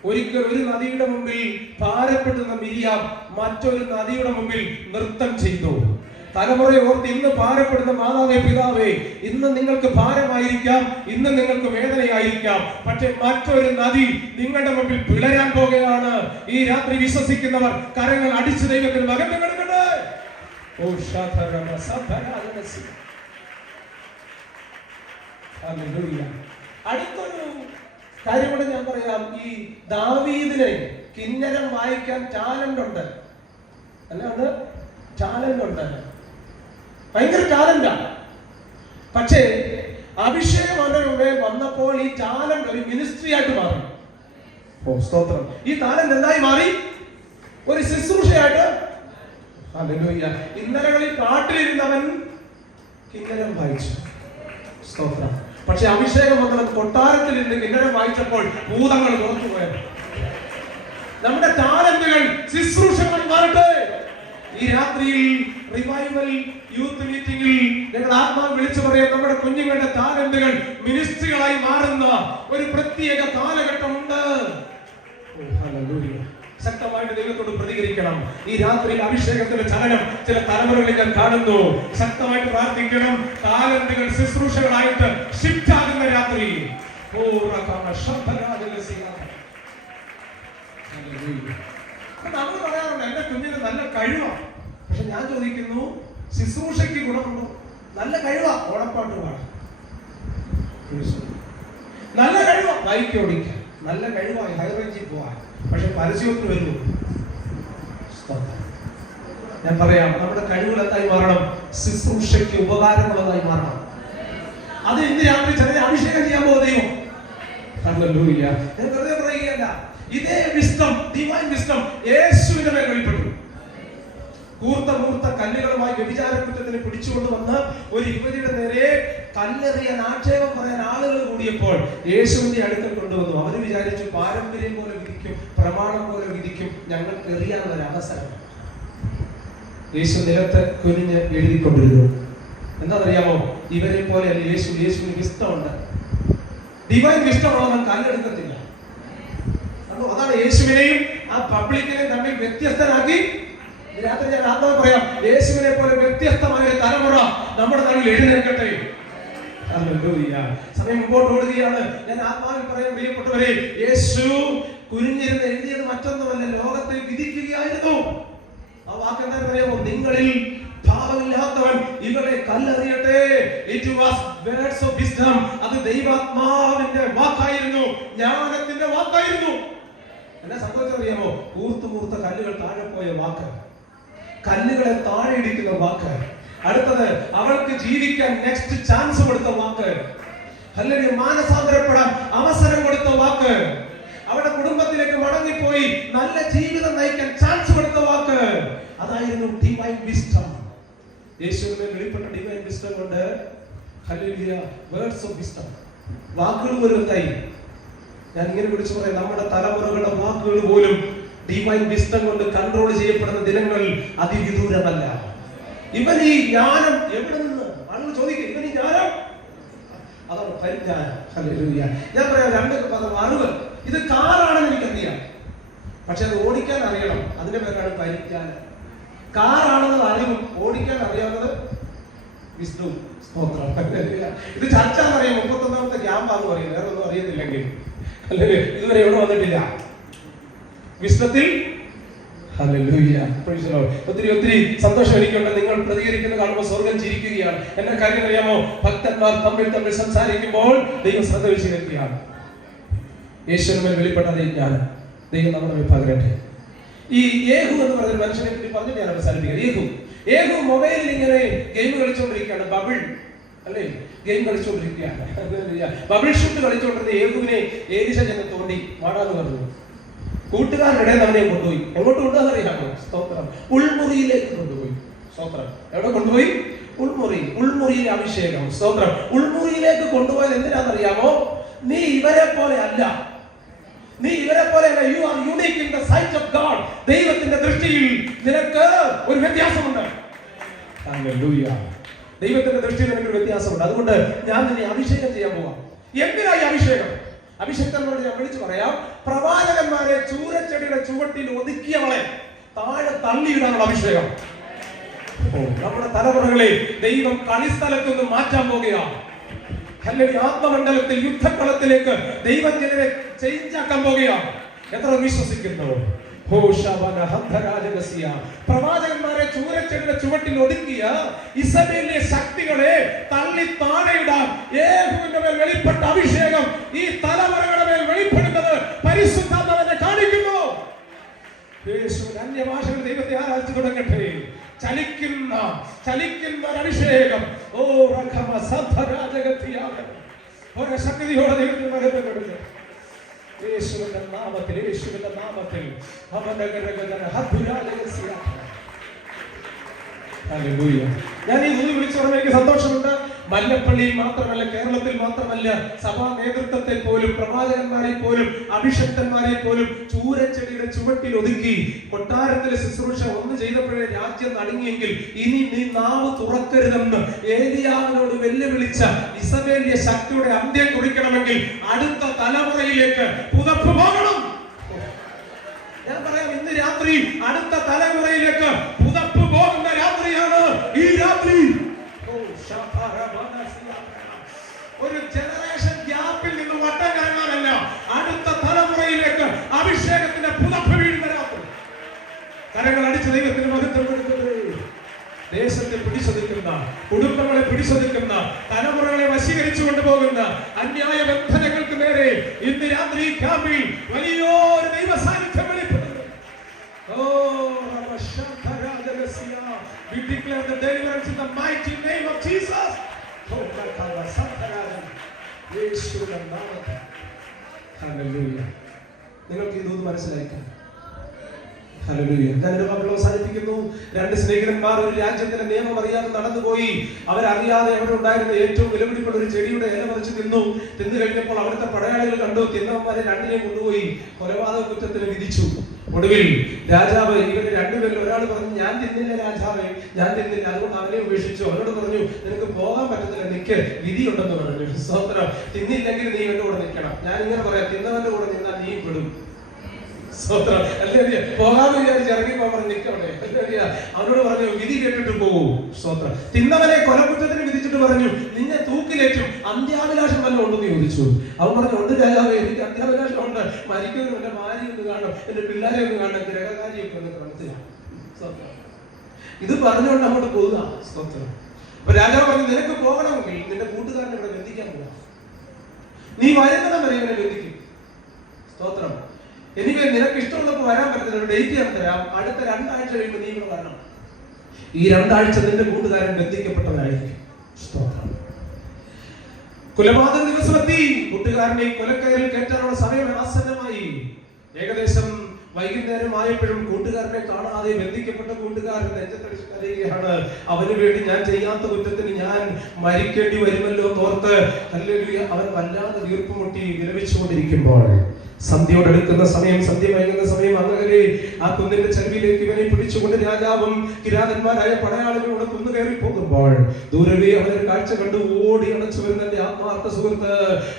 ഒരിക്കൽ ഒരു നദിയുടെ മുമ്പിൽ ഭാരപ്പെടുന്ന മിരിയാം മറ്റൊരു നദിയുടെ മുമ്പിൽ നൃത്തം ചെയ്തു. തലമുറയെ ഓർത്ത് ഇന്ന് ഭാരപ്പെടുന്ന മാതാവേ, പിതാവേ, ഇന്ന് നിങ്ങൾക്ക് ഭാരമായിരിക്കാം, ഇന്ന് നിങ്ങൾക്ക് വേദനയായിരിക്കാം, പക്ഷെ മറ്റൊരു നദി നിങ്ങളുടെ മുമ്പിൽ പിളരാൻ പോകുകയാണ്. ഈ രാത്രി വിശ്വസിക്കുന്നവർ കരങ്ങൾ അടിച്ചു ദൈവത്തിന് മകൻ കൊടുക്കട്ടെ. അടുത്തൊരു കാര്യം കൂടെ ഞാൻ പറയാം. ഈ ദാവീദിനെ കിന്നരം വായിക്കാൻ ടാലന്റ് ഉണ്ട്. അല്ലാണ്ട് ടാലന്റ് ഉണ്ട്, ഭയങ്കര ടാലന്റാണ്. പക്ഷേ അഭിഷേകം അവരുടെ വന്നപ്പോൾ ഈ ടാലന്റ് ഒരു മിനിസ്ട്രി ആയിട്ട് മാറി. സ്തോത്രം. ഈ ടാലന്റ് എന്തായി മാറി? ഒരു ശുശ്രൂഷയായിട്ട്. ഹല്ലേലൂയ. ഇന്നലകളിൽ കാട്ടിലിരുന്നവൻ കിന്നരം വായിച്ചു. സ്തോത്രം. പക്ഷെ അഭിഷേകം വന്നവൻ കൊട്ടാരത്തിൽ ഇരുന്ന് കിന്നരം വായിച്ചപ്പോൾ ഭൂതങ്ങൾ പുറത്തു പോയത്. നമ്മുടെ ടാലന്റുകൾ ശുശ്രൂഷകളായി മാറട്ടെ. ഈ രാത്രിയിൽ റിവൈവൽ യൂത്ത് മീറ്റിംഗിൽ ഞങ്ങൾ ആത്മാവ് വിളിച്ചു പറയാം, നമ്മുടെ കുഞ്ഞുങ്ങളുടെ ടാലന്റുകൾ മിനിസ്ട്രികളായി മാറുന്ന ഒരു പ്രത്യേക കാലഘട്ടമുണ്ട്. ശക്തമായിട്ട് ദൈവത്തോട് പ്രതികരിക്കണം. ഈ രാത്രിയിൽ അഭിഷേകത്തിന്റെ ചലനം ചില തലമുറകളിൽ ഞാൻ കാണുന്നു. ശക്തമായിട്ട് പ്രാർത്ഥിക്കണം. ടാലന്റുകൾ ശുശ്രൂഷകളായിട്ട് ഷിഫ്റ്റ് ആകുന്ന രാത്രി. നമ്മൾ പറയാറുണ്ട് എന്റെ കുഞ്ഞിന് നല്ല കഴിവാണ്. പക്ഷെ ഞാൻ ചോദിക്കുന്നു, ശുശ്രൂഷയ്ക്ക് ഗുണമുണ്ടോ? നല്ല കഴിവാ ഓണപ്പാട്ട് പാടാൻ, നല്ല കഴിവാ ബൈക്ക് ഓടിക്കാൻ, നല്ല കഴിവായി ഹൈ റേഞ്ചിൽ പോവാൻ, പക്ഷെ പരസ്യത്തിന് വരുമോ? ഞാൻ പറയാം, നമ്മുടെ കഴിവുകൾ എന്തായി മാറണം? ശുശ്രൂഷയ്ക്ക് ഉപകാരമുള്ളതായി മാറണം. അത് ഇന്ന് രാത്രി ചില അഭിഷേകം ചെയ്യാൻ പോകുകയോ? ഹല്ലേലൂയ. ഞാൻ വെറുതെ പറയുകയല്ല. ഇതേ വിസ്ഡം, ഡിവൈൻ വിസ്ഡം യേശുവിന്റെ മേൽ വെളിപ്പെട്ടു. കൂർത്ത കല്ലുകളുമായി വ്യഭിചാര കുറ്റത്തിന് പിടിച്ചുകൊണ്ട് വന്ന് ഒരു യുവതിയുടെ നേരെ കല്ലെറിയാൻ, ആക്ഷേപം പറയാൻ ആളുകൾ കൂടിയപ്പോൾ യേശുവിന്റെ അടുക്കൽ കൊണ്ടുവന്നു. അവർ വിചാരിച്ചു പാരമ്പര്യം പോലെ വിധിക്കും, പ്രമാണം പോലെ വിധിക്കും, ഞങ്ങൾക്ക് എറിയാനുള്ള ഒരു അവസരം. യേശു നിലത്ത് കുനിഞ്ഞ് എഴുതിക്കൊണ്ടിരുന്നു. എന്താണെന്നറിയാമോ? ഇവരെ പോലെ യേശുവിന് വിസ്ഡമുണ്ട്. ഡിവൈൻ വിസ്ഡമുള്ളവൻ കല്ലെടുക്കത്തില്ല. അതാണ് യേശുവിനെയും ആ പബ്ലിക്കിനെയും തമ്മിൽ വ്യത്യസ്തനാക്കി. രാത്രി ഞാൻ ആത്മാവ് പറയാം, യേശുവിനെ പോലെ വ്യത്യസ്തമായ ഒരു തലമുറ നമ്മുടെ നാട്ടിൽ എഴുന്നേൽക്കട്ടെ. സമയം മുമ്പോട്ട് ഓടുകയാണ്. ഞാൻ ആത്മാവിൽ പറയാൻ പ്രിയപ്പെട്ടവരെ, യേശു കുനിഞ്ഞിരുന്ന് എഴുതിയത് മറ്റൊന്നുമല്ല, ലോകത്തെ വിധിക്കുകയായിരുന്നു. ആ വാക്ക് എന്താ പറയാമോ? നിങ്ങളിൽ ഭാവമില്ലാത്തവൻ ഇവരെ കല്ലെറിയട്ടെ. It was words of wisdom. അത് ദൈവാത്മാവിന്റെ വാക്കായിരുന്നു, ജ്ഞാനത്തിന്റെ വാക്കായിരുന്നു. എന്നാ സംഭവിച്ചറിയാമോ? കൂർത്ത കല്ലുകൾ താഴെ പോയ വാക്ക്, കല്ലുകളെ താഴെ ഇടിക്കുന്ന വാക്ക്. അടുത്തത്, അവൾക്ക് ജീവിക്കാൻ നെക്സ്റ്റ് ചാൻസ് കൊടുത്ത വാക്ക്, അല്ലെങ്കിൽ മാനസാന്തരപ്പെടാൻ അവസരം കൊടുത്ത വാക്ക്, അവരുടെ കുടുംബത്തിലേക്ക് മടങ്ങിപ്പോയി നല്ല ജീവിതം നയിക്കാൻ ചാൻസ് കൊടുത്ത വാക്ക്, അതായിരുന്നു ഡിവൈൻ വിസ്ഡം. യേശുവിനെ വെളിപ്പെട്ട ഡിവൈൻ വിസ്ഡം കൊണ്ട് ഹല്ലേലൂയ, വേർഡ്സ് ഓഫ് വിസ്ഡം, വാക്കുകൾ പോലും എന്തായി. ഞാൻ ഇങ്ങനെ വിളിച്ചു പറയാം, നമ്മുടെ തലമുറകളുടെ വാക്കുകൾ പോലും ഡിവൈൻ വിസ്ഡം കൊണ്ട് കൺട്രോൾ ചെയ്യപ്പെടുന്ന ദിനങ്ങൾ അതിവിദൂരമല്ല. ഇവൻ ഈ ജ്ഞാനം എവിടെ നിന്ന്? ആളുകൾ ചോദിക്കും, ഇവൻ ഈ ജ്ഞാനം, അതാണ് പരിജ്ഞാനം. ഹല്ലേലൂയ. ഞാൻ പറയാം, രണ്ട് പദം, അറിവ്. ഇത് കാറാണെന്ന് എനിക്കറിയാം, പക്ഷെ അത് ഓടിക്കാൻ അറിയണം. അതിന്റെ പേരാണ് പരിജ്ഞാനം. കാറാണെന്നത് അറിവും, ഓടിക്കാൻ അറിയാവുന്നത് വിസ്ഡവും. സ്തോത്രം. ഇത് ചർച്ച എന്നറിയാം, 31ാമത്തെ ക്യാമ്പാന്ന് പറയും, വേറെ ഒന്നും അറിയത്തില്ലെങ്കിൽ. അല്ലേ? ഇതുവരെ എവിടെ വന്നിട്ടില്ല വിസ്ഡത്തിൽ. ഹല്ലേലൂയ. Praise the Lord. ഒത്തിരി സന്തോഷം എനിക്കുണ്ട്. നിങ്ങൾ പ്രതികരിക്കുന്ന കാണുമ്പോൾ സ്വർഗ്ഗം ചിരിക്കുകയാണ്. എന്നെ കാര്യം അറിയാമോ? ഭക്തന്മാർ തമ്മിൽ സംസാരിക്കുമ്പോൾ ദൈവം ശ്രദ്ധ വെച്ച് കേൾക്കുകയാണ്. യേശുവിനെ വെളിപ്പെട്ട ജ്ഞാനം ദൈവം നമ്മുടെ മേൽ പകരട്ടെ. ഈ യേഹൂ എന്ന് പറയുന്ന മനുഷ്യനെ പറ്റി പറഞ്ഞിട്ട് ഞാൻ അവസാനിപ്പിക്കാം. യേഹൂ മൊബൈലിൽ ഇങ്ങനെ ഗെയിം കളിച്ചുകൊണ്ടിരിക്കുകയാണ്, ബബിൾ അല്ലേ, ഗെയിം കളിച്ചുകൊണ്ടിരിക്കുകയാണ്. ബബിൾ ഷൂട്ട് കളിച്ചുകൊണ്ടിരുന്ന യേഹൂവിനെ ഏലീശ ചെന്ന് തോണ്ടി വാടാന്ന് പറഞ്ഞു. കൂട്ടുകാരുടെ അവനെ കൊണ്ടുപോയി. എങ്ങോട്ട് കൊണ്ടുപോകാൻ അറിയാമോ? സ്തോത്രം. ഉൾമുറിയിലേക്ക് കൊണ്ടുപോയി. സ്തോത്രം. എവിടെ കൊണ്ടുപോയി? ഉൾമുറിയിലെ അഭിഷേകം. സ്തോത്രം. ഉൾമുറിയിലേക്ക് കൊണ്ടുപോയത് എന്തിനാണെന്നറിയാമോ? നീ ഇവരെ പോലെ അല്ല. You are unique in the sight of God. ദൈവത്തിന്റെ ദൃഷ്ടിയിൽ നിനക്ക് ഒരു വ്യത്യാസമുണ്ട്. ഹല്ലേലൂയ. ദൈവത്തിന്റെ ദൃഷ്ടിയിൽ നിനക്ക് ഒരു വ്യത്യാസമുണ്ട്. അതുകൊണ്ട് ഞാൻ നിന്നെ അഭിഷേകം ചെയ്യാൻ പോവാം. എന്തിനായി അഭിഷേകം? അഭിഷേകത്തിനോട് ഞാൻ വിളിച്ചു പറയാം, പ്രവാചകന്മാരെ ചൂരച്ചെടിയുടെ ചുവട്ടിൽ ഒതുക്കിയവളെ താഴെ തള്ളിയിടാനുള്ള അഭിഷേകം. നമ്മുടെ തലമുറകളെ ദൈവം കളിസ്ഥലത്ത് നിന്ന് മാറ്റാൻ പോകുകയാണ്. അല്ലെങ്കിൽ ആത്മമണ്ഡലത്തിൽ യുദ്ധക്കളത്തിലേക്ക് ദൈവം ജനരെ ചേഞ്ച് ആക്കാൻ പോകുകയാണ്. എത്ര വിശ്വസിക്കുന്നു? പ്രവാചകന്മാരെ ചൂരച്ചെടിയുടെ ചുവട്ടിൽ ഒതുക്കിയ ഇസബേലിലെ ശക്തികളെ തള്ളി താഴെയിടാൻ യേഹൂവിന്റെ മേൽ വെളിപ്പെട്ട അഭിഷേകം ഈ തലമുറകളുടെ മേൽ വെളിപ്പെടുന്നത് പരിശുദ്ധാത്മാവിനെ കാണിക്കുന്നു. യേശുവിന്റെ അന്യഭാഷകൾ ദൈവത്തെ ആരാധിച്ചു തുടങ്ങട്ടെ. ചലിക്കുന്ന അഭിഷേകം. ഓ റഖമ സദ്ധരാജഗതിയാക ഒരു ശക്തിയോടെ ദൈവത്തിൽ മരപ്പെടുന്നു. യേശുവിന്റെ നാമത്തിൽ ഞാൻ ഈ ദൂത് വിളിച്ചു പറഞ്ഞ എനിക്ക് സന്തോഷമുണ്ട്. മല്ലപ്പള്ളിയിൽ മാത്രമല്ല, കേരളത്തിൽ മാത്രമല്ല, സഭാ നേതൃത്വത്തെ പോലും, പ്രവാചകന്മാരെ പോലും, അഭിഷക്തന്മാരെ പോലും ചൂരച്ചെടിയുടെ ചുവട്ടിൽ ഒതുക്കി കൊട്ടാരത്തിലെ ശുശ്രൂഷ ഒന്ന് ചെയ്തപ്പോഴേ രാജ്യം നടുങ്ങിയെങ്കിൽ ഇനി നീ നാവ് തുറക്കരുതെന്ന് ഏലിയാവിനോട് വെല്ലുവിളിച്ച ഇസബേലിയ ശക്തിയുടെ അന്ത്യം കുറിക്കണമെങ്കിൽ അടുത്ത തലമുറയിലേക്ക് പുതപ്പ് പോകണം. ഞാൻ പറയാം, ഇന്ന് രാത്രി അടുത്ത തലമുറയിലേക്ക് പുതപ്പ് പോകുന്ന രാത്രിയാണ് ഈ രാത്രി. ഒരു ജനറേഷൻ ഗ്യാപ്പിൽ നിന്ന് വട്ടം കറങ്ങാനല്ല, അടുത്ത തലമുറയിലേക്ക് അഭിഷേകത്തിന്റെ പുതപ്പ് വീഴുന്ന രാത്രി. കരങ്ങൾ അടിച്ച് ദൈവത്തിന് മഹത്വം കൊടുക്കുന്നത്. ദേശത്തെ പിടിച്ചൊതുക്കുന്ന, കുടുംബങ്ങളെ പിടിച്ചൊതുക്കുന്ന, തലമുറകളെ വശീകരിച്ചു കൊണ്ടുപോകുന്ന അന്യായ ബന്ധനങ്ങൾക്ക് നേരെ ഇന്ന് രാത്രി ക്യാമ്പിൽ വലിയൊരു ദൈവ സാന്നിധ്യം വെളിപ്പെടുന്നു. We declare the deliverance in the mighty name of Jesus. Hallelujah. നിങ്ങൾക്ക് ഈ ദൂത് മനസ്സിലാക്കാം. ഹല്ലേലൂയ. ഞാൻ ഒരു വാക്കുകൾ അവസാനിപ്പിക്കുന്നു. രണ്ട് സ്നേഹിതന്മാർ ഒരു രാജ്യത്തിന്റെ നിയമം അറിയാതെ നടന്നുപോയി. അവരറിയാതെ അവിടെ ഉണ്ടായിരുന്ന ഏറ്റവും വിലപിടിപ്പുള്ള ഒരു ചെടിയുടെ ഇല പറിച്ച് തിന്നു കഴിഞ്ഞപ്പോൾ അവിടുത്തെ പടയാളികൾ കണ്ടു. തിന്നവന്മാരെ രണ്ടിനെയും കൊണ്ടുപോയി കൊലപാതക കുറ്റത്തിന് വിധിച്ചു. ഒടുവിൽ രാജാവ് ഇവര് രണ്ടുപേരിൽ ഒരാൾ പറഞ്ഞു, ഞാൻ തിന്നില്ല രാജാവേ, ഞാൻ തിന്നില്ല. അതുകൊണ്ട് അവനെ ഉപേക്ഷിച്ചു. അവനോട് പറഞ്ഞു, നിനക്ക് പോകാൻ പറ്റത്തില്ല, നിനക്ക് വിധിയുണ്ടെന്ന് പറഞ്ഞു. സ്വതന്ത്രം. തിന്നില്ലെങ്കിൽ നീ എന്റെ കൂടെ നിൽക്കണം. ഞാൻ ഇങ്ങനെ പറയാം, തിന്നവന്റെ കൂടെ നിന്നാൽ നീ പെടും. പോകാന്ന് വിചാരിച്ച് ഇറങ്ങിപ്പോ പറഞ്ഞു നിൽക്കണേ. അവനോട് പറഞ്ഞു വിധി കേട്ടിട്ട് പോകൂ. സ്തോത്രം. തിന്നവനെ കൊലക്കുറ്റത്തിന് വിധിച്ചിട്ട് പറഞ്ഞു നിന്നെ തൂക്കിലേറ്റും, അന്ത്യാഭിലാഷം വല്ല ഉണ്ടെന്ന് ചോദിച്ചു. അവൻ പറഞ്ഞു ഉണ്ട് രാജാവേ, എനിക്ക് അന്ത്യാഭിലാഷം ഉണ്ട്, മരിക്കുന്നു, എന്റെ ഭാര്യ ഒന്ന് കാണണം, എന്റെ പിള്ളേരെ ഒന്ന് കാണണം, ഗ്രഹകാരിയൊക്കെ ഒന്ന് കാണത്തില്ല. ഇത് പറഞ്ഞുകൊണ്ട് അങ്ങോട്ട് പോവുക. സ്തോത്രം. അപ്പൊ രാജാവ് പറഞ്ഞു നിനക്ക് പോകണമെങ്കിൽ നിന്റെ കൂട്ടുകാരനെ ഇവിടെ ബന്ധിക്കാൻ പോകാം, നീ വരുന്നിടം വരെ ഇവനെ ബന്ധിക്കും. സ്തോത്രം. എനിക്ക് നിനക്ക് ഇഷ്ടമുള്ളപ്പോൾ വരാൻ പറ്റുന്ന ഡേറ്റ് ഞാൻ തരാം, അടുത്ത 2 ആഴ്ച കഴിയുമ്പോൾ നീ ഇവിടെ വരണം. ഈ 2 ആഴ്ച നിന്റെ കൂട്ടുകാരൻ ബന്ധിക്കപ്പെട്ടവനായിരിക്കും. സ്തോത്രം. കുലപാതക ദിവസമെത്തി. കൂട്ടുകാരനെ കൊലക്കയറിൽ കയറ്റാനുള്ള സമയം ആസന്നമായി. ഏകദേശം വൈകുന്നേരമായപ്പോഴും കൂട്ടുകാരനെ കാണാതെ ബന്ധിക്കപ്പെട്ട കൂട്ടുകാരൻ നെഞ്ചത്തടിച്ച് കരയുകയാണ്. അവന് വേണ്ടി ഞാൻ ചെയ്യാത്ത കുറ്റത്തിന് ഞാൻ മരിക്കേണ്ടി വരുമല്ലോ തോർത്ത് ഹല്ലേലൂയ അവൻ വല്ലാതെ വീർപ്പുമുട്ടി വിലപിച്ചുകൊണ്ടിരിക്കുമ്പോൾ സന്ധ്യയോടെടുക്കുന്ന സമയം, സന്ധ്യ വൈകുന്ന സമയം, അങ്ങനെ ആ കുന്നിന്റെ ചെരുവിലേക്ക് ഇവനെ പിടിച്ചുകൊണ്ട് രാജാവും കിരാതന്മാരായ പടയാളികളോട് കുന്നു കയറി പോകുമ്പോൾ ദൂരവേ അവനൊരു കാഴ്ച കണ്ടു. ഓടി അടച്ചു വരുന്ന എന്റെ ആത്മാർത്ഥ സുഹൃത്ത്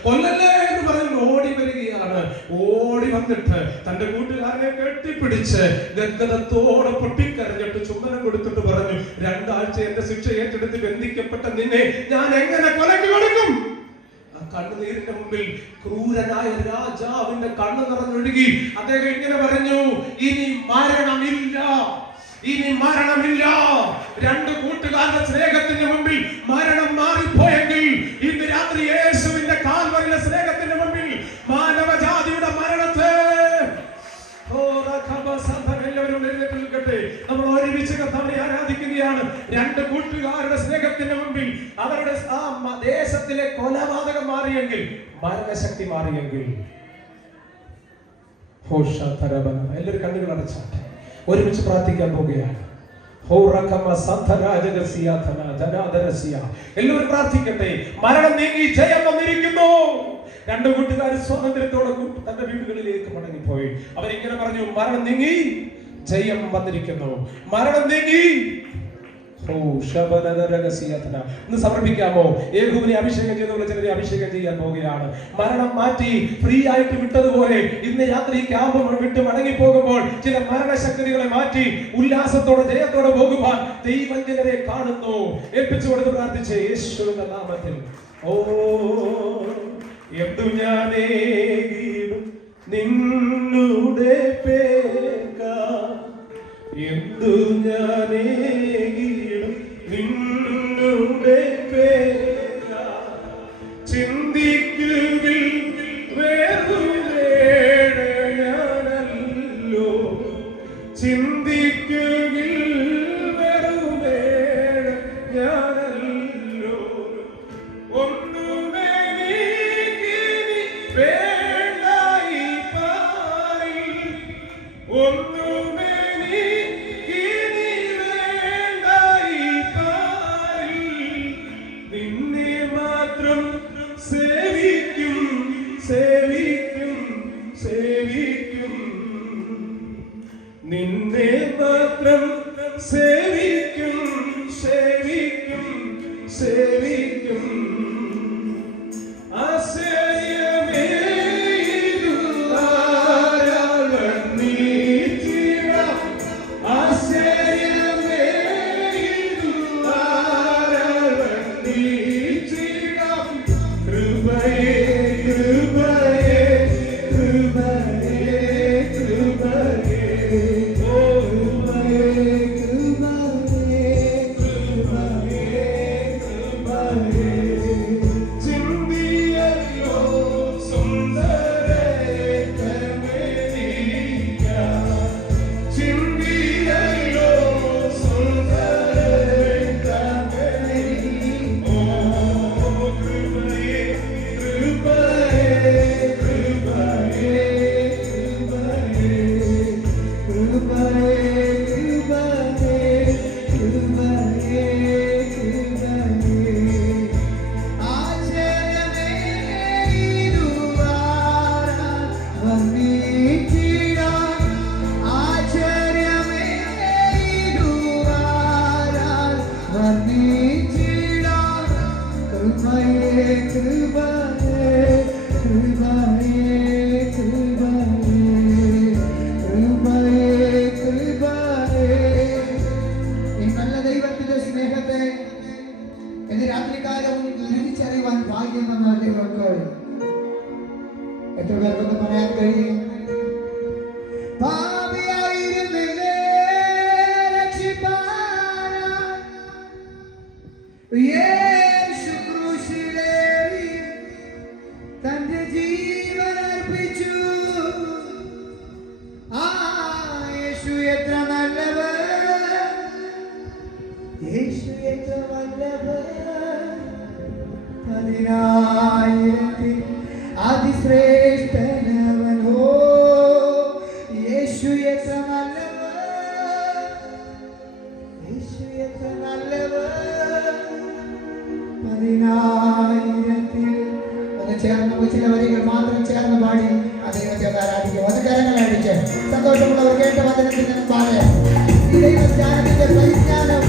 കൊല്ലല്ലേ എന്ന് പറഞ്ഞു ഓടി വരികയാണ്. ഓടി വന്നിട്ട് തന്റെ കൂട്ടുകാരനെ കെട്ടിപ്പിടിച്ച് ഗദ്ഗതത്തോടെ പൊട്ടിക്കരഞ്ഞിട്ട് ചുംബനം കൊടുത്തിട്ട് പറഞ്ഞു 2 ആഴ്ച എന്റെ ശിക്ഷ ഏറ്റെടുത്ത് ബന്ധിക്കപ്പെട്ട നിന്നെ ഞാൻ എങ്ങനെ കൊലക്ക് കൊടുക്കും? കണ്ണുനീരിന്റെ മുമ്പിൽ ക്രൂരനായ രാജാവിന്റെ കണ്ണ് നിറഞ്ഞൊഴുകി. അദ്ദേഹം ഇങ്ങനെ പറഞ്ഞു ഇനി മരണമില്ല, ഇനി മരണമില്ല. 2 കൂട്ടുകാരുടെ സ്നേഹത്തിന്റെ മുമ്പിൽ മരണം മാറിപ്പോയെങ്കിൽ ഇന്ന് രാത്രി യേശുവിന്റെ കാൽവരിയിലെ സ്നേഹത്തിന്റെ മുമ്പിൽ മാനവജാതിയുടെ മരണത്തെ നമ്മൾ ഒരുമിച്ച് കർത്താവിനെ ആരാധിക്കുകയാണ്. 2 കൂട്ടുകാരുടെ സ്നേഹത്തിന്റെ മുമ്പിൽ അവരുടെ ആ ദേശത്തിലെ കൊലപാതകം മാറിയെങ്കിൽ, മരണശക്തി മാറിയെങ്കിൽ, എല്ലാവരും കണ്ണുകൾ അടച്ചാട്ടെ, ഒരുമിച്ച് പ്രാർത്ഥിക്കാൻ പോവുകയാണ്. എല്ലാവരും പ്രാർത്ഥിക്കട്ടെ. മരണം നീങ്ങി ജയം വന്നിരിക്കുന്നു. 2 കൂട്ടുകാർ സ്വാതന്ത്ര്യത്തോടെ തന്റെ വീടുകളിലേക്ക് മടങ്ങിപ്പോയി. അവരിങ്ങനെ പറഞ്ഞു മരണം നീങ്ങി ജയം വന്നിരിക്കുന്നു, മരണം നീങ്ങി. ഒന്ന് സമർപ്പിക്കാമോ? യേഹൂവിനെ അഭിഷേകം ചെയ്തുള്ള ചിലരെ അഭിഷേകം ചെയ്യാൻ പോവുകയാണ്. മരണം മാറ്റി ഫ്രീ ആയിട്ട് വിട്ടതുപോലെ ഇന്ന് രാത്രി ക്യാമ്പ് വിട്ട് മടങ്ങി പോകുമ്പോൾ ചില മരണശക്തികളെ മാറ്റി ഉല്ലാസത്തോടെ ജയത്തോടെ പോകുവാൻ ദൈവം ചിലരെ കാണുന്നു. ഏൽപ്പിച്ചു കൊടുത്ത് പ്രാർത്ഥിച്ച് യേശുവിന്റെ നാമത്തിൽ. ഓ എന്തു ഞാനേകിടും നിന്നുടെ പേർക്കാ, എന്തു ഞാനേകിടും നിന്നുടെ പേർക്കാ, ചിന്തിക്കുവിൽ വേറുവേഴയാണല്ലോ, ചിന്തിക്കുവിൽ വേറുവേഴയാണല്ലോ, ഒന്നുമേ വേണ്ടായി പാരി, ഒന്നുമേ വേണ്ടായി പാരി, നിന്നെ മാത്രം സേവിക്കും സേവിക്കും സേവിക്കും, നിന്നെ മാത്രം സേവിക്കും സേവിക്കും സേവിക്കും. കൃപയേ യേശു എത്ര വല്ലഭൻ, 10,000 അതിശ്രേഷ്ഠനവൻ. ഓ യേശു എത്ര നല്ലവൻ, യേശു എത്ര നല്ലവൻ. 10,000 ഒന്ന് ചേർന്ന് ചില വരികൾ മാത്രം ചേർന്ന് പാടി അദ്ദേഹത്തെ ആരാധിക്കും. ഒന്ന് കരങ്ങളടിച്ച് സന്തോഷമുള്ളവർ കേട്ട വചനത്തിന് മുമ്പാകെ ഈ ദൈവജ്ഞാനത്തിന്റെ പരിജ്ഞാനം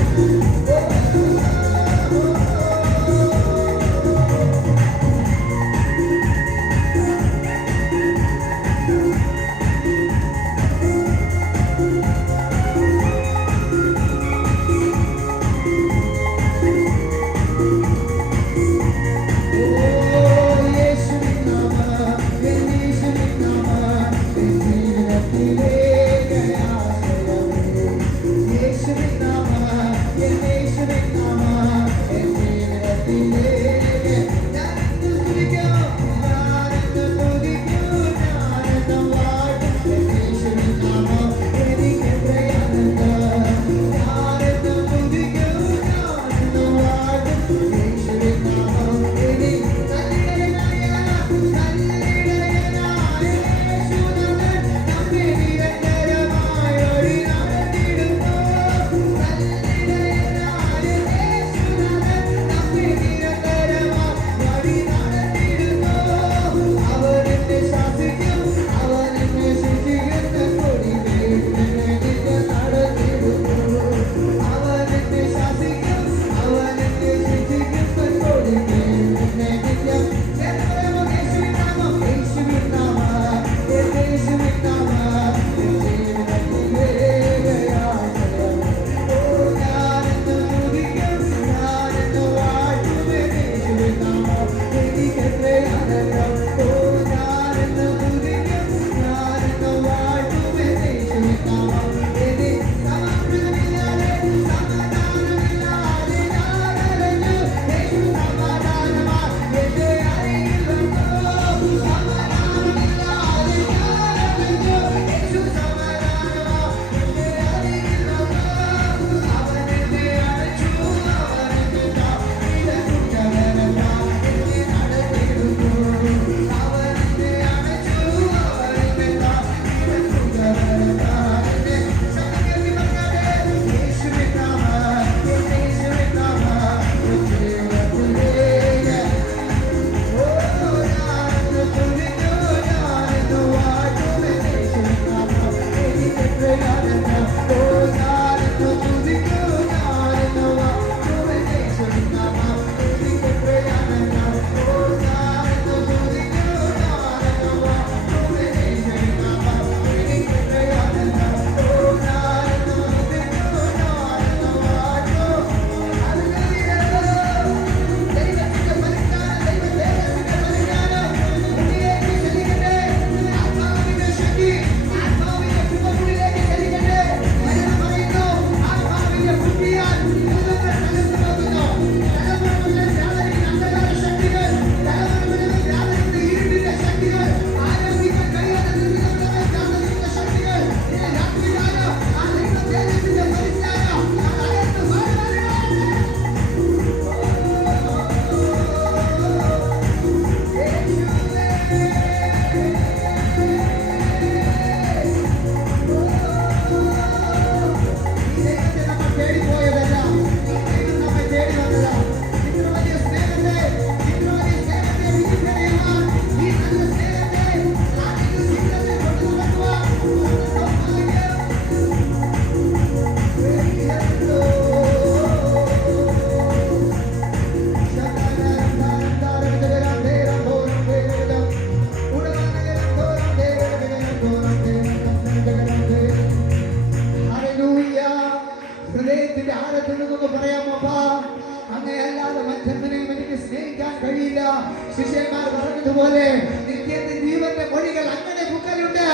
ശിഷ്യന്മാർ പറഞ്ഞതുപോലെ നിത്യത്തിൽ ജീവന്റെ മൊഴികൾ അങ്ങനെ ബുക്കലുണ്ട്.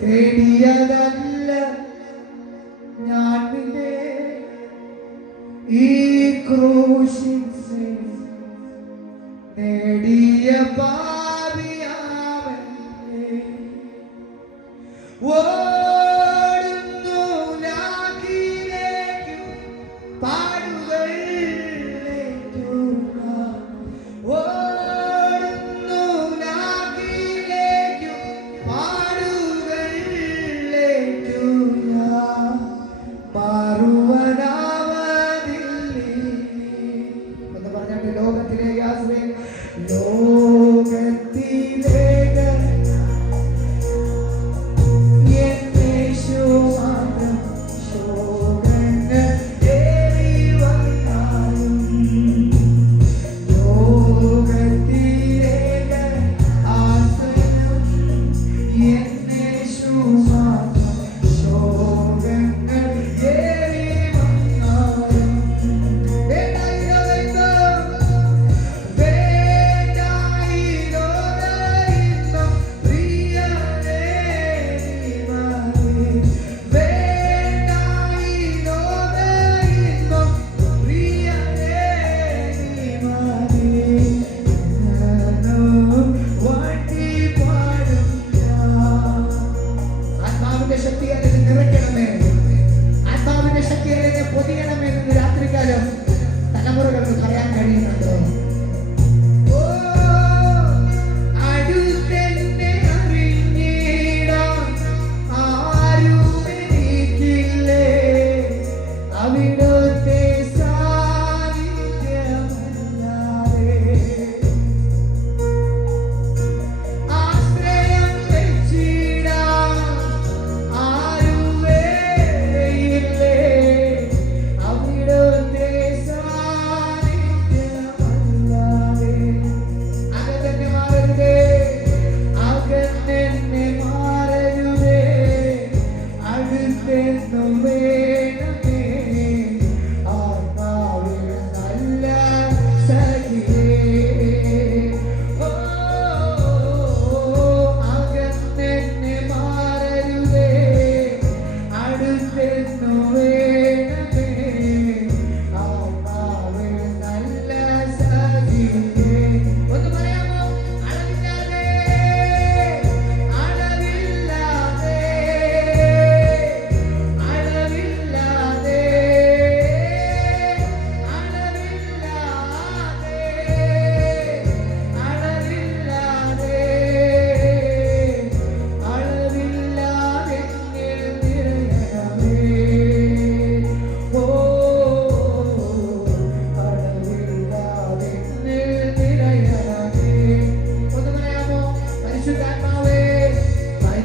തേടിയതല്ല ഞാൻ നിന്നെ ഈ ക്രൂശിൽ നേടിയ പാപിയാവനെ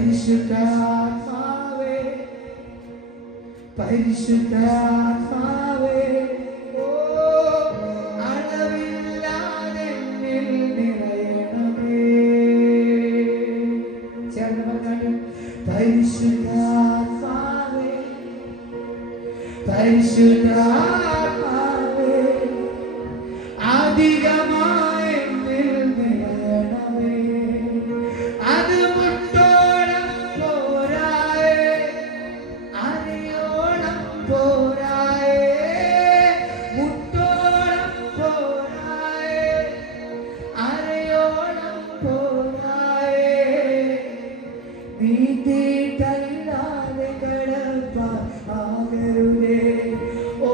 പരിശുദ്ധാത്മാവേ പരിശുദ്ധാത്മാവേ ഓ അളവില്ലാതെ എന്നിൽ നിറയണമേ. ചേർന്ന് പറഞ്ഞാലും പരിശുദ്ധാത്മാവേ പരിശുദ്ധാത്മാവേ അധികമായി എന്നിൽ നിറയണമേ. അത് മുട്ടോളം പോരായേ, അറിയോളം പോരായേ, മുട്ടോളം പോരായേ, അറിയോളം പോരായേ. നീതിയിട്ടല്ലാതെ കടപ്പാൻ ആകരുതേ. ഓ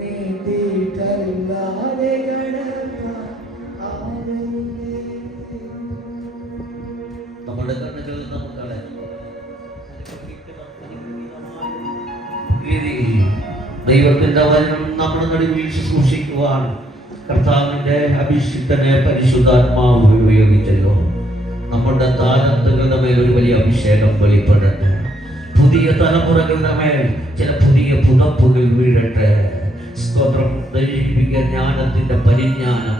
നീതിയിട്ടല്ലാതെ കടപ്പാൻ ആകരുതേ. നമ്മുടെ കണ്ണുകൾ നമുക്കളെ ദൈവത്തിന്റെ വചനം നമ്മുടെ നടുവിൽ സൂക്ഷിക്കുവാൻ കർത്താവിന്റെ അഭിഷിക്തനെ പരിശുദ്ധാത്മാവ് ഉപയോഗിച്ചല്ലോ. നമ്മുടെ താലന്തുകളുടെ മേൽ ഒരു വലിയ അഭിഷേകം വെളിപ്പെടട്ടെ. പുതിയ തലമുറകളുടെ മേൽ ചില പുതിയ പുതപ്പുകൾ വീഴട്ടെ. സ്തോത്രം. ദൈവിക ജ്ഞാനത്തിന്റെ പരിജ്ഞാനം